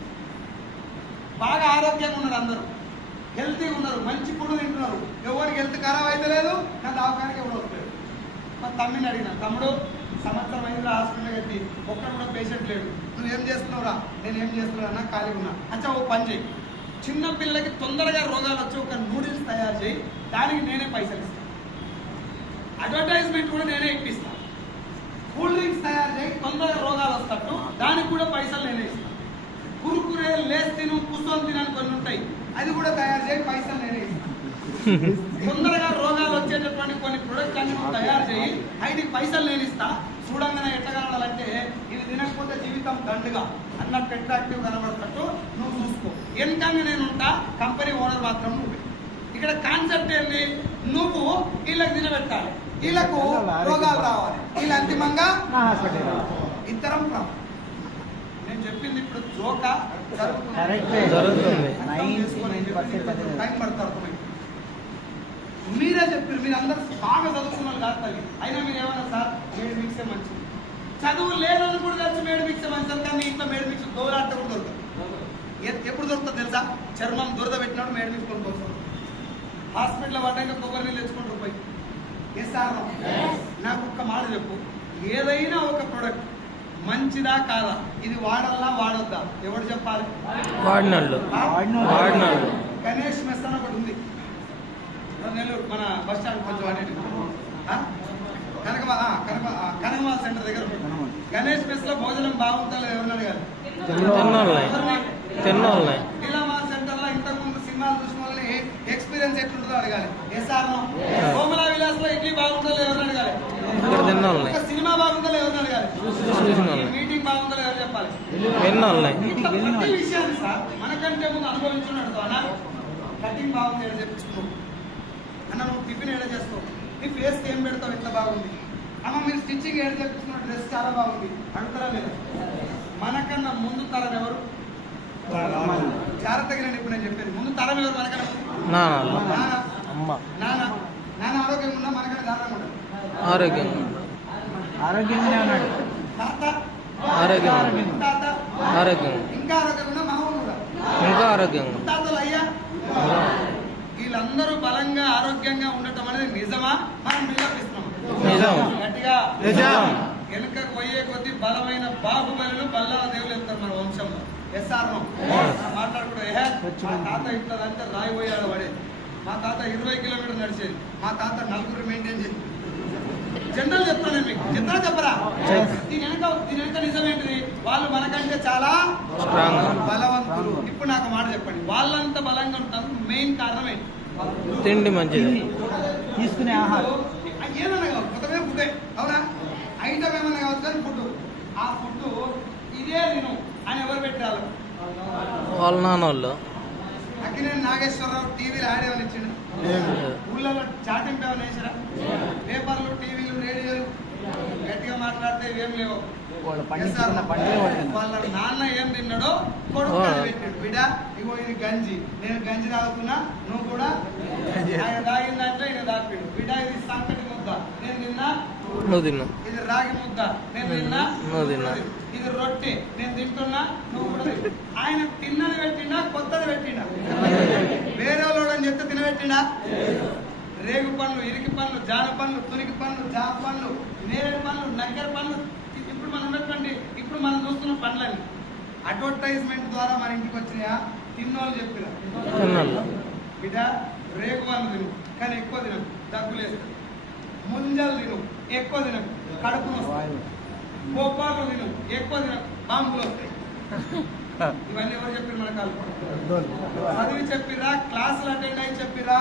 బాగా ఆరోగ్యంగా ఉన్నారు, అందరూ హెల్తీగా ఉన్నారు, మంచి ఫుడ్ తింటున్నారు, ఎవరికి హెల్త్ ఖరాబ్ అయితే లేదు. నా దవాఖానికి ఎవరు వస్తలేదు. మా తమ్మిని అడిగిన, తమ్ముడు సంవత్సరం అయిందిలో హాస్పిటల్ కట్టి ఒక్కడ కూడా పేషెంట్ లేడు, నువ్వేం చేస్తున్నావురా? నేను ఏం చేస్తున్నా ఖాళీగా ఉన్నా. అచ్చా ఓ పని చేయి, చిన్న పిల్లలకి తొందరగా రోగాలు వచ్చి ఒక నూడిల్స్ తయారు చేయి, దానికి నేనే పైసలు ఇస్తాను. అడ్వర్టైజ్మెంట్ కూడా నేనే ఇప్పిస్తాను. కూల్ డ్రింక్స్ తయారు చేయి, తొందరగా రోగాలు వస్తట్టు, దానికి కూడా పైసలు నేనే ఇస్తాను. కురుకురే, లేస్ తిను, కూర్చొని తినని కొన్ని ఉంటాయి, అది కూడా తయారు చేయి, పైసలు నేనే ఇస్తాను. తొందరగా రోగాలు వచ్చేటటువంటి కొన్ని ప్రొడక్ట్ అన్ని నువ్వు తయారు చేయి, ఐదుకి పైసలు నేను ఇస్తా. చూడంగానే ఎట్లా కనబడాలంటే ఇది తినకపోతే జీవితం దండుగా అన్నట్టు అట్రాక్టివ్ కనబడతట్టు నువ్వు చూసుకో. ఎందుకంటే నేను ఉంటా, కంపెనీ ఓనర్ మాత్రం నువ్వే. ఇక్కడ కాన్సెప్ట్ ఏంటి? నువ్వు వీళ్ళకి తినబెట్టాలి, వీళ్ళకు రోగాలు రావాలి, వీళ్ళు అంతిమంగా నా హాస్పిటల్ ఇద్దరం ప్రాబ్లం. నేను చెప్పింది ఇప్పుడు జోక కరెక్టే. జరుగుతుంది. టైం పడతారు. మీరే చెప్పారు, మీరు అందరు బాగా చదువుకున్నారు కాదు తల్లి, అయినా మీరు ఏమన్నా సార్ మేడ్ మిక్సే మంచిది, చదువు లేదని కూడా తెలిసి మేడ్ మిక్సే మంచిది, కానీ ఇంట్లో మేడ్ మిక్స్ దోలాట కూడా దొరుకుతుంది. ఎప్పుడు దొరుకుతుంది తెలుసా? చర్మం దురద పెట్టినప్పుడు మేడ్ మిక్స్ కొనుక్కోవచ్చు. హాస్పిటల్ పడ్డాక కొబ్బరి నీళ్ళు తెచ్చుకుంటూ పోయి సార్ నాకు ఒక్క మాట చెప్పు, ఏదైనా ఒక ప్రొడక్ట్ మంచిదా కాదా, ఇది వాడల్లా వాడొద్దా, ఎవరు చెప్పాలి? వాడినాళ్ళు. గణేష్ మెస్ అని ఒకటి ఉంది నెల్లూరు, మన బస్ స్టాండ్ కొంచెం అటు కనకమాల సెంటర్ దగ్గర గణేష్ మెస్ లో భోజనం బాగుంటుందో ఎవరిని అడగాలి? తిన్నోళ్ళని. లీలామాల సెంటర్ లో ఇంతకు ముందు సినిమాలు చూసిన వాళ్ళని ఎక్స్పీరియన్స్ ఎట్లుంటుందో అడగాలి. ఎస్ఆర్నో కోమలా విలాస్ లో ఇడ్లీ బాగుంటుందో ఎవరిని అడగాలి? ఒక సినిమా బాగుందో ఎవరిని అడగాలి? మీటింగ్ బాగుందో ఎవరు చెప్పాలి? ప్రతి విషయాన్ని సార్ మనకంటే ముందు అనుభవించున్నాడు. అన్న కటింగ్ బాగుంది ఏడ చెప్పించుకున్నావు, అన్న నువ్వు టిఫిన్ ఏడ చేస్తావు, నీ ఫేస్కి ఏం పెడతావు, ఎంత బాగుంది, అమ్మ మీరు స్టిచ్చింగ్ ఏడ చెప్పించుకున్న డ్రెస్ చాలా బాగుంది అడుగుతారా లేదా? మనకన్నా ముందు తరం ఎవరు? జాగ్రత్తగా నేను ఇప్పుడు నేను చెప్పేది, ముందు తరం ఎవరు మనకన్నా? నాన్న ఆరోగ్యంగా ఉన్నా మనకన్నా దారుణంగా ఉండదు. ఆరోగ్యంగానే ఉన్నాడు. తాత ఇంకా ఆరోగ్యంగా ఉన్నా మామూలు కూడా ఇంకా ఆరోగ్యంగా. తాతలు అయ్యా వీళ్ళందరూ బలంగా ఆరోగ్యంగా ఉండటం అనేది నిజమా? మనం నిరూపిస్తున్నాం గట్టిగా. వెనుకకు పోయే కొద్ది బలమైన బాహుబలులు బల్లాల దేవులు వెళ్తారు మన వంశంలో. ఎస్ఆర్నో మాట్లాడుకుంటూ మా తాత ఇట్లంటే రాయి పోయాడు పడేది, మా తాత 20 కిలోమీటర్లు నడిచేది, మా తాత 4 మెయింటైన్ చేసి జనరల్ చెప్తాను నేను మీకు. చెప్తారా చెప్పరా? దీని వెనక నిజమేంటిది? వాళ్ళు మనకంటే చాలా బలవంతులు. ఇప్పుడు నాకు మాట చెప్పండి, వాళ్ళంత బలంగా ఉంటారు మెయిన్ కారణం ఏంటి? తిండి మంచిది, తీసుకునే ఆహారం. ఏమన్నా కావచ్చు, కొత్తమే ఫుడ్ అవునా, ఐటమ్ ఏమన్నా కావచ్చు కానీ ఫుడ్, ఆ ఫుడ్ ఇదే తిను అని ఎవరు పెట్టారు? వాళ్ళ నాన్నోళ్ళు. అక్కినేని నాగేశ్వరరావు టీవీలో ఆడేమని ఇచ్చిండు, ఊళ్ళలో చాటింపు ఏమైనా వేసారా? పేపర్లు, టీవీలు, రేడియోలు గట్టిగా మాట్లాడితే ఇవేం లేవు. వాళ్ళ నాన్న ఏం తిన్నాడో కొడుకు పెట్టాడు, బిడ్డ ఇగో ఇది గంజి, నేను గంజి తాగుతున్నా, నువ్వు కూడా ఆయన తాగిన దాంట్లో ఈయన తాగిపోయాడు. బిడ్డ ఇది సంకటి ముద్ద, నేను తిన్నా, నువ్వు తిన్నా. ఇది రాగి ముద్ద, నేను తిన్నా, నువ్వు తిన్నా. ఇది రొట్టె, నేను తింటున్నా, నువ్వు కూడా తిన్నా. ఆయన తిన్నది పెట్టిండా, కొత్తది పెట్టిండా? వేరే వాళ్ళు అని చెప్తే తినబెట్టిండా? రేగు పండ్లు, ఇరికి పండ్లు, జాన పండ్లు, తురికి పండ్లు, జామ పండ్లు, నేరేడు పండ్లు, నక్కర పండ్లు, ఇప్పుడు మనం ఉన్నటువంటి ఇప్పుడు మనం చూస్తున్న పండ్లని అడ్వర్టైజ్మెంట్ ద్వారా మన ఇంటికి వచ్చినాయా? తిన్నోళ్ళు చెప్పిరా బిడ్డ రేగు పండ్లు తిను కానీ ఎక్కువ తినకు, దగ్గులేదు. ముంజలు తిను ఎక్కువ తినకు, కడుపు వస్తాయి. బొప్పాలు తిను ఎక్కువ తినకు, బాంబులు వస్తాయి. ఇవన్నీ ఎవరు చెప్పారు? మన కాలు చదివి చెప్పిరా, క్లాసులు అటెండ్ అయ్యి చెప్పిరా,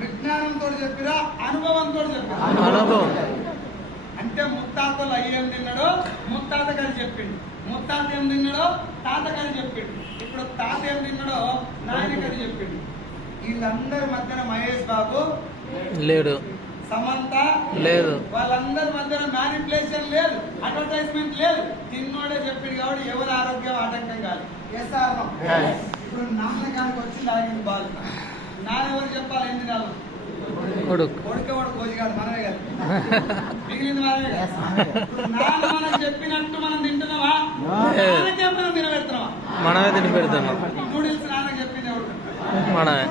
విజ్ఞానంతో చెప్పిరా, అనుభవంతో చెప్పిరా? అనుభవం. అంటే ముత్తాతలు అయ్యేం తిన్నాడో ముత్తాత గారు చెప్పిండు, ముత్తాత ఏం తిన్నాడో తాత గారు చెప్పిండు, ఇప్పుడు తాత ఏం తిన్నాడో నాయన గారు చెప్పిండు. వీళ్ళందరి మధ్యన మహేష్ బాబు లేడు, సమంత లేదు, వాళ్ళందరి మధ్యన మ్యానిపులేషన్ లేదు, అడ్వర్టైజ్మెంట్ లేదు. తిన్నోడే చెప్పిండు కాబట్టి ఎవరి ఆరోగ్యం ఆటంకం కాదు. ఇప్పుడు నాన్నగారికి వచ్చి లాగింది బాల్, నాన్నెవరు చెప్పాలి? ఏం తినాలి? కొడుకు. కొడుకేవాడు కోజిగాడు, మనమే కదా, మిగిలింది మనమే కదా. ఇప్పుడు నాన్న మనం చెప్పినట్టు మనం తింటున్నావా? నాన్నకే మనం తినబెడుతున్నావా? మనమే తిని పెడుతున్నాం. నూడిల్స్ నాన్నకి చెప్పింది ఎవరు? మనమే.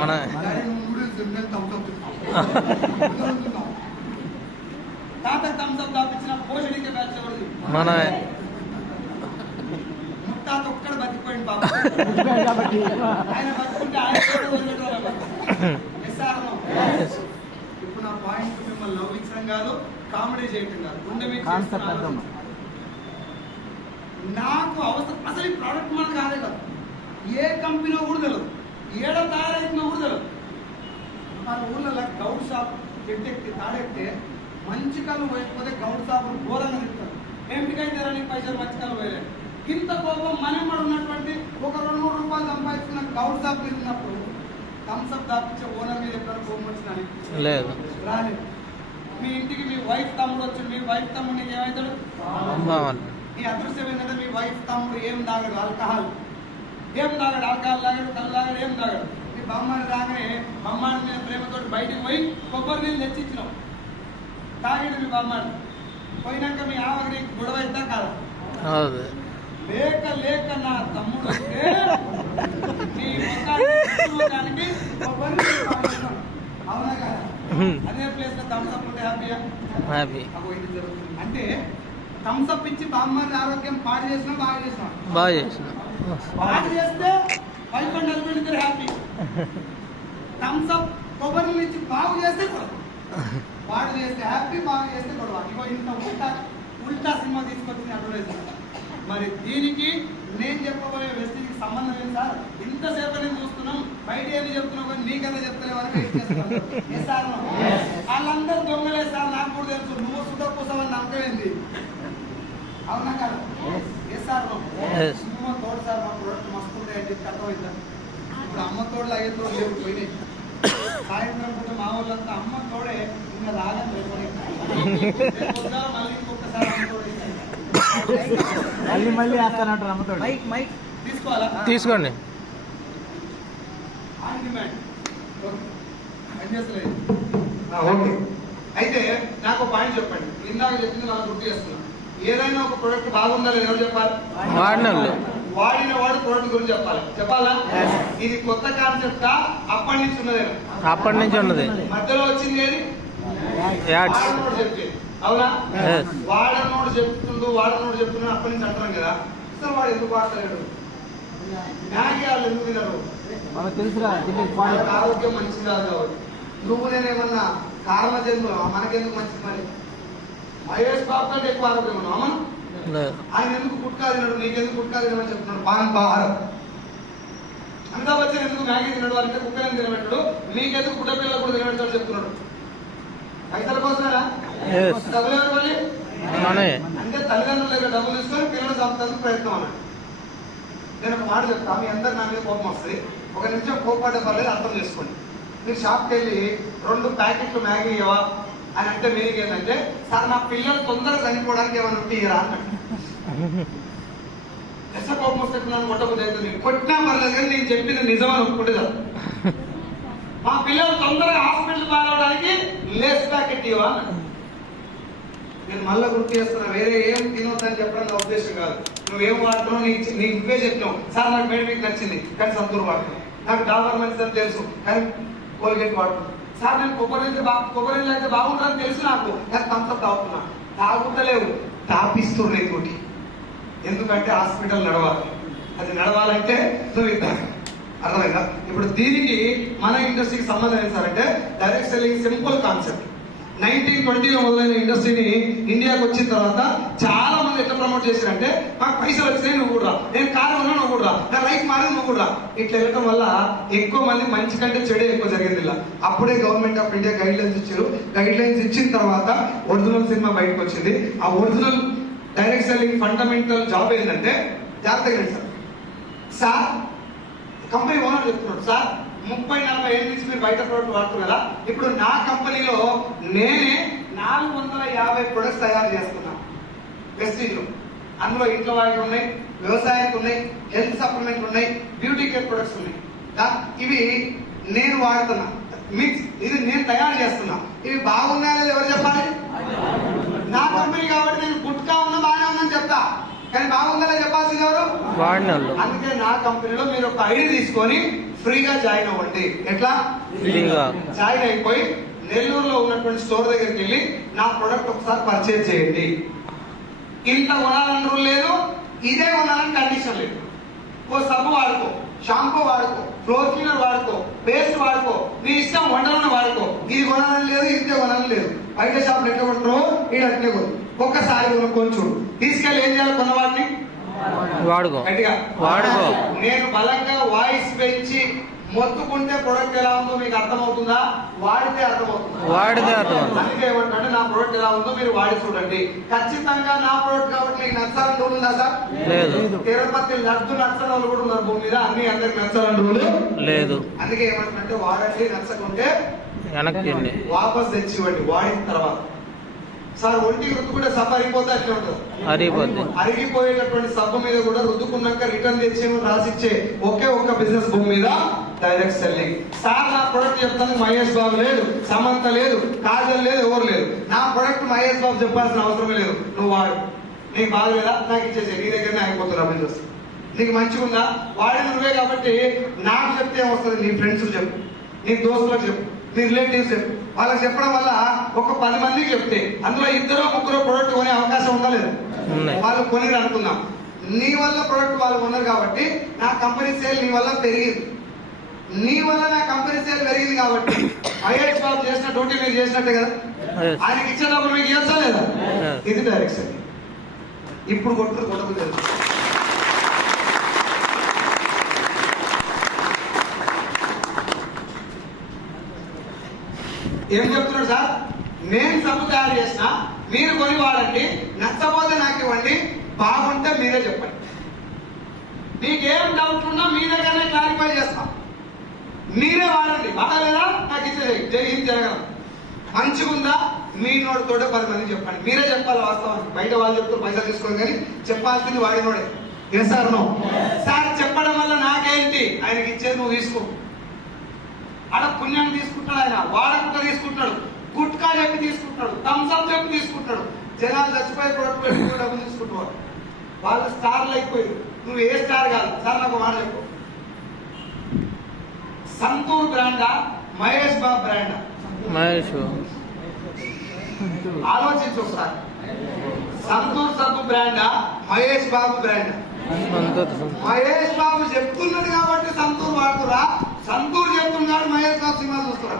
మనమే. తాత థమ్స్అప్ తాపించిన పోషణికే బ్యాచ్ ఎవరిది? మనమే. కాబట్టి ఆయన పట్టుకుంటే ఆయన కూడా వదిలిపెట్టాలి. Yes or no? ఇప్పుడు నా పాయింట్ మిమ్మల్ని నవ్వించడం కాదు, కామెడీ చేయటం కాదు, గుండె మీద కాన్సెప్ట్ చేస్తున్న అర్థం. ఆలోచన. నాకు అవసరం అసలు ఈ ప్రోడక్ట్ మనకు కాదే కాదు, ఏ కంపెనీ కూడా తెలియదు, ఏడ తయారైతుందో కూడా తెలియదు. మన ఊళ్ళో గౌడ్ షాప్ ఎట్టెక్కి తాడెక్కితే మంచి కళ్ళు పోయకపోతే గౌడ్ షాపులు ఘోరంగా తింటారు. ఏమిటికైతే నీ పైసలు మంచి కళ్ళు పోయలేదు. ఇంత కోపం మనమ్మడు ఉన్నటువంటి ఒక 2-3 రూపాయలు సంపాదించుకున్న గౌడ్ షాప్ మీద ఉన్నప్పుడు థమ్స్అప్ దాపించే ఓనర్ మీద ఎప్పుడైనా కోపం వచ్చిందని లేదు. రాలేదు. మీ ఇంటికి మీ వైఫ్ తమ్ముడు వచ్చి మీ వైఫ్ తమ్ముడు నీకు ఏమవుతాడు? బావాలి. ఈ అదృష్టం ఏంటంటే మీ వైఫ్ తమ్ముడు ఏం తాగడు, ఆల్కహాల్ ఏం తాగడు, ఆల్కహాల్ తాగడు, కళ్ళు తాగడు, ఏం తాగడు. మీ బొమ్మని రాగానే బొమ్మాడి మీద ప్రేమతో బయటకు పోయి కొబ్బరి నీళ్ళు తెచ్చిచ్చినాం, తాగాడు మీ బొమ్మాడు. పోయినాక మీ ఆవిడ గొడవ అవుతా కాదు, హౌదు. లేక లేక నా తమ్ముడు వస్తే నీ ముఖానికి కొబ్బరి నీళ్ళు తాగిస్తున్నాం. అవునా కదా? అదే ప్లేస్ లో థమ్స్అప్ ఉంటే హ్యాపీయా? హ్యాపీ. అగో ఇది జరుగుతుంది. అంటే థమ్స్అప్ ఇచ్చి బామ్మని ఆరోగ్యం పాడు చేసినా బాగా చేసినా, బాగా చేసిన. పాడు చేస్తే వైఫ్ అండ్ హస్బెండ్ ఇద్దరు హ్యాపీ. థమ్స్అప్ కొబ్బరిని ఇచ్చి బాగు చేస్తే గొడవ, పాడు చేస్తే హ్యాపీ, బాగా చేస్తే గొడవ. ఇగో ఇంత ఉల్టా సినిమా తీసుకొచ్చింది అడ్వర్టైజ్మెంట్. మరి దీనికి నేను చెప్పబోయే వ్యక్తికి సంబంధం ఏంటి సార్? ఇంతసేపు నేను చూస్తున్నాం, బయట ఏది చెప్తున్నావు కానీ నీకన్నా చెప్తలేవు అని వెయిట్ చేస్తున్నాను. ఏ సార్ వాళ్ళందరూ దొంగలే సార్, నాకు కూడా తెలుసు. నువ్వు సుధా కూసావని నమ్మకం ఏంది? అవునా కదా? ఏ సార్ Yes. అమ్మ తోడు సార్, మా ప్రోడక్ట్ మస్తు ఉంటాయి అని చెప్పి అర్థమవుతా. ఇప్పుడు అమ్మ తోడులు అయ్యే తోడు లేవు, పోయినాయి. సాయంత్రం పూట మా వాళ్ళంతా అమ్మ తోడే ఇంకా రాగని రేపటి మళ్ళీ ఇంకొకసారి అమ్మ తోడు మళ్ళీ వేస్తానంటారు అమ్మతోడు. తీసుకోవాలా? తీసుకోండి. On demand. ఏం చేస్తలేదు. ఓకే. అయితే నాకు ఒక పాయింట్ చెప్పండి. ఇందాక చెప్పింది నాకు గుర్తు చేస్తున్నా. ఏదైనా ఒక ప్రొడక్ట్ బాగుందా లేదా ఎవరు చెప్పాలి? వాడినోళ్ళు. వాడిన వాడు ప్రొడక్ట్ గురించి చెప్పాలి. చెప్పాలా? ఇది కొత్త కాన్సెప్టా? అప్పటి నుంచి ఉన్నదేనా? అప్పటి నుంచి ఉన్నది. మధ్యలో వచ్చింది ఏది? యాడ్స్. వాడనోడు చెప్పేది. అవునా? Yes. వాడనోడు చెప్తున్నాడు అప్పటి నుంచి అంటున్నాం కదా. అసలు వాడు ఎందుకు వాడలేడు? మ్యాగీ వాళ్ళు ఎందుకు తినరు? మనకు తెలుసురా దీనికి వాళ్ళకి ఆరోగ్యం మంచిది కాదు కాబట్టి. నువ్వు నేనేమన్నా కారణ జన్మ మనకెందుకు మంచిది? మరి మహేష్ బాబు కంటే ఎక్కువ ఆరోగ్యం ఉన్నావు అమ్మ. లేదు. ఆయన ఎందుకు గుట్కా తిన్నాడు, నీకెందుకు గుట్కా తినమని చెప్తున్నాడు? పాన్ బాహారం. అమితాబ్ బచ్చన్ ఎందుకు మ్యాగీ తిన్నాడు అంటే కుక్కలను తినబెట్టాడు, నీకెందుకు గుడ్డ పిల్లలు కూడా తినబెట్టాడు చెప్తున్నాడు. పైసల కోసమేనా? Yes. డబ్బులు ఎవరు మళ్ళీ? మనే. అంటే తల్లిదండ్రుల దగ్గర డబ్బులు తీసుకొని పిల్లలు చంపడానికి ప్రయత్నం అన్నాడు. నేను ఒక మాట చెప్తా, మీ అందరు నా మీద కోపం వస్తుంది. ఒక నిమిషం కోపపడే పర్లేదు, అర్థం చేసుకోండి. మీరు షాప్కి వెళ్ళి 2 ప్యాకెట్లు మ్యాగీ ఇవ్వవా అని అంటే మీరికి ఏంటంటే, సార్ నా పిల్లలు తొందరగా చనిపోవడానికి ఏమైనా ఉంటే ఇరా అన్నాడు. ఎంత కోపం వస్తే నన్ను కొట్టబోతే అవుతుంది. కొట్టినా పర్లేదు కానీ నేను చెప్పింది నిజమని ఒప్పుకుంటే చాలు. మా పిల్లలు తొందరగా హాస్పిటల్ పాలవడానికి లేస్ ప్యాకెట్ ఇవ్వా అన్నాడు. నేను మళ్ళీ గుర్తు చేస్తున్నా, వేరే ఏం తినొద్దని చెప్పడం నా ఉద్దేశం కాదు. నువ్వేం వాడుతున్నావు నీకు నువ్వే చెప్పినావు. సార్ నాకు మేడ్ నచ్చింది కానీ సంతూర్ వాడుతున్నావు, నాకు డాబర్ మంచిదని తెలుసు కానీ కోల్గేట్ వాడుతున్నావు. సార్ నేను కొబ్బరి నీళ్ళు అయితే బాగుంటుందని తెలుసు నాకు, కానీ థమ్స్అప్ తాగుతున్నా. తాగుతలేవు, తాపిస్తున్నాయి తోటి. ఎందుకంటే హాస్పిటల్ నడవాలి. అది నడవాలంటే నువ్వు ఇద్దాం. అర్థమైందా? ఇప్పుడు దీనికి మన ఇండస్ట్రీకి సంబంధం ఏంటి సార్ అంటే, డైరెక్ట్ సెల్లింగ్ సింపుల్ కాన్సెప్ట్. 1920లో మొదలైన ఇండస్ట్రీని ఇండియాకి వచ్చిన తర్వాత చాలా మంది ఎట్లా ప్రమోట్ చేశారంటే, మాకు పైసలు వచ్చినాయి నువ్వు కూడా, నేను కారం ఉన్నా నువ్వు కూడా, నా లైఫ్ మారింది నువ్వు కూడా. ఇట్లా వెళ్ళటం వల్ల ఎక్కువ మంది మంచి కంటే చెడే ఎక్కువ జరిగింది ఇలా. అప్పుడే government of India guide lines ఇచ్చారు. గైడ్ లైన్స్ ఇచ్చిన తర్వాత ఒరిజినల్ సినిమా బయటకు వచ్చింది. ఆ original direct selling fundamental job ఏంటంటే, జాగ్రత్తగా సార్ కంపెనీ ఓనర్ చెప్తున్నాడు, సార్ 30-40 ఏళ్ళ నుంచి మీరు బయట ప్రోడక్ట్ వాడుతున్నారు కదా, ఇప్పుడు నా కంపెనీలో నేనే 450 ప్రొడక్ట్స్ తయారు చేస్తున్నాను వెస్టీజ్లో. అందులో ఇంట్లో వాటి ఉన్నాయి, వ్యవసాయానికి ఉన్నాయి, హెల్త్ సప్లిమెంట్ ఉన్నాయి, బ్యూటీ కేర్ ప్రొడక్ట్స్ ఉన్నాయి. ఇవి నేను వాడుతున్నా, మిక్స్ ఇది నేను తయారు చేస్తున్నా. ఇవి బాగున్నాయో ఎవరు చెప్పాలి? నా కంపెనీ కాబట్టి నేను గుట్కా ఉన్నా బాగానే ఉందని చెప్తా, కానీ బాగుందా చెప్పాల్సింది ఎవరు? వాడినోళ్ళు. అందుకే నా కంపెనీలో మీరు ఒక ఐడి తీసుకొని ఫ్రీగా జాయిన్ అవ్వండి. ఎట్లా? ఫ్రీగా జాయిన్ అయిపోయి నెల్లూరులో ఉన్నటువంటి స్టోర్ దగ్గరికి వెళ్ళి నా ప్రొడక్ట్ ఒకసారి పర్చేజ్ చేయండి. ఇంత కొనాలని రూల్ లేదు, ఇదే కొనాలని కండిషన్ లేదు. ఓ సబ్బు వాడుకో, షాంపూ వాడుకో, ఫ్లోర్ క్లీనర్ వాడుకో, పేస్ట్ వాడుకో, నీ ఇష్టం వంటలను వాడుకో. ఇది కొనాలని లేదు, ఇది కొనాలని లేదు. బయట షాపులు ఎట్లా కొంటారో ఇది అట్లే కొను. ఒక్కసారి కొనుక్కొని చూడు. తీసుకెళ్ళి ఏం చేయాలి? కొన్న వాటిని వాడుకో గట్టిగా వాడుకో. నేను బలంగా వాయిస్ పెంచి మొత్తుకుంటే ప్రొడక్ట్ ఎలా ఉందో మీకు అర్థమవుతుందా? వాడితే అర్థమవుతుందా? వాడితే అర్థమవుతుంది. అందుకే ఏమంటే నా ప్రొడక్ట్ ఎలా ఉందో మీరు వాడి చూడండి. ఖచ్చితంగా నా ప్రొడక్ట్ కాబట్టి మీకు నచ్చాలని రూల్ ఉందా సార్? లేదు. తిరుపతి లడ్డు నచ్చని వాళ్ళు కూడా ఉన్నారు భూమి మీద. అన్ని అందరికి నచ్చాలని రూల్ లేదు. అందుకే ఏమంటే వాడండి, నచ్చకుంటే వెనక్కి వాపస్ తెచ్చివ్వండి వాడిన తర్వాత. సార్ ఒంటికి రుద్దుకుంటే సబ్బు అరిగిపోతే అట్లా ఉంటుంది. అరిగిపోద్ది. అరిగిపోయేటటువంటి సబ్బు మీద కూడా రుద్దుకున్నాక రిటర్న్ తెచ్చి రాసిచ్చే ఒకే ఒక్క బిజినెస్ భూమి మీద డైరెక్ట్ సెల్లింగ్. సార్ నా ప్రొడక్ట్ చెప్తాను మహేష్ బాబు లేదు, సమంత లేదు, కాజల్ లేదు, ఎవరు లేదు. నా ప్రొడక్ట్ మహేష్ బాబు చెప్పాల్సిన అవసరమే లేదు. నువ్వు వాడు. నీకు బాగలేదా? నాకు ఇచ్చేసే. నీ దగ్గరనే ఆగిపోతున్నా బిజినెస్. నీకు మంచిగా ఉందా? వాడి నువ్వే కాబట్టి నాకు చెప్తే ఏమొస్తుంది? నీ ఫ్రెండ్స్ చెప్పు, నీ దోస్తులకు చెప్పు, నీ రిలేటివ్స్ చెప్పు. వాళ్ళకి చెప్పడం వల్ల ఒక 10 మందికి చెప్తే అందులో 2-3 ప్రొడక్ట్ కొనే అవకాశం ఉందా లేదా? వాళ్ళు కొని అనుకుందాం. నీ వల్ల ప్రొడక్ట్ వాళ్ళు కొన్నారు కాబట్టి నా కంపెనీ సేల్ నీ వల్ల పెరిగింది. నీ వల్ల నా కంపెనీ సేల్ పెరిగింది కాబట్టి మహేష్ బాబు చేసిన డ్యూటీ మీరు చేసినట్టే కదా. ఆయనకి ఇచ్చేటప్పుడు మీకు ఇవ్వచ్చా లేదా? ఇది డైరెక్షన్. ఇప్పుడు కొట్టదు తెలుసు. ఏం చెప్తున్నాడు సార్? నేను సబ్బు తయారు చేసిన, మీరు కొని వాడండి, నచ్చపోతే నాకు ఇవ్వండి, బాగుంటే మీరే చెప్పండి. మీకేం డౌట్ ఉన్నా మీ దగ్గరనే క్లారిఫై చేస్తాం. మీరే వాడండి. వాడలేదా? నాకు ఇచ్చేది జరగదు. మంచిగా ఉందా? మీ నోటితోటే 10 మంది చెప్పండి. మీరే చెప్పాలి వాస్తవానికి. బయట వాళ్ళు చెప్తూ పైసలు తీసుకోండి, కానీ చెప్పాల్సింది వాడినోడే. ఏ సార్? No sir. చెప్పడం వల్ల నాకేంటి? ఆయనకి ఇచ్చేది నువ్వు తీసుకో. ఆడ పుణ్యాన్ని తీసుకుంటాడు ఆయన, వాడకుండా తీసుకుంటాడు, గుట్కా చెప్పి తీసుకుంటాడు, థమ్స్అప్ చెప్పి తీసుకుంటాడు. జనాలు చచ్చిపోయే ప్రొడక్ట్ పెట్టుకుని డబ్బులు తీసుకుంటున్నారు. వాళ్ళు స్టార్లు అయిపోయారు. నువ్వు ఏ స్టార్ కాదు. సార్ నాకు మాట చెప్పు, సంతూర్ బ్రాండా మహేష్ బాబు బ్రాండా? మహేష్. ఆలోచించు ఒకసారి. సంతూర్ సబ్బు బ్రాండా మహేష్ బాబు బ్రాండా? మహేష్ బాబు చెప్తున్నాడు కాబట్టి సంతూర్ వాడుతురా? సంతూర్ చెప్తున్నాడు మహేష్ బాబు సినిమా చూస్తున్నా?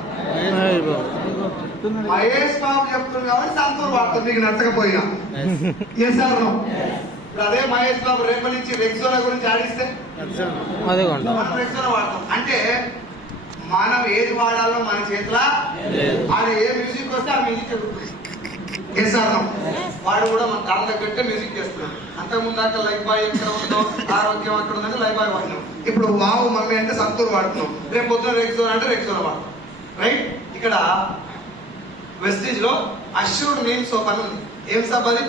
మహేష్ బాబు చెప్తున్నాడు కాబట్టి సంతూర్ వాడుతుంది. నీకు నచ్చకపోయినా ఏ సార్? ఇప్పుడు అదే మహేష్ బాబు రేపటి నుంచి రెక్సోనా గురించి ఆడిస్తే మనం రెక్సోనా వాడతాం. అంటే మనం ఏది వాడాలో మన చేతిలో. ఆయన ఏ మ్యూజిక్ వస్తే ఆ మ్యూజిక్ చెబుతుంది. ఏ సార్? వాడు కూడా మన తల తగ్గట్టే మ్యూజిక్ చేస్తున్నాడు. అంతకుముందు దాకా లైఫ్ బాయ్ ఎక్కడ ఉందో, ఆరోగ్యం అక్కడ ఉందంటే లైఫ్ బాయ్ వాడినాం. ఇప్పుడు వావు మమ్మీ అంటే సంతూర్ వాడుతున్నాం. రేపు పొద్దున రెక్సోనా అంటే రెక్సోనా వాడుతున్నాం. రైట్? ఇక్కడ వెస్టేజ్ లో అష్యూర్డ్ నేమ్ సోప్ అని ఉంది. ఏం సబ్బు అది?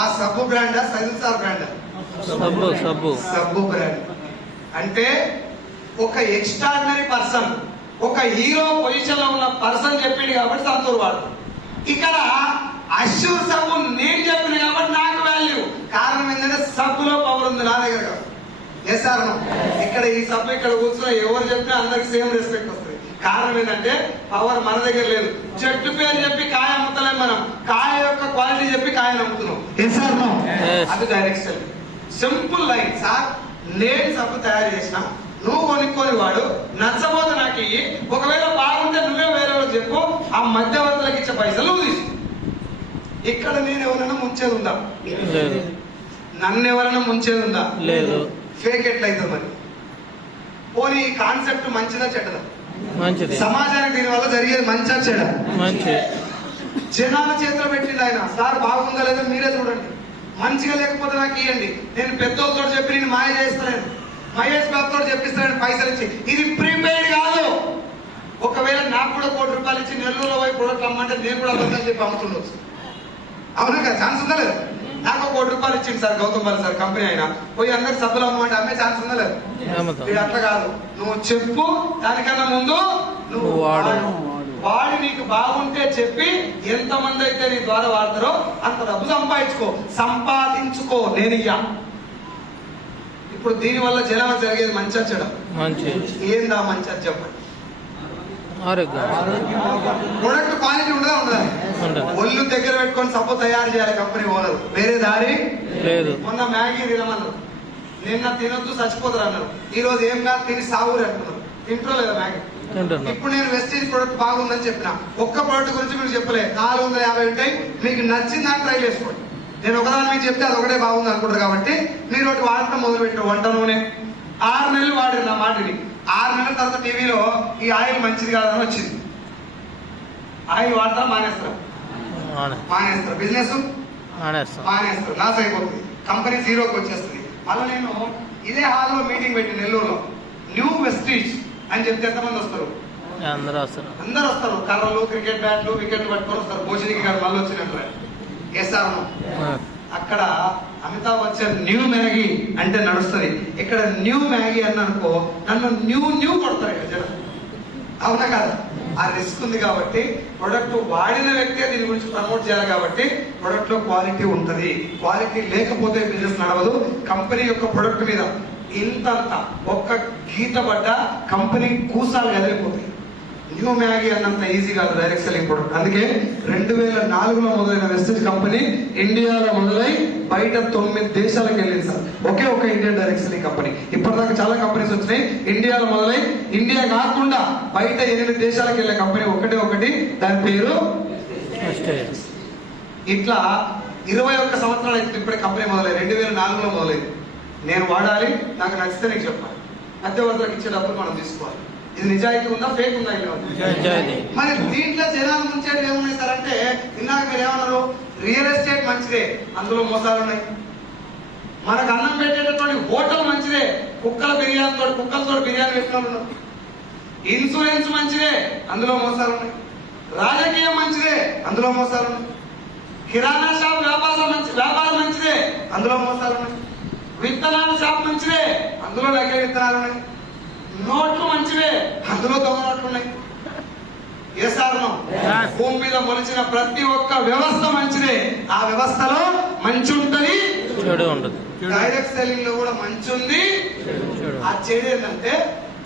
ఆ సబ్బు బ్రాండా సైన్స్ సార్ బ్రాండా? సబ్బు బ్రాండ్. అంటే ఒక ఎక్స్ట్రాడినరీ పర్సన్, ఒక హీరో పొజిషన్ లో ఉన్న పర్సన్ చెప్పింది కాబట్టి సంతూర్ వాడు. ఇక్కడ అష్యూర్ సబ్బు నేను చెప్పిన కాబట్టి నాకు వాల్యూ. కారణం ఏంటంటే సబ్బులో పవర్ ఉంది, నా దగ్గర కాదు. Yes sir? ఇక్కడ ఈ సబ్బు ఇక్కడ కూర్చున్నా ఎవరు చెప్పినా అందరికి సేమ్ రెస్పెక్ట్ వస్తుంది. కారణం ఏంటంటే పవర్ మన దగ్గర లేదు. చెట్టు పేరు చెప్పి కాయ అమ్ముతలేం మనం, కాయ యొక్క క్వాలిటీ చెప్పి కాయను అమ్ముతున్నాం. Yes sir? అది డైరెక్షన్. Simple line sir. నేను సబ్బు తయారు చేసిన, నువ్వు కొనుక్కొని వాడు, నచ్చబోతే నాకు ఇయ్యి, ఒకవేళ బాగుంటే నువ్వే వేరే వాళ్ళకి చెప్పు, ఆ మధ్యవర్తులకు ఇచ్చే పైసలు నువ్వు తీసుకో. ఇక్కడ నేను ఎవరైనా ముంచేది ఉందా? నన్ను ఎవరైనా ముంచేది ఉందా? లేదు. ఫేక్ ఎట్లయితే మరి? పోనీ ఈ కాన్సెప్ట్ మంచిదా చెడ్డదా? మంచిది. సమాజానికి దీని వల్ల జరిగేది మంచిదా చెడ్డ? మంచి. జనాల చేతిలో పెట్టింది ఆయన. సార్ బాగుందా లేదా మీరే చూడండి. మంచిగా లేకపోతే నాకు ఇవ్వండి, నేను పెద్దోళ్ళతో చెప్పి నేను మాయ చేస్తాను, మహేష్ బాబుతో చెప్పిస్తాను పైసలు ఇచ్చి. ఇది ప్రీపెయిడ్ కాదు. ఒకవేళ నాకు కూడా ₹1,00,00,000 ఇచ్చి నెల్లూరులో పోయి ప్రొడక్ట్ అమ్మంటే నేను కూడా అబద్ధం చెప్పి అమ్ముతుండొచ్చు. అవునా కదా? ఛాన్స్ ఉందా లేదు? నాకు ₹1,00,00,000 ఇచ్చింది sir Gautam Bal sir company అయినా, పోయి అందరికి సబ్బులు అమ్మంటే అమ్మే ఛాన్స్ ఉందా లేదు? ఇది అట్లా కాదు. నువ్వు చెప్పు, దానికన్నా ముందు నువ్వు వాడి నీకు బాగుంటే చెప్పి ఎంతమంది అయితే నీ ద్వారా వాడతారో అంత డబ్బు సంపాదించుకో. నేను ఇప్పుడు దీని వల్ల జనం జరిగేది మంచిగా చెడ? మంచి. ఏందా మంచిగా చెప్పండి? ప్రొడక్ట్ క్వాలిటీ ఉండదా? ఉండదా? ఒళ్ళు దగ్గర పెట్టుకొని సబ్బు తయారు చేయాలి కంపెనీ ఓనర్. వేరే దారి లేదు. మొన్న మ్యాగీ తినమన్నారు. నిన్న తినొద్దు చచ్చిపోతారు అన్నారు, ఈ రోజు ఏం కాదు తిని సాగురు అంటున్నారు. తింటారో లేదా మ్యాగీ? తింటున్నా. ఇప్పుడు నేను వెస్టేజ్ ప్రొడక్ట్ బాగుందని చెప్పిన, ఒక్క ప్రొడక్ట్ గురించి మీకు చెప్పలేదు. 450 ఉంటాయి, మీకు నచ్చిందని ట్రై చేసుకోండి. నేను ఒకదాని మీకు చెప్తే అది ఒకటే బాగుంది అనుకుంటారు కాబట్టి మీరు ఒకటి వాడటం మొదలు పెట్టారు. వంట నూనె 6 నెలలు వాడారు నా మాటని. 6 నెలల తర్వాత టీవీలో ఈ ఆయిల్ మంచిది కాదని వచ్చింది. ఆయిల్ వాడతారా మానేస్తారా? మానేస్తారు. బిజినెస్ మానేస్తారు, లాస్ అయిపోతుంది, కంపెనీ జీరోకి వచ్చేస్తుంది. మళ్ళీ నేను ఇదే హాల్లో మీటింగ్ పెట్టి నెల్లూరులో న్యూ వెస్టీజ్ అని చెప్తే ఎంతమంది వస్తారు? అందరూ వస్తారు. అందరూ వస్తారు. కర్రలు, క్రికెట్ బ్యాట్లు, వికెట్లు పట్టుకొని వస్తారు. భోజనికి గారు మళ్ళీ వచ్చినట్టు వేస్తాను. అక్కడ అమితాబ్ బచ్చన్ న్యూ మ్యాగీ అంటే నడుస్తుంది, ఇక్కడ న్యూ మ్యాగీ అని అనుకో నన్ను న్యూ కొడతారు ఇక్కడ జనం. అవునా కదా? ఆ రిస్క్ ఉంది కాబట్టి ప్రొడక్ట్ వాడిన వ్యక్తే దీని గురించి ప్రమోట్ చేయాలి కాబట్టి ప్రొడక్ట్ లో క్వాలిటీ ఉంటుంది. క్వాలిటీ లేకపోతే బిజినెస్ నడవదు. కంపెనీ యొక్క ప్రొడక్ట్ మీద ఇంతంత ఒక్క గీత పడ్డ కంపెనీ కూసాలు కదిలిపోతాయి. న్యూ మ్యాగీ అన్నంత ఈజీ కాదు డైరెక్ట్ సెల్లింగ్ ప్రొడక్ట్. అందుకే 2004లో మొదలైన వెస్టేజ్ కంపెనీ ఇండియాలో మొదలై బయట 9 దేశాలకు వెళ్ళింది సార్. ఒకే ఒక ఇండియన్ డైరెక్ట్ సెల్లింగ్ కంపెనీ. ఇప్పటిదాకా చాలా కంపెనీస్ వచ్చినాయి, ఇండియాలో మొదలై ఇండియా కాకుండా బయట 8 దేశాలకు వెళ్ళే కంపెనీ ఒకటి, దాని పేరు వెస్టేజ్. ఇట్లా 21 సంవత్సరాలు అయితే ఇప్పుడే కంపెనీ మొదలై 2004లో మొదలైంది. నేను వాడాలి, నాకు నచ్చితే నీకు చెప్పాలి. మధ్యవర్తులకు ఇచ్చే డబ్బులు మనం తీసుకోవాలి. ఇది నిజాయితీ ఉందా, ఫేక్ ఉందా? మరి దీంట్లో జనాలు ముంచేది ఏమున్నాయి సార్ అంటే, ఇందాక మీరు ఏమన్నారు, రియల్ ఎస్టేట్ మంచిదే, అందులో మోసాలు ఉన్నాయి. మనకు అన్నం పెట్టేటటువంటి హోటల్ మంచిదే, కుక్కలతో బిర్యానీ వేసిన. ఇన్సూరెన్స్ మంచిదే, అందులో మోసాలు ఉన్నాయి. రాజకీయం మంచిదే, అందులో మోసాలు ఉన్నాయి. కిరాణా షాప్ వ్యాపారం మంచిదే, అందులో మోసాలు ఉన్నాయి. విత్తనాల షాప్ మంచిదే, అందులో నకిలీ విత్తనాలు ఉన్నాయి. నోట్లు మంచివే, అందులో దొంగ నోట్లు ఉన్నాయి. ఏ సాధనం? భూమి మీద మొలిచిన ప్రతి ఒక్క వ్యవస్థ మంచిదే, ఆ వ్యవస్థలో మంచి ఉంటది, చెడు ఉంటుంది. డైరెక్ట్ సెల్లింగ్ లో కూడా మంచి ఉంది. ఆ చెడు ఏంటంటే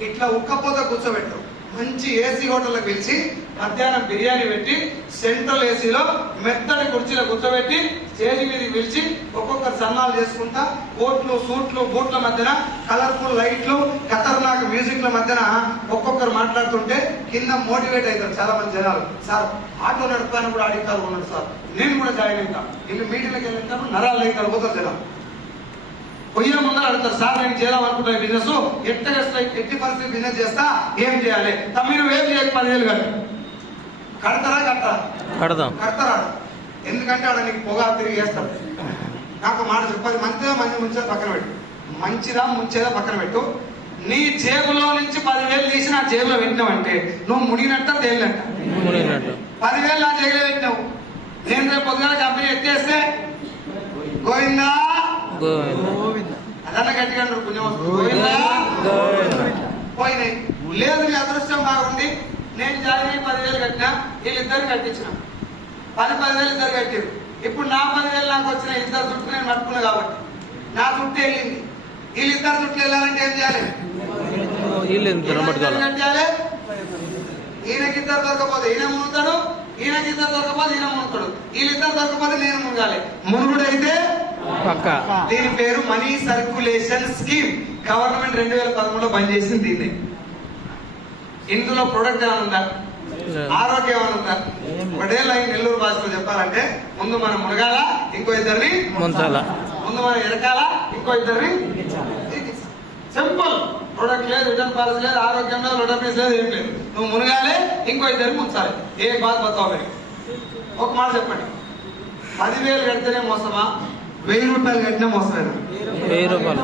ఇట్లా ఉక్కపోత కూర్చోబెట్టరు. మంచి ఏసీ హోటల్కి పిలిచి మధ్యాహ్నం బిర్యానీ పెట్టి సెంట్రల్ ఏసీలో మెత్తడి కుర్చీలో కూర్చోబెట్టి స్టేజ్ మీదకి పిలిచి ఒక్కొక్కరు సన్నాలు చేసుకుంటా కోట్లు, సూట్లు, బూట్ల మధ్యన కలర్ఫుల్ లైట్లు, ఖతర్నాక్ మ్యూజిక్ల మధ్యన ఒక్కొక్కరు మాట్లాడుతుంటే కింద మోటివేట్ అవుతారు చాలా మంది జనాలు. సార్ ఆటో నడుపుతాను కూడా అడిగితారు ఉన్నాడు సార్, నేను కూడా జాయిన్ అవుతా. వీళ్ళు మీటింగ్కి వెళ్ళింటారు, నరాలు అవుతారు, పోతారు జనం. పొయ్యిన ముందర అడుగుతారు, సార్ నేను చేద్దాం అనుకుంటున్నా బిజినెస్, ఎట్టి పరిస్థితి బిజినెస్ చేస్తా, ఏం చేయాలి? మీరు ఏం చేయక 10,000 కడతారా? కడతారా? ఎందుకంటే ఆడ నీకు పొగ తిరిగి వేస్తాడు. నాకు మాట చెప్పాలి, మంచిదా ముంచేదా పక్కన పెట్టు, మంచిదా ముంచేదా పక్కన పెట్టు. నీ జేబులో నుంచి 10,000 తీసి నా జేబులో పెట్టినావంటే నువ్వు మునిగినట్ట తేలినట్ట. 10,000 నా జేబులో పెట్టినావు, నేను రేపు పొద్దుగా కంపెనీ ఎత్తేస్తే గోవిందా అదన్న గట్టిగా పుణ్యం పోయినాయి. లేదు నీ అదృష్టం బాగుండి నేను జాయిన్ అయ్యి 10,000 కట్టినా, వీళ్ళిద్దరు కట్టించిన 10,000 ఇద్దరు కట్టారు. ఇప్పుడు నా 10,000 నాకు వచ్చిన ఇద్దరు చుట్టూ నేను పట్టుకున్నా కాబట్టి నా చుట్టూ వెళ్ళింది. వీళ్ళిద్దరు చుట్టూ వెళ్ళాలంటే ఏం చేయాలి? కట్టాలి. ఈయనకిద్దరు దొరకపోతే ఈయన మునుగుతాడు, ఈయనకిద్దరు దొరకపోతే ఈయన మునుగుతాడు. వీళ్ళిద్దరు దొరకపోతే నేను మునగాలి. మునుగుడు అయితే దీని పేరు మనీ సర్క్యులేషన్ స్కీమ్. గవర్నమెంట్ 2013లో బంద్ చేసింది దీన్ని. ఇందులో ప్రొడక్ట్ ఏమైనా ఉందా? ఆరోగ్యం ఏమైనా ఉందా? ఒకటే లైన్ నెల్లూరు భాషలో చెప్పాలంటే, ముందు మనం మునగాల, ఇంకో ఇద్దరిని ముంచాల, ముందు మనం ఎరకాల, ఇంకో ఇద్దరిని. సింపుల్. ప్రొడక్ట్ లేదు, రిటర్న్ పాలసీ లేదు, ఆరోగ్యం లేదు, లొటపీస్ లేదు, ఏం లేదు. నువ్వు మునగాలి, ఇంకో ఇద్దరిని ముంచాలి. ఏ బాధ బతావు? ఒక మాట చెప్పండి, 10,000 కడితేనే మోసమా, 1,000 రూపాయలు కట్టినా మోసమేనా? 1,000 రూపాయలు.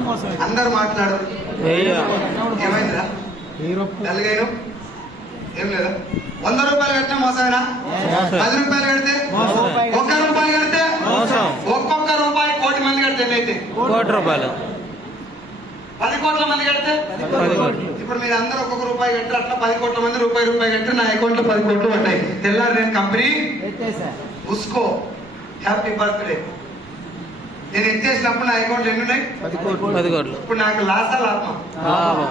అందరు మాట్లాడరు. ఏమైందిరా? నలుగైన ఏం లేదా? 100 రూపాయలు కట్టినా మోసమేనా? 10 రూపాయలు కడితే, 1 రూపాయి కడితే, ఒక్కొక్క రూపాయి 1 కోటి మంది కడితే అయితే 1 కోటి రూపాయలు, 10 కోట్ల మంది కడితే. ఇప్పుడు మీరు అందరూ ఒక్కొక్క రూపాయి కట్టారు, అట్లా 10 కోట్ల మంది రూపాయి కట్టి నా అకౌంట్ లో 10 కోట్లు పడ్డాయి. తెల్లారి నేను కంపెనీ ఉస్కో హ్యాపీ బర్త్డే నేను ఎత్తేసినప్పుడు నా అకౌంట్ ఎన్ని ఉన్నాయి? 10 కోట్లు. ఇప్పుడు నాకు లాసా లాభమా?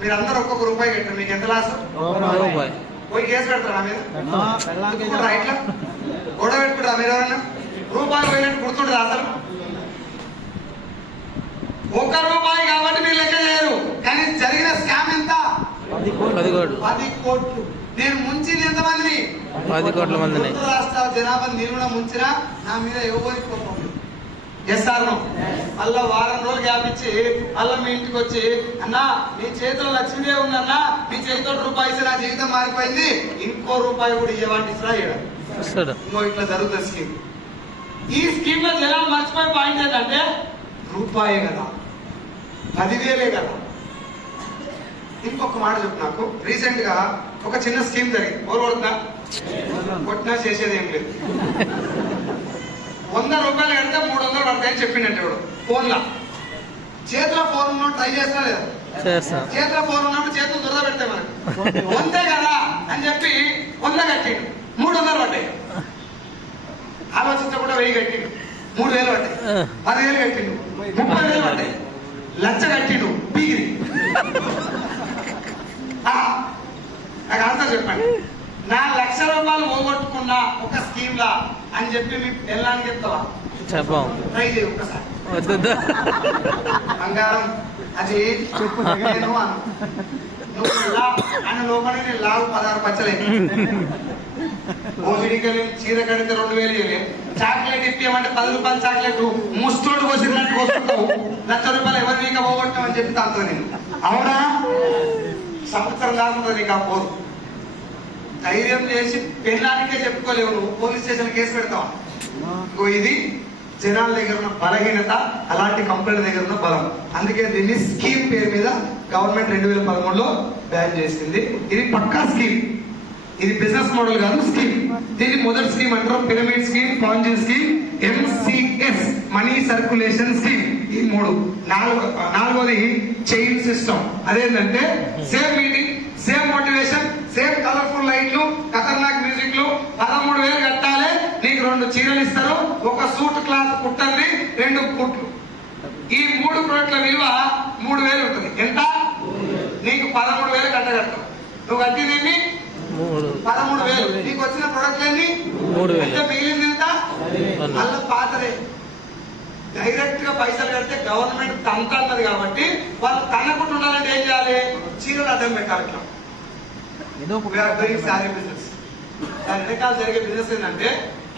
మీరు అందరూ ఒక్కొక్క రూపాయి కట్టారు, మీకు ఎంత లాస్? రూపాయి. పోయి కేసు పెడతారా నా మీద? ఇట్లా గొడవ పెట్టుకుంటారా మీరు? ఎవరన్నా రూపాయి పోయినట్టు గుర్తుండదు అసలు? రూపాయి కాబట్టి మీరు లెక్క చేయరు, కానీ జరిగిన స్కామ్ ఎంత? 10 కోట్లు 10 కోట్లు. నేను ముంచింది ఎంతమందిని? 10 కోట్ల మందిని. రెండు రాష్ట్రాల జనాభాని నేను కూడా ముంచినా నా మీద ఎవరికి కోపం లేదు. Yes or no? మళ్ళా వారం రోజులు గ్యాప్ ఇచ్చి మళ్ళీ మీ ఇంటికి వచ్చి అన్నా మీ చేతిలో లక్ష్మీదేవి ఉందన్నా, మీ చేతితో రూపాయి ఇస్తే నా జీవితం మారిపోయింది, ఇంకో రూపాయి కూడా ఇవ్వండి వస్తాడు. ఇంకో ఇట్లా జరుగుతుంది స్కీమ్. ఈ స్కీమ్ లో జనాలు మర్చిపోయే పాయింట్ ఏంటంటే రూపాయే కదా, 10,000 కదా. ఇంకొక మాట చెప్పు, నాకు రీసెంట్ గా ఒక చిన్న స్కీమ్ జరిగింది. ఎవరు కొట్టినా చేసేది ఏం లేదు. 100 రూపాయలు కడితే 300 పడతాయని చెప్పిండంటే ఫోన్లో. చేతిలో ఫోన్ ఉన్నప్పుడు ట్రై చేస్తా లేదా? చేతిలో ఫోన్ ఉన్నప్పుడు చేతులు దురద పెడితే మనకు 100 కదా అని చెప్పి 100 కట్టిండు, 300 పడ్డాయి. ఆలోచించకుండా 1000 కట్టిండు, 3000 పడ్డాయి. 10,000 కట్టిండు, 30,000 పడ్డాయి. లక్ష కట్టిండు, పీగిరి. నాకు ఆన్సర్ చెప్పండి. నా 1,00,000 రూపాయలు పోగొట్టుకున్నా ఒక స్కీమ్ లా అని చెప్పి మీ పిల్లానికి చెప్తావా? చెప్పాం. ట్రై చేయి ఒక్కసారి. బంగారం అది నేను నువ్వు లా అని లోపల నేను లావు 16 పచ్చలే. ఓసిడికి చీర కడితే 2,000 చాక్లెట్ ఇప్పియమంటే 10 రూపాయల చాక్లెట్ ముస్టోడు కోసినట్టు కోసుకుంటావు. 1,00,000 రూపాయలు ఎవరి నీక పోగొట్టామని చెప్పి తాగుతుంది నేను. అవునా? సంవత్సరం దాకా నీకు ఆ పోదు. ధైర్యం చేసి పెళ్ళానికే చెప్పుకోలేవు, నువ్వు పోలీస్ స్టేషన్ కేసు పెడతావు. ఇది జనాల దగ్గర ఉన్న బలహీనత, అలాంటి కంపెనీల దగ్గర ఉన్న బలం. అందుకే దీన్ని స్కీమ్ పేరు మీద గవర్నమెంట్ 2013లో బ్యాన్ చేసింది. ఇది పక్కా స్కీమ్, ఇది బిజినెస్ మోడల్ కాదు, స్కీమ్. దీన్ని మొదటి స్కీమ్ అంటారు pyramid scheme, Ponzi scheme, MCS money circulation scheme. ఈ 3. నాలుగోది చైన్ సిస్టమ్. అదేంటంటే same meeting, same motivation, same colourful లైట్లు, ఖతర్నాక్ మ్యూజిక్లు. 13,000 కట్టాలి, నీకు 2 చీరలు ఇస్తారు, ఒక సూట్ క్లాత్ కుట్టండి, 2 కుట్లు. ఈ 3 ప్రోడక్ట్ల విలువ 3,000 ఉంటుంది. ఎంత? నీకు 13,000 కట్టగడతావు. నువ్వు కట్టింది 13,000. నీకు వచ్చిన ప్రొడక్ట్లన్నీ 3,000. మిగిలింది ఎంత? మళ్ళీ పాతదే. డైరెక్ట్ గా పైసలు కడితే గవర్నమెంట్ తంతన్నది కాబట్టి వాళ్ళు తనకుండా ఉండాలంటే ఏం చేయాలి? చీరలు అడ్డం పెట్టాలి. ఇట్లా శారీ బిజినెస్. దాని వెనకాల జరిగే బిజినెస్ ఏంటంటే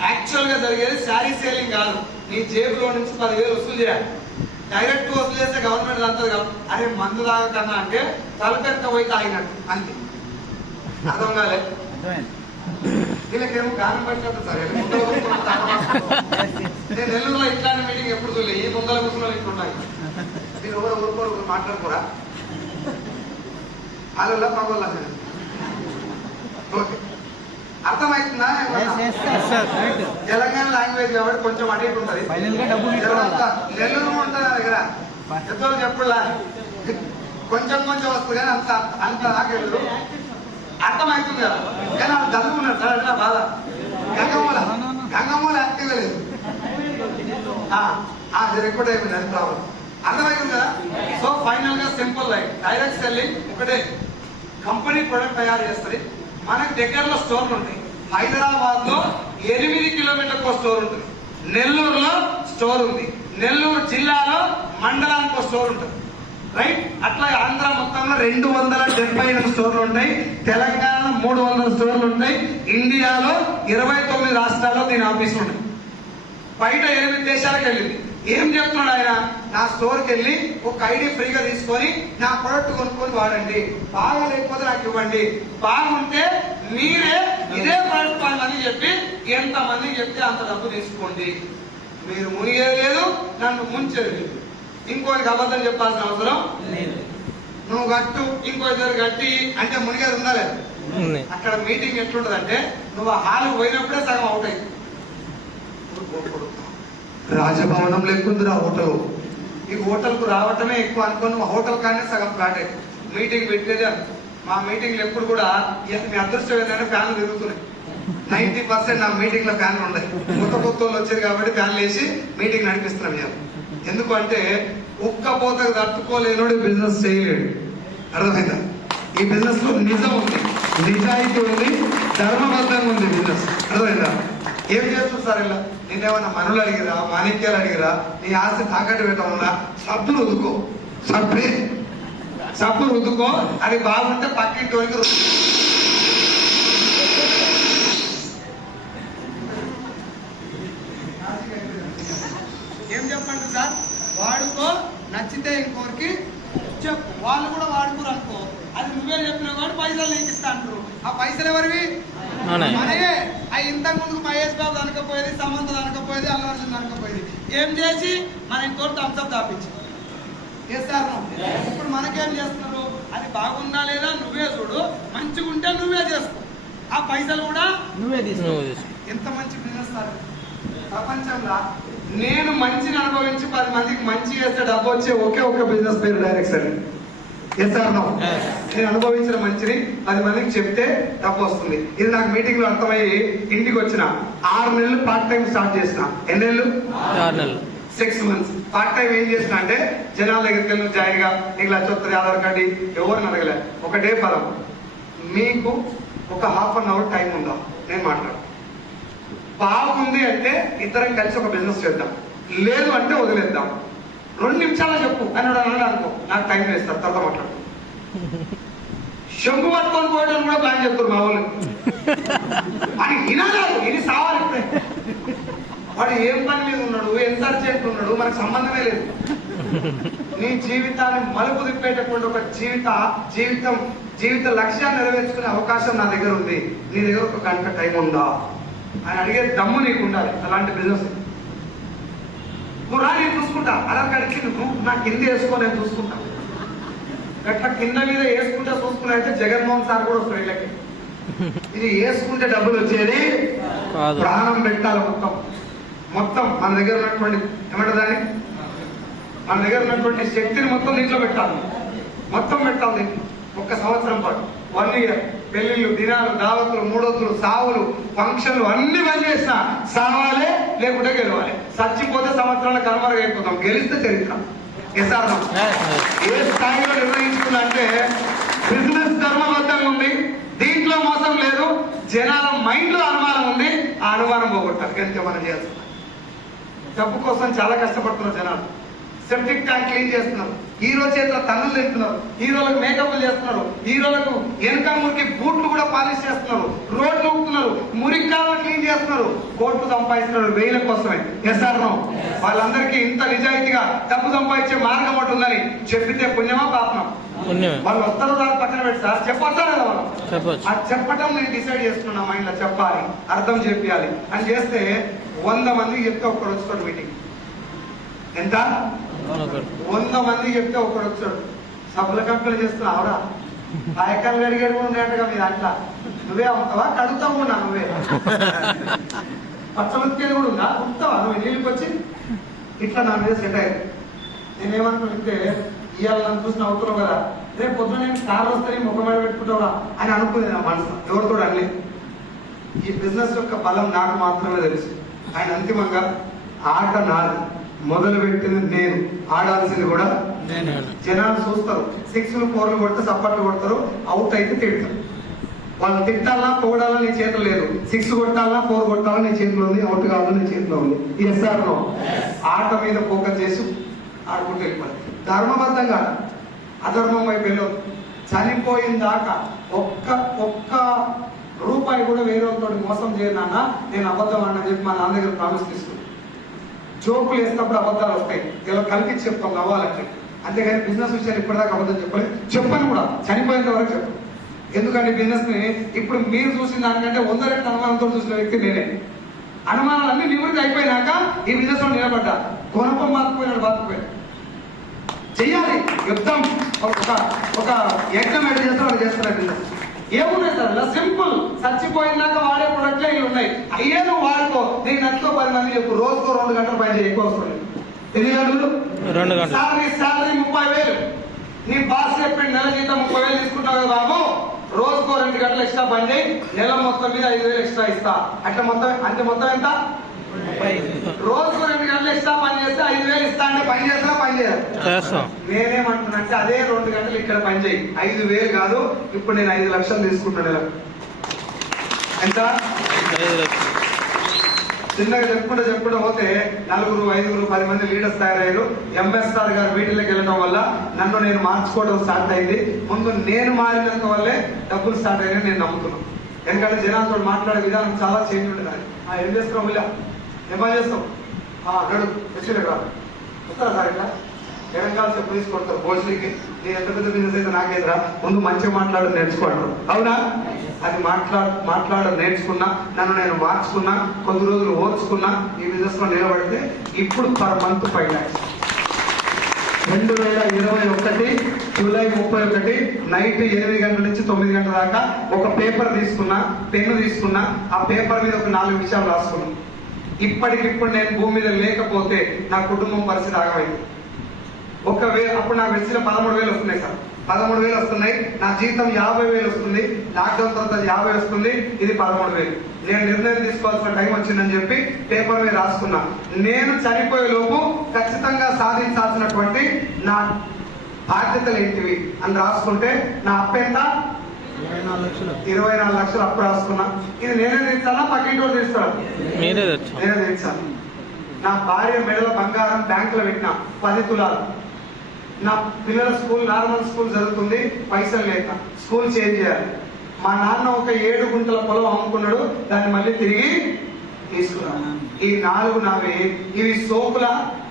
యాక్చువల్ గా జరిగేది శారీ సేలింగ్ కాదు. నీ జేబులో నుంచి 10,000 వసూలు చేయాలి. డైరెక్ట్ వసూలు చేస్తే గవర్నమెంట్ అంతది కాదు. అరే మందు తాగ కన్నా అంటే తలపెక్క పోయి తాగినట్టు అంతే. అర్థం కాలే? వీళ్ళకేమో గానం పట్టినట్టు సరే. నేను నెల్లూరులో ఇట్లాంటి మీటింగ్ ఎప్పుడు చూడలేదు. ఈ ముందల కూర్చున్న ఇట్లున్నాయి. మీరు ఎవరో ఊరుకోరు మాట్లాడుకోరా? వాళ్ళ మగోళ్ళ ఓకే, అర్థమవుతుందా? తెలంగాణ లాంగ్వేజ్ కాబట్టి కొంచెం అటు ఇటు ఉంటుంది. నెల్లూరు ఉంటుంది నా దగ్గర. ఎంతో చెప్పుడులా కొంచెం కొంచెం వస్తుంది కానీ అంత నాకెళ్ళు అర్థమవుతుంది కదా. కానీ వాళ్ళు చదువుకున్నారు సార్, అట్లా బాధ. గంగమ్మూల యాక్టివ్ లేదు, రికార్డ్ అయిపోయింది. అది ప్రాబ్లం. అర్థమవుతుంది కదా. సో ఫైనల్ గా సింపుల్ లైఫ్, డైరెక్ట్ సెల్లింగ్ ఒకటే. కంపెనీ ప్రొడక్ట్ తయారు చేస్తుంది, మనకి దగ్గరలో స్టోర్లు ఉంటాయి. హైదరాబాద్ లో 8 కిలోమీటర్లకు స్టోర్ ఉంటుంది, నెల్లూరులో స్టోర్ ఉంది, నెల్లూరు జిల్లాలో మండలానికి స్టోర్ ఉంటుంది. రైట్? అట్లా ఆంధ్ర మొత్తంలో 278 స్టోర్లు ఉంటాయి, తెలంగాణలో 300 స్టోర్లు ఉంటాయి, ఇండియాలో 29 రాష్ట్రాల్లో దీని ఆఫీసులు ఉంటాయి. బయట 8 దేశాలకు వెళ్ళింది. ఏం చెప్తున్నాడు ఆయన? నా స్టోర్కి వెళ్ళి ఒక ఐడి ఫ్రీగా తీసుకొని నా ప్రొడక్ట్ కొనుక్కొని వాడండి, బాగా లేకపోతే నాకు ఇవ్వండి, బాగుంటే మీరే ఇదే ప్రొడక్ట్ 10 మంది చెప్పి ఎంతమందికి చెప్తే అంత డబ్బు తీసుకోండి. మీరు మునిగేది లేదు, నన్ను ముంచేది లేదు. ఇంకోటి అబద్ధం చెప్పాల్సిన అవసరం లేదు. నువ్వు కట్టు, ఇంకో ఇద్దరు కట్టి అంటే మునిగేది ఉందా లేదు? అక్కడ మీటింగ్ ఎట్లుంటది అంటే నువ్వు ఆ హాల్ పోయినప్పుడే సగం అవుట్ అయింది. రాజభవనం లేకుందిరా హోటల్. ఈ హోటల్ కు రావటమే ఎక్కువ అనుకోని హోటల్ కానీ సగం ఫ్లాట్ అయింది. మీటింగ్ పెట్టేది మా మీటింగ్లు ఎప్పుడు కూడా మీ అదృష్టం ఏంటంటే ఫ్యాన్లు తిరుగుతున్నాయి. 90% నా మీటింగ్ లో ఫ్యాన్లు ఉన్నాయి. కొత్త వాళ్ళు వచ్చారు కాబట్టి ఫ్యాన్లు వేసి మీటింగ్ నడిపిస్తున్నాం. ఇవాళ ఎందుకంటే ఉక్కపోతకు తట్టుకోలేనోడు బిజినెస్ చేయలేడు. అర్థమైందా? ఈ బిజినెస్ లో నిజం ఉంది, నిజాయితీ ఉంది, ధర్మబద్ధంగా ఉంది బిజినెస్. అర్థమైందా? ఏం చేస్తుంది సార్ ఇలా? నిన్నేమన్నా మనులు అడిగిరా, మాణిక్యాలు అడిగిరా, నీ ఆస్తి తాకట్టు పెట్టమన్నా? సబ్బులు రుద్దుకో, సబ్బు రుద్దుకో, అది బాగుంటే పక్కింటి వరకు ఏం చెప్పండి సార్? వాడుకో, నచ్చితే ఇంకోరికి చెప్పు. వాళ్ళు కూడా వాడుకోరు అనుకో, అది నువ్వే చెప్పినావు కాబట్టి పైసలు నీకు ఇస్తా అంటారు. ఆ పైసలు ఎవరివి? మనయే. అవి ఇంతకు ముందుకు మహేష్ బాబు అనకపోయేది, సమంత అనకపోయేది, అల్లు అర్జున్ అనకపోయేది. ఏం చేసి మన ఇంకో థమ్స్అప్ దాపించి చేస్తారు. ఇప్పుడు మనకేం చేస్తున్నారు? అది బాగుందా లేదా నువ్వే చూడు, మంచిగా ఉంటే నువ్వే చేసుకో, ఆ పైసలు కూడా నువ్వే తీసుకో. ఎంత మంచి బిజినెస్ సార్ ప్రపంచంలో. నేను మంచిని అనుభవించి 10 మందికి మంచి చేస్తే డబ్బు వచ్చే ఒకే ఒక బిజినెస్ పేరు డైరెక్ట్ అండి. Yes or no? నేను అనుభవించిన మంచిని 10 మందికి చెప్తే డబ్బు వస్తుంది. ఇది నాకు మీటింగ్ లో అర్థమయ్యి ఇంటికి వచ్చిన 6 నెలలు పార్ట్ టైం స్టార్ట్ చేసిన. ఎన్ని నెలలు? 6 నెలలు. 6 months పార్ట్ టైం ఏం చేసిన అంటే జనాల దగ్గరికి వెళ్ళి జాయిగా నీకు లక్ష వస్తుంది, ఆధార్ కార్డు ఎవరిని అడగలే. ఒకటే పదం, మీకు ఒక ½ an hour టైం ఉందా, నేను మాట్లాడు. బాగుంది అంటే ఇద్దరం కలిసి ఒక బిజినెస్ చేద్దాం, లేదు అంటే వదిలేద్దాం. 2 నిమిషాలు చెప్పు అని అన్నాడు అనుకో, నాకు టైం వేస్తారు, తర్వాత మాట్లాడు. శంకు పట్టుకొని పోయడం కూడా ప్లాన్ చెప్తారు మా వాళ్ళు. అని వినాలి, ఇది సావాలి. ఇప్పుడే వాడు ఏం పని మీద ఉన్నాడు, ఎంత అర్జెంట్ ఉన్నాడు, మనకు సంబంధమే లేదు. నీ జీవితాన్ని మలుపు తిప్పేటటువంటి ఒక జీవిత లక్ష్యాన్ని నెరవేర్చుకునే అవకాశం నా దగ్గర ఉంది, నీ దగ్గర ఒక గంట టైం ఉందా అని అడిగే దమ్ము నీకు ఉండాలి. అలాంటి బిజినెస్ నువ్వు రా, నేను చూసుకుంటా. ఆధార్ కార్డు ఇచ్చి నువ్వు నా కింద వేసుకో, నేను చూసుకుంటా. గట్ల కింద మీద వేసుకుంటే చూసుకున్నా అయితే జగన్మోహన్ సార్ కూడా వస్తాడు వీళ్ళకి. ఇది వేసుకుంటే డబ్బులు వచ్చేది ప్రాణం పెట్టాలి. మొత్తం మన దగ్గర ఉన్నటువంటి ఏమంటుందని, మన దగ్గర ఉన్నటువంటి శక్తిని మొత్తం దీంట్లో పెట్టాలి, మొత్తం పెట్టాలి దీంట్లో. 1 సంవత్సరం పాటు 1 year పెళ్లిళ్ళు, దినాలు, దావతులు, మూడొత్తులు, సావులు, ఫంక్షన్లు అన్ని బంద్ చేసినా సావాలే, లేకుంటే గెలవాలి. చచ్చిపోతే సంవత్సరాల కనుమరుగైపోతాం, గెలిస్తే చరిత్ర. ఎసార్థం ఏ స్థాయిలో నిర్ణయించుకున్నా అంటే బిజినెస్ ధర్మబద్ధంగా ఉంది, దీంట్లో మోసం లేదు, జనాల మైండ్ లో అనుమానం ఉంది, ఆ అనుమానం పోగొట్టాలి. ఎంత మనం చేయాల్సి డబ్బు కోసం చాలా కష్టపడుతున్నారు జనాలు. సెప్టిక్ ట్యాంక్ క్లీన్ చేస్తున్నారు, హీరో చేతిలో తన్నులు తింటున్నారు, హీరోలకు మేకప్లు చేస్తున్నారు, హీరోలకు వెనక మురికి బూట్లు కూడా పాలిష్ చేస్తున్నారు, రోడ్లు ఊపుతున్నారు, మురికాలను క్లీన్ చేస్తున్నారు, కోట్లు సంపాదిస్తున్నారు వేల కోసమే. Yes or no? వాళ్ళందరికీ ఇంత నిజాయితీగా డబ్బు సంపాదించే మార్గం ఒకటి ఉందని చెప్పితే పుణ్యమా పాపమా? వాళ్ళు వస్తారో దాని పక్కన పెట్టి సార్ చెప్పొచ్చా లేదా? వాళ్ళు ఆ చెప్పటం నేను డిసైడ్ చేసుకున్నా, మైండ్ లో చెప్పాలి, అర్థం చెప్పాలి అని చేస్తే 100 మందికి చెప్తే ఒక్కడు వచ్చాడు మీటింగ్. ఎంత? 100 మందికి చెప్తే ఒకడు వచ్చాడు. సబ్బుల కంపెనీ చేస్తున్నావురా, పాయకాలు గడిగడి కూడా ఉండేట్టుగా మీ దాంట్లో నువ్వే అమ్ముతావా, కడుగుతావు ఉన్నా నువ్వే, పచ్చమతికేది కూడా ఉందా, అమ్ముతావా నువ్వు నీళ్ళకి వచ్చి? ఇట్లా నా మీద సెట్ అయ్యారు. నేనేమనుకుంటే ఇవాళ నన్ను చూసి నవ్వుతున్నావు కదా, రేపు పొద్దున నేను కారు వస్తే ముఖమైన పెట్టుకుంటావురా అని అనుకునేది నా మనసు. ఎవరితో అన్ని ఈ బిజినెస్ యొక్క బలం నాకు మాత్రమే తెలుసు. ఆయన అంతిమంగా ఆట నాది, మొదలు పెట్టింది నేను, ఆడాల్సింది కూడా జనాలు చూస్తారు. 6లు 4లు కొడితే సప్పట్లు కొడతారు, అవుట్ అయితే తిడతారు. వాళ్ళు తిట్టాలా పోవడాలా నీ చేతులు లేదు, 6 కొట్టాలా 4 కొట్టాలా నీ చేతిలో ఉంది, అవుట్ కావాలా నీ చేతిలో ఉంది. Yes or no? ఆట మీద ఫోకస్ చేసి ఆడుకుంటూ వెళ్ళిపోవాలి. ధర్మబద్ధంగా అధర్మం వైపు వెళ్ళదు. చనిపోయిన దాకా ఒక్క రూపాయి కూడా వేరే వాళ్ళతో మోసం చేయను నాన్న, నేను అబద్ధం అని చెప్పి మా నాన్న దగ్గర ప్రామిస్ తీసుకున్నాను. జోకులు వేసినప్పుడు అబద్ధాలు వస్తాయి, ఇలా కలిపి చెప్తాం నవ్వాలంటే. అంతేగాని బిజినెస్ విషయాలు ఇప్పటిదాకా అబద్ధం చెప్పలేదు, చెప్పను కూడా, చనిపోయేంత వరకు చెప్పను. ఎందుకంటే బిజినెస్ ని ఇప్పుడు మీరు చూసిన దానికంటే 100 రెట్ల అనుమానంతో చూసిన వ్యక్తి నేనే. అనుమానాలన్నీ నివృత్తి అయిపోయినాక ఈ బిజినెస్ లో నిలబడ్డా. కోనపం బాతుకుపోయినాడు, బాతుకుపోయాడు. చెయ్యాలి యుద్ధం, ఒక యజ్ఞం ఎట్లా చేస్తే వాళ్ళు చేస్తున్నారు బిజినెస్. ఏమున్నాయి సార్ ఇలా సింపుల్, చచ్చిపోయినాక వాడే ప్రొడక్ట్లే ఇవి ఉన్నాయి. అయ్యే నువ్వు వాడుకో, నీకు నచ్చుకో 10 మంది చెప్పు, రోజుకో 2 గంటలు పని చేయి, ఎక్కువ వస్తుంది. 2 గంటలు శాలరీ 30,000. నీ బాస్ చెప్పండి నెల జీతం 30,000 తీసుకుంటావు కదా బాబు, రోజుకో 2 గంటలు ఎక్స్ట్రా పని చేయి, నెల మొత్తం మీద 5,000 ఎక్స్ట్రా ఇస్తా. అట్లా మొత్తం అంటే మొత్తం ఎంత? రోజుకు 2 గంటలు ఎక్స్ట్రా పని చేస్తే 5,000 ఇస్తా. అంటే పని చేస్తా పని చేయాలి. నేనేమంటున్నా అంటే అదే 2 గంటలు ఇక్కడ పని చేయి, 5,000 కాదు, ఇప్పుడు నేను 5 లక్షలు తీసుకుంటాను నెలకు. ఎంత? చిన్నగా చెప్పుకుంటూ పోతే 4, 5, 10 మంది లీడర్స్ తయారయ్యారు. ఎంఎస్ఆర్ గారు వీటిలోకి వెళ్ళడం వల్ల నన్ను నేను మార్చుకోవడం స్టార్ట్ అయింది. ముందు నేను మారినంత వల్లే డబ్బులు స్టార్ట్ అయ్యాయని నేను నమ్ముతున్నాను. ఎందుకంటే జనాలతో మాట్లాడే విధానం చాలా చేంజ్ ఉంటుంది. ఏం చేస్తున్నాం ఇలా, ఏం పని చేస్తాం అన్నాడు వచ్చి వస్తారా సార్ ఇట్లా తెలంగాణ చెప్పు తీసుకొడతారు భోజనకి. నేను ఎంత పెద్ద బిజినెస్ అయితే నాకేదిరా, ముందు మంచిగా మాట్లాడడం నేర్చుకోవడం. అవునా? అది మాట్లాడడం నేర్చుకున్నా, నన్ను నేను మార్చుకున్నా, కొద్ది రోజులు ఓర్చుకున్నా, ఈ బిజినెస్ లో నిలబడితే ఇప్పుడు per month 5 lakhs. 2021 July 31 night 8 గంటల నుంచి 9 గంటల దాకా ఒక పేపర్ తీసుకున్నా, పెన్ను తీసుకున్నా, ఆ పేపర్ మీద ఒక 4 విషయాలు రాసుకున్నా. ఇప్పటికిప్పుడు నేను భూమి మీద లేకపోతే నా కుటుంబం పరిస్థితి ఆగమైంది. అప్పుడు నాకు వచ్చిన 13,000 వస్తున్నాయి సార్, 13,000 వస్తున్నాయి. నా జీతం 50,000 వస్తుంది. లాక్డౌన్ తర్వాత 50 వస్తుంది. ఇది 13,000. నేను నిర్ణయం తీసుకోవాల్సిన టైం వచ్చిందని చెప్పి పేపర్ మీద రాసుకున్నా. నేను చనిపోయే లోపు ఖచ్చితంగా సాధించాల్సినటువంటి నా బాధ్యతలు ఏంటివి అని రాసుకుంటే నా అప్పు ఎంత? 24 లక్షలు అప్పు రాసుకున్నా. ఇది నేనే తీర్చాలా, పక్కింటోడు తీర్చాను? నేనే తీర్చాను. నా భార్య మెడల బంగారం బ్యాంకులో పెట్టిన 10 తులాలు. నా పిల్లల స్కూల్ నార్మల్ స్కూల్ జరుగుతుంది, పైసలు లేక స్కూల్ చేంజ్ చేయాలి. మా నాన్న ఒక 7 గుంటల పొలం అమ్ముకున్నాడు, దాన్ని మళ్ళీ తిరిగి తీసుకున్నాను. ఈ 4 నావి. ఇవి సోకుల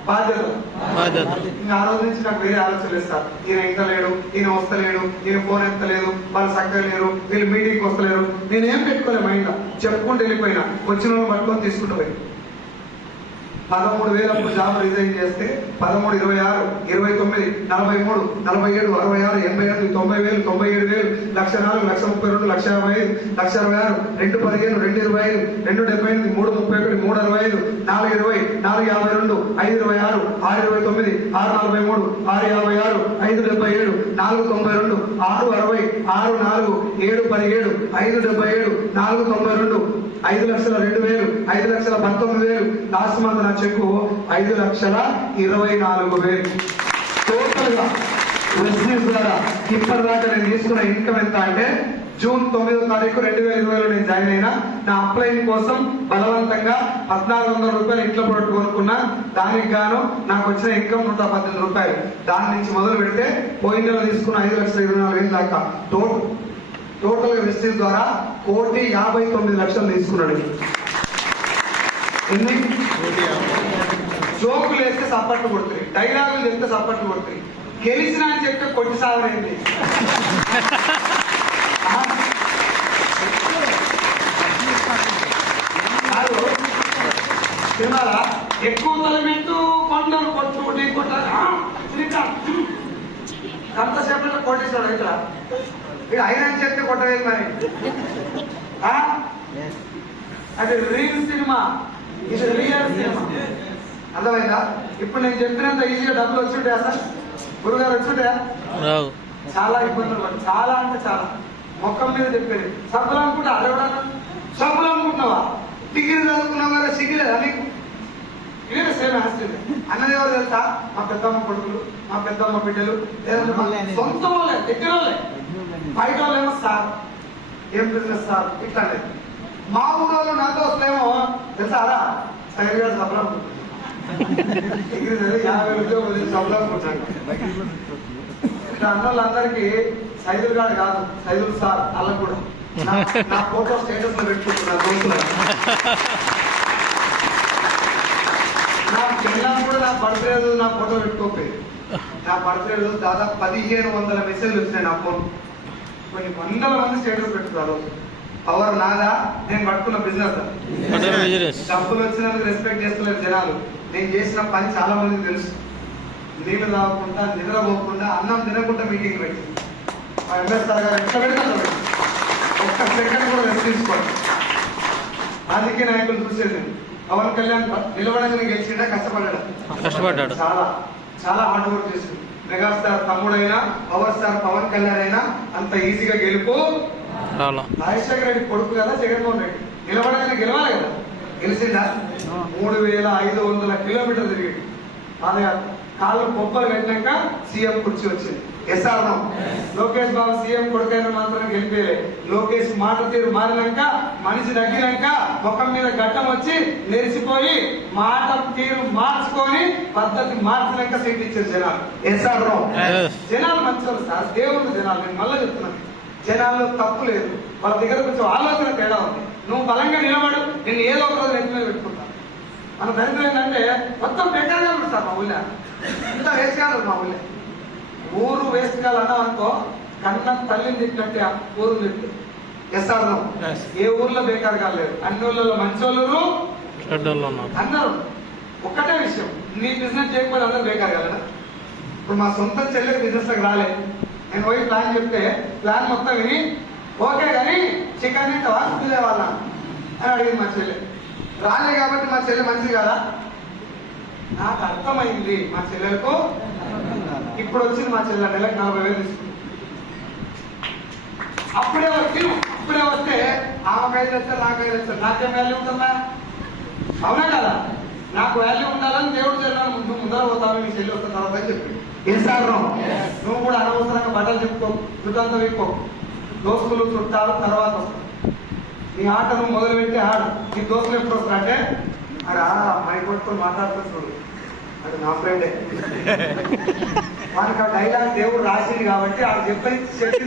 బాధ్యత. ఇంకా ఆ రోజు నుంచి నాకు వేరే ఆలోచన లేదు సార్. ఈయన ఇంకా లేడు, ఈయన వస్తలేడు, ఈయన ఫోన్ ఎత్తలేదు, వాళ్ళు చక్కగా లేరు, వీళ్ళు మీటింగ్కి వస్తలేరు. నేనేం పెట్టుకోలే మైండ్, చెప్పుకుంటూ వెళ్ళిపోయినా. వచ్చిన వాళ్ళు పట్టుకొని తీసుకుంటూ పోయి 13,000 అప్పుడు జాబ్ రిజైన్ చేస్తే 13, 26, 29, 43, 47, 66, 88, 90,000, 97,000, 1,04,000, 1,32,000, 1,55,000, 1,66,000, 2,15, 2,25, 2,78, 3,31, 3,65, 4,20, 4,52, 5,26, 6,29, 6,43, 6,56, 5,77, 4,92, 6,60, 6,4, 7,17, 5,77, 4,92, 5,02,000, 5,19,000. లాస్ట్ మంత్ నా చెక్కు 5,24,000. టోటల్ గా బిజినెస్ ద్వారా ఇప్పటిదాకా నేను తీసుకున్న ఇన్కమ్ ఎంత అంటే జూన్ 9వ తారీఖు 2020లో నేను జాయిన్ అయినా. నా అప్లైన్ కోసం బలవంతంగా 1,400 రూపాయలు ఇంట్లో ప్రొడక్ట్ కొనుక్కున్నా. దానికి గాను నాకు వచ్చిన ఇన్కమ్ 118 రూపాయలు. దాని నుంచి మొదలు పెడితే పోయిన నెల తీసుకున్న 5,24,000 దాకా టోటల్ గా బిజినెస్ ద్వారా 1,59,00,000 తీసుకున్నాడు. ఎన్ని జోకులు వేస్తే సప్పట్లు కొడుతుంది, డైలాగులు చెప్తే సప్పట్లు కొడుతుంది, గెలిచిన అని చెప్తే కొట్టి సాగరైంది. సినిమాలా ఎక్కువ తలమెంటూ కొండలు కొట్టు ఢీ కొట్టాలి అంతసేపట్లో కొట్టేసాడు. ఇక్కడ ఆయన చెప్తే కొట్టలేదు మరి. అది రియల్ సినిమా, ఇది రియల్ సినిమా. అర్థమైందా? ఇప్పుడు నేను చెప్పినంత ఈజీగా డబ్బులు వచ్చుంటాయా సార్? గురుగారు వచ్చుంటాయా? చాలా ఇబ్బందులు పడు, చాలా అంటే చాలా. మొక్కం మీద చెప్పేది సబ్బులు అనుకుంటా, అడగడా సబ్బులు అనుకుంటున్నావా? డిగ్రీ చదువుకున్నావు కదా, సిగ్గులేదా నీకు? ఇదే సేమ్ హాస్టల్. అన్నది ఎవరు తెలుసా? మా పెద్దమ్మ కొడుకులు, మా పెద్దమ్మ బిడ్డలు, లేదంటే సొంత వాళ్ళే, దగ్గర వాళ్ళే. బయట వాళ్ళేమో సార్ ఏం బిజినెస్ సార్ ఇట్లా. మా ఊళ్ళో నాతో వస్తలేమో తెలుసారా, సైడ్ గారు సబ్బులు అనుకుంటున్నాను. డిగ్రీ చదివి 50 ఉద్యోగులు సబ్బులు అనుకుంటాను. ఇట్లా అన్న వాళ్ళందరికీ సైదులు గారు కాదు, సైదులు సార్. వాళ్ళకు కూడా నా ఫోటో స్టేటస్ లో పెట్టుకుంటున్నా దోస్తులు. నా పిల్లలు కూడా నా బర్త్డే రోజు నా ఫోటో పెట్టుకోకపోయింది. నా బర్త్డే రోజు దాదాపు 1,500 మెసేజ్లు వచ్చినాయి నా ఫోన్. కొన్ని 100 మంది స్టేటస్ పెట్టుకున్నారు. పవర్ నాదా, నేను పట్టుకున్న బిజినెస్. డబ్బులు వచ్చినందుకు రెస్పెక్ట్ చేస్తున్నారు జనాలు. నేను చేసిన పని చాలా మందికి తెలుసు. నీళ్లు తాగకుండా, నిద్రపోకుండా, అన్నం తినకుండా మీటింగ్ పెట్టి ఎంఎస్ఆర్ గారు ఎట్లా పెడతారు, ఒక్క సెకండ్ కూడా రెస్ట్ తీసుకోండి. రాజకీయ నాయకులు చూసేది పవన్ కళ్యాణ్ నిలబడగానే గెలిచిండా, కష్టపడ్డాడు. చాలా చాలా హార్డ్ వర్క్ చేసింది. మెగాస్టార్ తమ్ముడైనా, పవర్ స్టార్ పవన్ కళ్యాణ్ అయినా అంత ఈజీగా గెలుపు రాజశేఖర రెడ్డి కొడుకు కదా జగన్మోహన్ రెడ్డి. నిలబడగానే గెలవాలి కదా, గెలిచిందా? 3,500 కిలోమీటర్లు తిరిగి పాదయాత్ర. కాళ్ళు బొబ్బలు పెట్టినాక సీఎం కుర్చీ వచ్చింది. ఎస్ఆర్నో లోకేష్ బాబు సీఎం కొడుకైన మాత్రం గెలిపేలే. లోకేష్ మాట తీరు మారినాక, మనిషి తగ్గినాక, ముఖం మీద గడ్డం వచ్చి నెరిసిపోయి మాట తీరు మార్చుకొని పద్ధతి మార్చినాక సీట్ ఇచ్చారు జనాలు. ఎస్ఆర్నో జనాలు మంచివారు సార్, దేవుడు జనాలు. నేను మళ్ళీ చెప్తున్నాను, జనాల్లో తప్పు లేదు, వాళ్ళ దగ్గర కొంచెం ఆలోచన తేడా ఉంది. నువ్వు బలంగా నిలబడు, నేను ఏదో ఒక రోజు నెత్తి మీద పెట్టుకుంటాను. మన దరిద్రం ఏంటంటే మొత్తం బెటర్గా ఉంటుంది సార్. మా ఊళ్ళో ఇంత వేస్ట్ కాదు. మా ఊళ్ళో ఊరు వేస్ట్ కాదు అన్నాం అనుకో, కన్న తల్లిని తిట్టినట్టే ఊరు తిట్టు. ఎస్ఆర్నో ఏ ఊర్లో బేకారు కాలేదు, అన్ని ఊళ్ళలో మంచి వాళ్ళు అందరూ. ఒక్కటే విషయం, నీ బిజినెస్ చేయకపోతే అందరూ బేకారు కదా. ఇప్పుడు మా సొంత చెల్లెకి బిజినెస్ లోకి రాలేదు. నేను పోయి ప్లాన్ చెప్తే ప్లాన్ మొత్తం విని ఓకే కానీ చికెన్ తింటావా కుదిరే వాళ్ళ అని అడిగింది మా చెల్లె. రాలే కాబట్టి మా చెల్లె మంచిది కదా. నాకు అర్థమైంది మా చెల్లెలకు. ఇప్పుడు వచ్చింది మా చెల్లె నెలకు 40,000 తీసుకుంది. అప్పుడే వస్తే ఆమెకు 5 లక్షలు, నాకు 5 లక్షలు, నాకేం వాల్యూ ఉంటుందా? అవునా కదా? నాకు వాల్యూ ఉండాలని దేవుడు చెల్లి ముందర పోతాను, మీ చెల్లి వస్తున్న తర్వాత అని చెప్పి. ఎస్ఆర్నో నువ్వు కూడా అనవసరంగా బట్టలు చెప్పుకో, చుట్టంతా విప్పుకో. దోస్తులు చుట్టాలు తర్వాత వస్తావు. నీ ఆట నువ్వు మొదలుపెట్టి ఆడు. నీ దోస్తులు ఎప్పుడు వస్తా అంటే అది అమ్మాయి కొట్టుకొని మాట్లాడుతూ చూడు, అది నా ఫ్రెండే. మనకు ఆ డైలాగ్ దేవుడు రాసింది కాబట్టి ఆ చెప్పి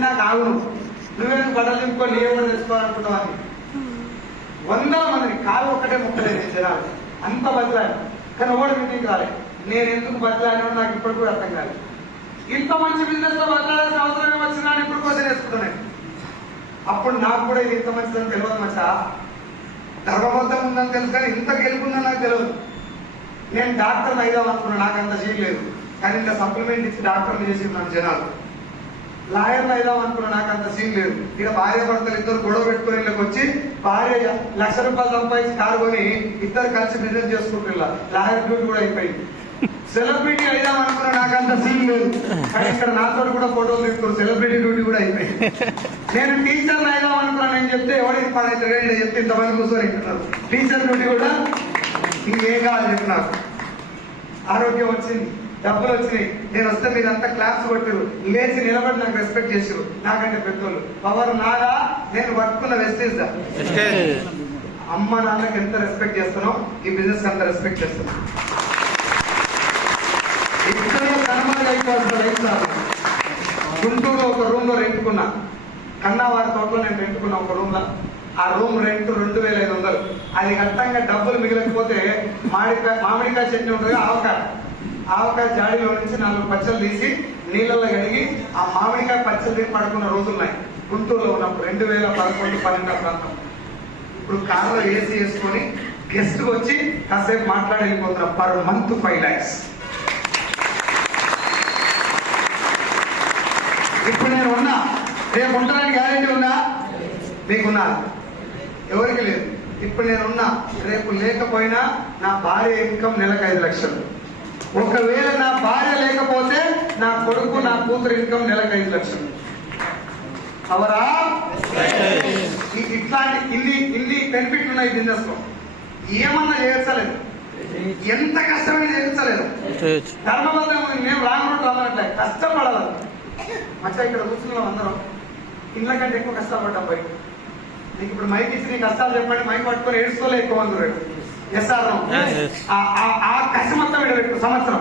నాకు ఆగును. నువ్వేం బట్టలు చెప్పుకో, నీవే కూడా తెలుసుకోవాలనుకుంటావు అని 100 మందిని కాలు ఒక్కటే ముక్కలేదు జనాలు. అంత బదిలాడు కానీ ఒకటి మీటింగ్ రాలేదు. నేను ఎందుకు బదిలాడినా నాకు ఇప్పుడు కూడా అర్థం కాలేదు. ఇంత మంచి బిజినెస్ లో బదిలాడాల్సిన అవసరం వచ్చినా ఇప్పుడు కోసం వేసుకుంటున్నాను. అప్పుడు నాకు కూడా ఇది ఇంత మంచిదని తెలియదు మచ్చా. ధర్మబద్ధం ఉందని తెలుసు కానీ ఇంత గెలుపుందని నాకు తెలియదు. నేను డాక్టర్ని అయిదాం అనుకున్నా, నాకు అంత చేయలేదు కానీ ఇంత సప్లిమెంట్ ఇచ్చి డాక్టర్ని చేసి ఉన్నాను జనాలు. లాయర్ని అయిదాం అనుకున్నా, నాకు అంత సీన్ లేదు. ఇక భార్య భర్తలు ఇద్దరు గొడవ పెట్టుకుని ఇళ్ళకి వచ్చి భార్య ₹1,00,000 సంపాదించి కారు కొని ఇద్దరు కలిసి బిజినెస్ చేసుకుంటున్నా. లాయర్ డ్యూటీ కూడా అయిపోయింది. సెలబ్రిటీ అయిదాం అనుకున్నా, నాకు అంత సీన్ లేదు కానీ ఇక్కడ నాతో కూడా ఫోటోలు తీసుకున్నారు. సెలబ్రిటీ డ్యూటీ కూడా అయిపోయింది. నేను టీచర్ని అయిదాం అనుకున్నా, నేను చెప్తే ఎవరికి 15 చెప్తే ఇంతమంది కూర్చొని ఇంటున్నారు. టీచర్ డ్యూటీ కూడా ఇంకేం కావాలి చెప్పినారు. ఆరోగ్యం వచ్చింది, డబ్బులు వచ్చినాయి. నేను వస్తే మీరంతా క్లాప్స్ కొట్టారు, లేచి నిలబడి నాకు రెస్పెక్ట్ చేసారు. నాకంటే పెద్దోళ్ళు. పవర్ నాదా, నేను పట్టుకున్న వెస్టేజ్ దా. అమ్మ నాన్నకి ఎంత రెస్పెక్ట్ చేస్తానో ఈ బిజినెస్ అంత రెస్పెక్ట్ చేస్తున్నాను. ఇక్కడ కనుమరుగు అయిపోతుంది రైతు సార్. గుంటూరులో ఒక రూమ్ లో రెంట్కున్నా, కన్నావారి తోటలో నేను రెంట్కున్నా ఒక రూమ్ లో. ఆ రూమ్ రెంట్ 2,500. అది కట్టంగా డబ్బులు మిగిలకపోతే మామిడికాయ చట్నీ ఉంటుంది, ఆవకాయ జాడీలో నుంచి 4 పచ్చలు తీసి నీళ్ళల్లో కడిగి ఆ మామిడికాయ పచ్చలు తీసి పడుకున్న రోజులున్నాయి గుంటూరులో ఉన్నప్పుడు 2011, 12 ప్రాంతం. ఇప్పుడు కార్లో ఏసీ వేసుకొని గెస్ట్ వచ్చి కాసేపు మాట్లాడి వెళ్ళిపోతున్నా. Per month 5 lakhs. ఇప్పుడు నేను ఉన్నా, రేపు ఉండడానికి గ్యారెంటీ ఉన్నా? మీకున్నా? ఎవరికి లేదు. ఇప్పుడు నేనున్నా, రేపు లేకపోయినా నా భార్య ఇన్కమ్ నెలకు 5 లక్షలు. ఒకవేళ నా భార్య లేకపోతే నా కొడుకు నా కూతురు ఇన్కమ్ నెలకు 5 లక్షలు. అవరా? ఇట్లాంటి ఇన్ని బెనిఫిట్ ఉన్నాయి బిజినెస్ లో. ఏమన్నా చేయలేదు, ఎంత కష్టమైనా చేయలేదు. ధర్మబద్ధం మేము రాంగ్ రూట్ రావాలంటే కష్టపడాలి. మచ్చా ఇక్కడ కూర్చున్నాం అందరం, ఇళ్ళ కంటే ఎక్కువ కష్టపడ్డాం బయట. నీకు ఇప్పుడు మైక్ ఇచ్చి నీ కష్టాలు చెప్పండి, మైక్ పట్టుకొని ఏడుస్తూలే ఎక్కువ మంది రేటు. ఆ కష్టం మొత్తం విడబెట్టు. సంవత్సరం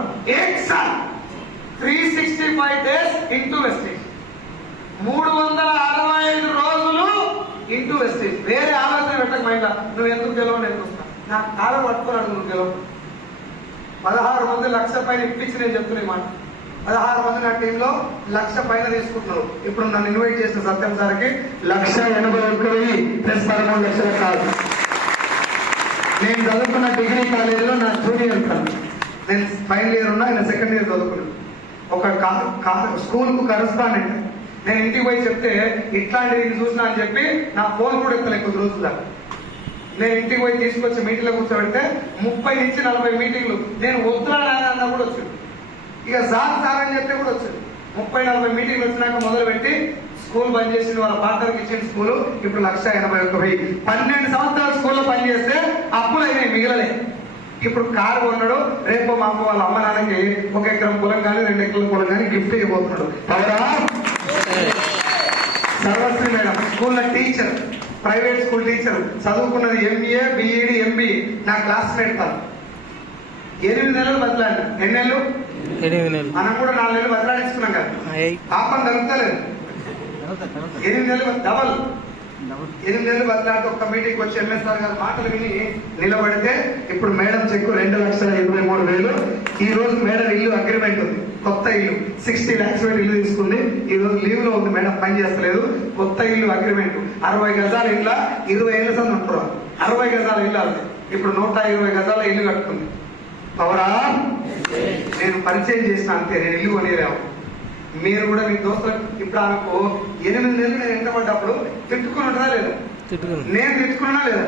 365 days ఇంటూ వెస్టేజ్. 365 రోజులు ఇంటూ వెస్టేజ్. వేరే ఆలోచన పెట్టక మైండ్. నువ్వు ఎందుకు గెలవు, నేను వస్తా. నాకు కాలం పట్టుకున్నాడు, నువ్వు గెలవు. 16 మంది 1,00,000 పైన ఇప్పించి నేను చెప్తున్నా మాట. 16 మంది నా టీంలో 1,00,000 పైన తీసుకుంటున్నారు. ఇప్పుడు నన్ను ఇన్వైట్ చేసిన సత్యం సార్కి 1,81,000 ప్లస్ 13 లక్షలు కాదు. నేను చదువుకున్న డిగ్రీ కాలేజీలో నా జూనియర్ ఉంటాను. నేను ఫైనల్ ఇయర్ ఉన్నా, ఆయన సెకండ్ ఇయర్ చదువుకున్నాను. ఒక స్కూల్కు కరెస్పాండెంట్. నేను ఇంటికి పోయి చెప్తే ఇట్లాంటివి చూసినా అని చెప్పి నా ఫోన్ కూడా ఎత్తలే కొద్ది రోజుల. నేను ఇంటికి పోయి తీసుకొచ్చి మీటింగ్లో కూర్చోబెడితే 30 నుంచి 40 మీటింగ్లు. నేను వద్దులాడన్నా కూడా వచ్చింది. ఇక సార్ అని చెప్తే కూడా వచ్చింది. 30-40 మీటింగ్లు వచ్చినాక మొదలు పెట్టి స్కూల్ బంద్ చేసింది. వాళ్ళ పార్ట్నర్కి ఇచ్చిన స్కూల్ ఇప్పుడు 1,81,000. 12 సంవత్సరాలు స్కూల్లో పనిచేస్తే అప్పులు అయినాయి, మిగలలే. ఇప్పుడు కారు కొన్నాడు, రేపు మా అమ్మ వాళ్ళ అమ్మ నాన్నకి 1 ఎకరం పొలం కానీ 2 ఎకరాల పొలం కానీ గిఫ్ట్ ఇవ్వబోతున్నాడు. అవునా? సర్వశ్రీ మేడం స్కూల్లో టీచర్, ప్రైవేట్ స్కూల్ టీచర్, చదువుకున్నది MBA, BEd, MBE. నా క్లాస్మేట్ తను. 8 నెలలు బదిలాడు. ఎన్ని నెలలు? 8 నెలలు. మనం కూడా 4 నెలలు బదిలాడించుకున్నాం కదా. పాపం జరుగుతలేదు. 8 నెలలు డబల్. 8 నెలలు బదిలాడితే ఒక్క మీటింగ్ వచ్చి MSR గారి మాటలు విని నిలబడితే ఇప్పుడు మేడం చెక్కు 2,23,000. ఈ రోజు మేడం ఇల్లు అగ్రిమెంట్ ఉంది, కొత్త ఇల్లు 60 lakhs పెట్టి ఇల్లు తీసుకుంది. ఈ రోజు లీవ్ లో ఉంది మేడం, పని చేస్తలేదు. కొత్త ఇల్లు అగ్రిమెంట్ 60 గజాల ఇల్లు 20 ఏళ్ళ సంది ఉంటారు. 60 గజాల ఇల్లు అది ఇప్పుడు 120 గజాల ఇల్లు కట్టుకుంది. పవరా నేను పరిచయం చేసిన అంతే, నేను ఇల్లు కొనిలేము. మీరు కూడా మీ దోస్తులకు ఇప్పుడు ఆమెకు 8 నెలలు నేను ఎంటబడ్డప్పుడు తిట్టుకుని ఉంటుందా లేదా? నేను తిట్టుకున్నా లేదా?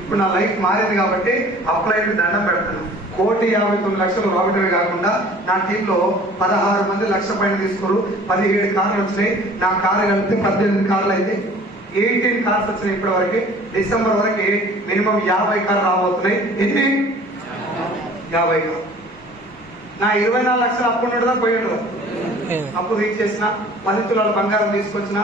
ఇప్పుడు నా లైఫ్ మారింది కాబట్టి అప్లైకి దండం పెడతాను. 1,59,00,000 రాబట్టమే కాకుండా నా టీంలో 16 మంది 1,00,000 పైన తీసుకోరు. 17 కార్లు వచ్చినాయి. నా కారు కలిపితే 18 కార్లు అయితే 18 కార్స్ వచ్చినాయి. ఇప్పటి వరకు డిసెంబర్ వరకు మినిమం 50 కార్లు రాబోతున్నాయి. ఎన్ని? 50 కార్లు. నా 24 లక్షలు అప్పు ఉండదా పోయి ఉండదా? అప్పు తీర్చేసిన, 10 తులాల బంగారం తీసుకొచ్చిన,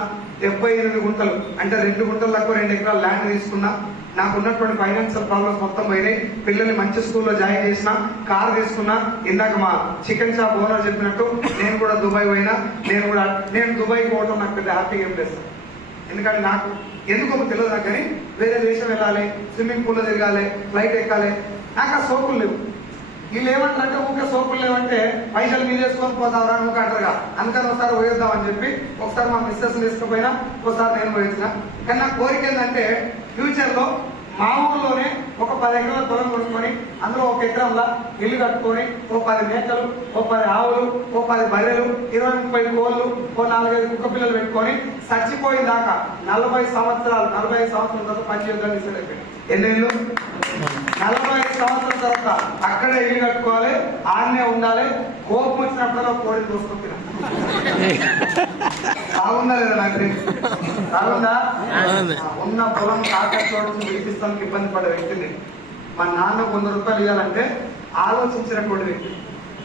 78 గుంటలు అంటే 2 గుంటలు తక్కువ 2 ఎకరాల ల్యాండ్ తీసుకున్నా. నాకు ఉన్నటువంటి ఫైనాన్షియల్ ప్రాబ్లమ్స్ మొత్తం పోయినాయి. పిల్లల్ని మంచి స్కూల్లో జాయిన్ చేసిన, కార్ తీసుకున్నా. ఇందాక మా చికెన్ షాప్ ఓనర్ చెప్పినట్టు నేను కూడా దుబాయ్ పోయినా. నేను దుబాయ్ పోవడం నాకు పెద్ద హ్యాపీగా ఏం లేదు. ఎందుకంటే నాకు ఎందుకో తెలియదు నాకు, కానీ వేరే దేశం వెళ్ళాలి, స్విమ్మింగ్ పూల్లో తిరగాలి, ఫ్లైట్ ఎక్కాలి. నాకు ఆ సోకులు లేవు. వీళ్ళు ఏమంటారంటే ఊకే సోకులు లేవంటే పైసలు మీరు వేసుకొని పోతావరా నువ్వు అంటారుగా. అందుకని ఒకసారి పోయేద్దామని చెప్పి ఒకసారి మా మిస్సెస్ తీసుకుపోయినా, ఒకసారి నేను పోయించిన. కానీ నా కోరిక ఏంటంటే ఫ్యూచర్ లో మా ఊర్లోనే ఒక 10 ఎకరాల పొలం కొనుక్కొని అందులో 1 ఎకరంలా ఇల్లు కట్టుకొని ఓ 10 మేకలు, ఓ 10 ఆవులు, ఓ 10 బర్రెలు, 20-30 కోళ్ళు, ఓ 4-5 కుక్క పిల్లలు పెట్టుకొని చచ్చిపోయిన దాకా 45 సంవత్సరాల తర్వాత పనిచేద్దామని డిసైడ్ అయిపోయింది. ఎన్నేళ్ళు? 45 సంవత్సరాల తర్వాత అక్కడే ఇల్లు కట్టుకోవాలి, ఆడనే ఉండాలి. కోపం వచ్చినప్పుడు కోడి చూసుకుంటున్నా. బాగుందా లేదా? నాకు బాగుందా? ఉన్న పొలం కాకపోవడం విడిపిస్తానికి ఇబ్బంది పడే వ్యక్తిని మా నాన్న 100 రూపాయలు ఇవ్వాలంటే ఆలోచించినటువంటి వ్యక్తి.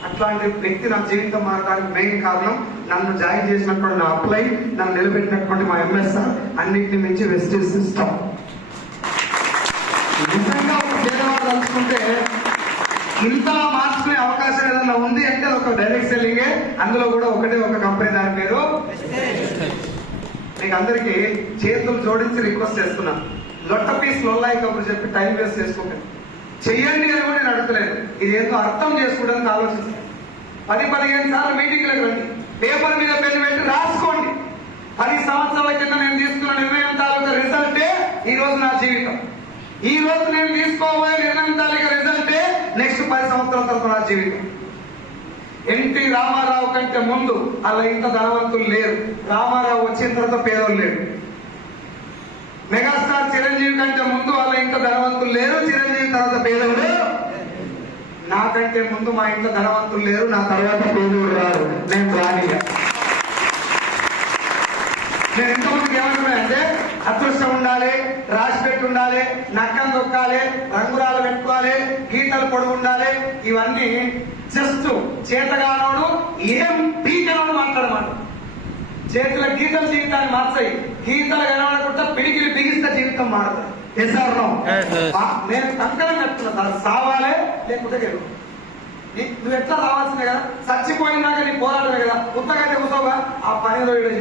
అట్లాంటి వ్యక్తి నా జీవితం మారడానికి మెయిన్ కారణం నన్ను జాయిన్ చేసినటువంటి నా అప్లై, నన్ను నిలబెట్టినటువంటి మా MSR, అన్నింటిని మించి వెస్టేజ్ సిస్టమ్. నిజంగా ఒక పేదవాడు తలుచుకుంటే ఇంతలా మార్చుకునే అవకాశం ఏదైనా ఉంది అంటే ఒక డైరెక్ట్ సెల్లింగే. అందులో కూడా ఒకటే ఒక కంపెనీ, దాని పేరు మీకు అందరికీ చేతులు జోడించి రిక్వెస్ట్ చేస్తున్నాను. లొట్ట పీస్ లొల్లాయి కబురు చెప్పి టైం వేస్ట్ చేసుకుంటాను. చెయ్యండి అని కూడా నేను అడగలేదు. ఇది ఏంటో అర్థం చేసుకోవడానికి ఆలోచిస్తాను. 10-15 సార్లు మీటింగ్లకు రండి, పేపర్ మీద పెన్ను పెట్టి రాసుకోండి. 10 సంవత్సరాల కింద నేను తీసుకున్న నిర్ణయం తాలూకా రిజల్టే ఈ రోజు నా జీవితం. ఈ రోజు నేను తీసుకోబోయే నిర్ణయం తాలూకా రిజల్టే నెక్స్ట్ 10 సంవత్సరాల తర్వాత నా జీవితం. ఎన్టీ రామారావు కంటే ముందు అలా ఇంత ధనవంతులు లేరు. రామారావు వచ్చిన తర్వాత పేదోళ్ళు లేరు. మెగాస్టార్ చిరంజీవి కంటే ముందు అలా ఇంత ధనవంతులు లేరు. చిరంజీవి తర్వాత పేదోళ్ళు. నాకంటే ముందు మా ఇంట్లో ధనవంతులు లేరు, నా తర్వాత పేదోళ్ళు రారు. నేను రానిగా. నేను ఎంతమందికి ఏమంటున్నానంటే అదృష్టం ఉండాలి, రాసి పెట్టి ఉండాలి, నక్కం దొక్కాలి, రంగురాలు పెట్టుకోవాలి, గీతలు పొడుగు ఉండాలి. ఇవన్నీ జస్ట్ చేతగానోడు ఏం పీకనోడు మాట్లాడమాట. చేతుల గీతలు జీవితాన్ని మార్చాయి. గీతలు కనబడకుండా పిడికిలు బిగిస్తే జీవితం మారుతుంది. నేను కంకణం కట్టుకున్నా, సావాలే లేకపోతే గెలువు. నువ్వు ఎట్లా రావాల్సిందే కదా, చచ్చిపోయినాక నీ పోరాటమే కదా. ఉత్తగంటే కూర్చోగా ఆ పని రోజు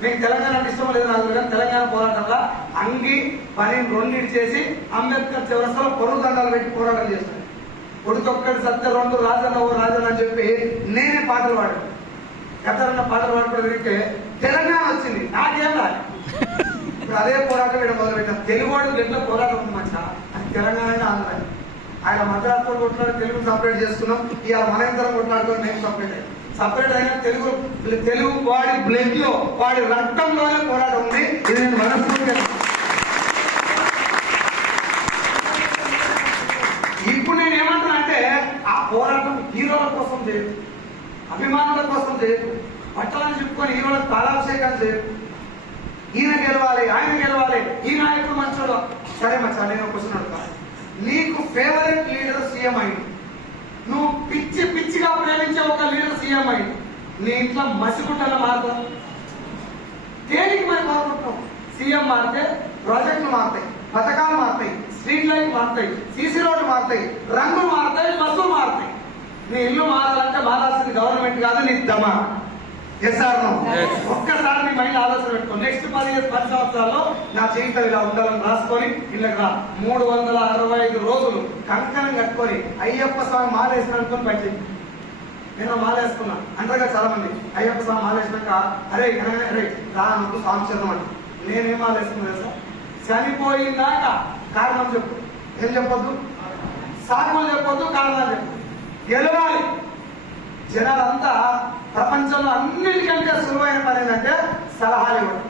మీకు తెలంగాణ ఇష్టం లేదు నాకు, కానీ తెలంగాణ పోరాటంలో అంగి పని 2 చేసి అంబేద్కర్ చివరసలో పొరుగు దండాలు పెట్టి పోరాటం చేస్తాను. కొడుకొక్కడి సత్య 2 రాజన్న ఓ రాజన్న అని చెప్పి నేనే పాటలు పాడాను. ఎవరన్నా పాటలు పాడుకుంటే తెలంగాణ వచ్చింది, నాకేం రాదు. ఇప్పుడు అదే పోరాటం ఇక్కడ మొదలు పెట్టాం. తెలుగువాడు ఎట్లా పోరాటం ఉంది మంచిగా, అది తెలంగాణ ఆంధ్ర. ఆయన మద్రాసుతో కొట్లాడి తెలుగు సపరేట్ చేసుకున్నాం. ఇవాళ మన ఇద్దరం కొట్లాడుకొని నేను సపరేట్ అయ్యాను. సపరేట్ అయినా తెలుగు వాడి బ్లడ్ లో, వాడి రక్తంలోనే పోరాటం ఉంది. ఇది నేను మనస్ఫూర్తిగా. ఇప్పుడు నేను ఏమంటున్నా అంటే ఆ పోరాటం హీరోల కోసం చేయదు, అభిమానుల కోసం చేయదు, బట్టలను చెప్పుకొని హీరోలకు పాలాభిషేకాలు చేయదు. ఈయన గెలవాలి, ఆయన గెలవాలి, ఈ నాయకుడు మంచోడు. సరే మచ్చా, నేను క్వశ్చన్ అడుగుతాను. నీకు ఫేవరెట్ లీడర్ సీఎం అయింది. నువ్వు పిచ్చి పిచ్చిగా ప్రేమించే ఒక లీడర్ సీఎం అయింది. నీ ఇంట్లో మసిగుట్టలు మారుతాం. దేనికి మనం కోరుకుంటున్నాం? సీఎం మారితే ప్రాజెక్టులు మారుతాయి, పథకాలు మారుతాయి, స్ట్రీట్ లైట్ మారుతాయి, సీసీ రోడ్లు మారుతాయి, రంగులు మారుతాయి, బస్సులు మారుతాయి. నీ ఇల్లు మారాలంటే మారాల్సింది గవర్నమెంట్ కాదు, నీ దమా. ఒక్కసారి నీ మైండ్ ఆలోచన పెట్టుకో. నెక్స్ట్ 10 సంవత్సరాల్లో నా జీవితం ఇలా ఉండాలని రాసుకొని ఇళ్ళకి రా. 365 రోజులు కంకణం కట్టుకొని అయ్యప్ప స్వామి మాలేసిన అనుకుని బయట. నేను మాలేసుకున్నా అంటారుగా చాలా మంది, అయ్యప్ప స్వామి మాలేసినాక అరే రా నాకు స్వామి చదవం అంట. నేనేం మాలేసుకున్నా తెలుసా? చనిపోయిందాక కారణం చెప్పు. ఏం చెప్పొద్దు? సాకులు చెప్పొద్దు, కారణాలు చెప్పు. గెలవాలి. జనాలంతా ప్రపంచంలో అన్నిటికంటే సులువైన పని ఏంటంటే సలహాలు ఇవ్వడం.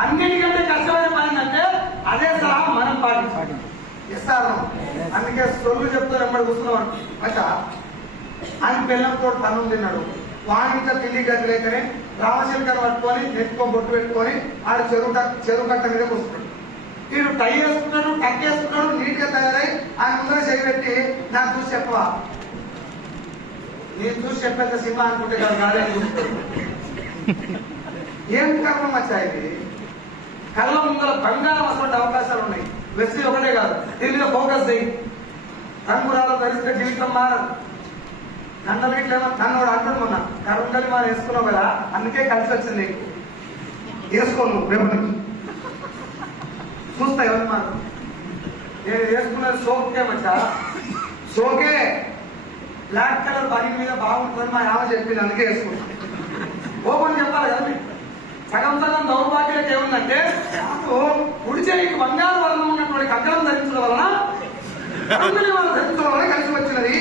అన్నిటికంటే కష్టమైన పని ఏంటంటే అదే సలహా మనం పాటించాలి. ఇస్తారు. అందుకే సొల్లు చెప్తూ వెంబడి కూర్చున్నాం. అచ్చా అని బెల్లంతో పన్ను తిన్నాడు. వాణిజ్య తిండి గది లేకనే రామశంకర్ పట్టుకొని నెట్టుకో బొట్టు పెట్టుకొని ఆడ చెరువు కట్ట మీద కూర్చున్నాడు. వీడు టై వేసుకున్నాడు, టక్ వేసుకున్నాడు, నీట్ గా తయారై ఆయన ముందర చేపెట్టి నాకు చూసి చెప్పవా, నేను చూసి చెప్పేంత సినిమా అనుకుంటే కాదు కాదే చూస్తాడు. ఏం కర్మం వచ్చాయి? కళ్ళ ముందర బంగారం అటువంటి అవకాశాలు ఉన్నాయి. వెస్టీ ఒకటే కాదు, దీని మీద ఫోకస్ చేయి. రంగురాలు ధరిస్తే జీవితం మారదు. నన్న వీటిలో నన్ను కూడా అంటాడు మొన్న, కరుంగలి మనం వేసుకున్నావు కదా అందుకే కలిసి వచ్చింది నీకు. వేసుకో నువ్వు రేపు నుంచి చూస్తా ఎవరి మాట. నేను వేసుకున్నది సోకే మచ్చా, సోకే బ్లాక్ కలర్ బనీ మీద బాగుంటుందని మా ఆమె చెప్పింది, అందుకే వేసుకుంటా. ఓపెన్ చెప్పాలి కదా మీకు. సగం సగం దౌర్భాగ్యత ఏముందంటే కుడి చేయికి బంగారు వర్ణం ఉన్నటువంటి కక్కలం ధరించడం వలన కరుంగలి వాళ్ళు ధరించడం వల్ల కలిసి వచ్చినది.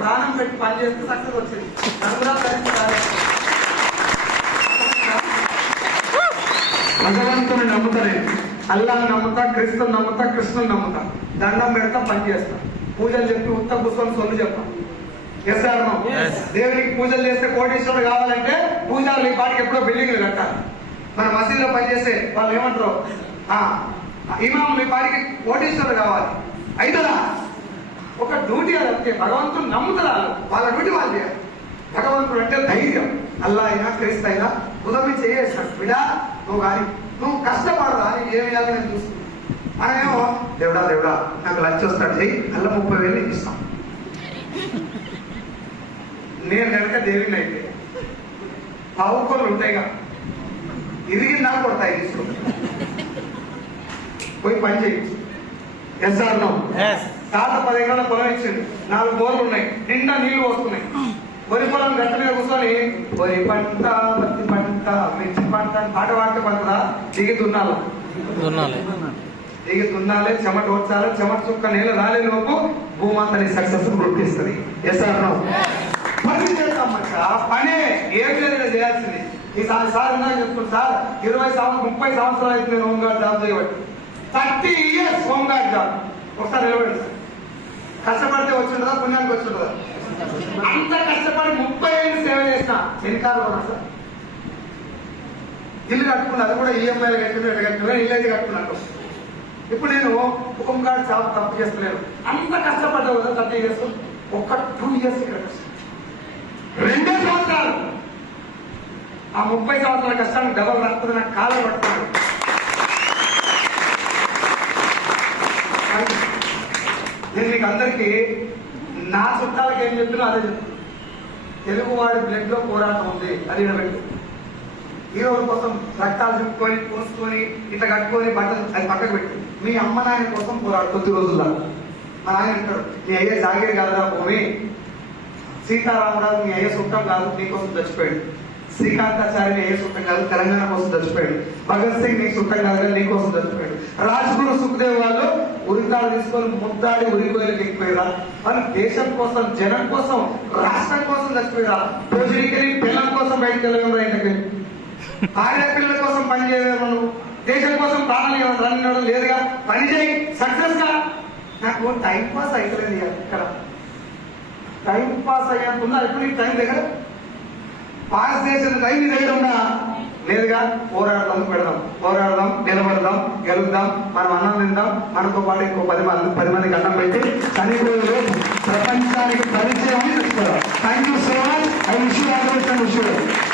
ప్రాణం పెట్టి పనిచేస్తే సక్సెస్ వచ్చింది. భగవంతుని నమ్ముతానే, అల్లాని నమ్ముతా, క్రీస్తుని నమ్ముతా, కృష్ణుని నమ్ముతా, దండం పెడతా, పని చేస్తా, పూజలు చెప్పి ఉత్త కూర్చొని సొల్లు చెప్పా. దేవునికి పూజలు చేస్తే కోటీశ్వరుడు కావాలంటే పూజలు ఈ పాటికి ఎప్పుడో బిల్డింగ్లు కట్టాలి. మన మసీదులో పనిచేస్తే వాళ్ళు ఏమంటారు, ఇమాం మీ పాటికి కోటీశ్వరుడు కావాలి అయితదా? ఒక డ్యూటీ అది అంతే. భగవంతుడు నమ్ముతారా, వాళ్ళ డ్యూటీ వాళ్ళు చేయాలి. భగవంతుడు అంటే ధైర్యం. అల్లా అయినా క్రీస్తు అయినా ఉదయం చేసేసాడు. బిడా నువ్వు కానీ నువ్వు కష్టపడదా అని ఏం వేయాలి నేను చూస్తున్నాను. మనమేమో దేవుడా నాకు లంచ్ వస్తాడు చెయ్యి, అల్ల 30,000 నీకు ఇస్తాం. నేను కనుక దేవుని అయితే పావుకోళ్ళు ఉంటాయిగా, ఇరిగిందా కొడతాయి తీసుకుంటా పోయి పని చేయి. తాత 10 ఎకరాల పొలం ఇచ్చింది, 4 బోర్లు ఉన్నాయి, నిండా నీళ్లు వస్తున్నాయి. వరి పొలం గట్ట మీద కూర్చొని వరి పంట, పత్తి పంట, మిర్చి పంట పాట పాడితే పంటదా? దిగి దున్నాలి, దిగి దున్నాలి, చెమట వచ్చాలి, చెమట చుక్క నీళ్ళు రాలే లోపు భూమంతని సక్సెస్ గుర్తిస్తుంది. పని చేస్తాం మచ్చా, పనే ఏం లేదు చేయాల్సింది. ఈసారి సార్ ఇందాక చెప్తున్నాను సార్, 20 సంవత్సరాలు 30 సంవత్సరాలు అయితే నేను హోంగార్డ్ జాబ్ చేయబట్టి 30 years హోంగార్డ్ జాబ్. ఒకసారి నిలబడి సార్, కష్టపడితే వచ్చిండదా, పుణ్యానికి వచ్చిండదా? అంత కష్టపడి 30 ఏళ్ళు సేవ చేసిన వెనకాల సార్. ఇల్లు కట్టుకున్నా, అది కూడా ఈఎంఐలు కట్టుకున్నా, ఇల్లు అయితే కట్టుకున్నట్టు. ఇప్పుడు నేను హోంగార్డ్ జాబ్ తప్పు చేస్తలేను. అంత కష్టపడ్డావు కదా 30 years, ఒక 2 years ఇక్కడ 2 సంవత్సరాలు. ఆ 30 సంవత్సరాల కష్టానికి డబల్ రాకపోతే నాకు కాలం పడుతున్నాడు. నేను మీకు అందరికీ నా చుట్టాలకి ఏం చెప్తున్నా అదే చెప్తున్నా. తెలుగువాడి బ్లడ్ లో పోరాటం ఉంది, అది పెట్టు. హీరోల కోసం రక్తాలు చుట్టుకొని పూసుకొని ఇట్లా కట్టుకొని బట్టలు అది పక్కకు పెట్టు. మీ అమ్మ నాయన కోసం పోరాడు కొద్ది రోజుల్లో. మా నాయన అంటాడు, నీ అయ్యే జాగిరి కాదురా భూమి, సీతారామరాజు నీ అయ్యే సుట్టం కాదు, నీకోసం చచ్చిపోయాడు. శ్రీకాంతాచారి నీ అయ్యే సుట్టం కాదు, తెలంగాణ కోసం చచ్చిపోయాడు. భగత్ సింగ్ నీ సుట్టం కాదు, నీకోసం చచ్చిపోయాడు. రాజ్గురు సుఖదేవ్ వాళ్ళు ఉరితాడు తీసుకొని ముద్దాడి ఉరికోయలకు ఎక్కిపోయారా? వాళ్ళు దేశం కోసం, జనం కోసం, రాష్ట్రం కోసం చచ్చిపోయారా? రోజుకి పిల్లల కోసం బయటకు వెళ్ళగలరా? ఇంటికి ఆడపిల్లల కోసం పని చేయలేము, నువ్వు దేశం కోసం ప్రాణాలు రన్ లేదుగా. పని చేయి, సక్సెస్ గా. నాకు టైం పాస్ అయితలేదు ఇక్కడ. టైం పాస్ అయ్యేంత ఉందా ఇప్పుడు నీకు టైం దగ్గర? పాస్ చేసిన టైం నీ దగ్గర ఉందా? లేదుగా పోరాడదాం, పెడదాం, పోరాడదాం, నిలబడదాం, గెలుద్దాం, మనం అన్నం తిందాం, మనతో పాటు ఇంకో 10 మందికి అన్నం పెట్టి చనిపోయే ప్రపంచానికి పరిచయం చేసుకోవాలి. Thank you so much. I wish you all the best.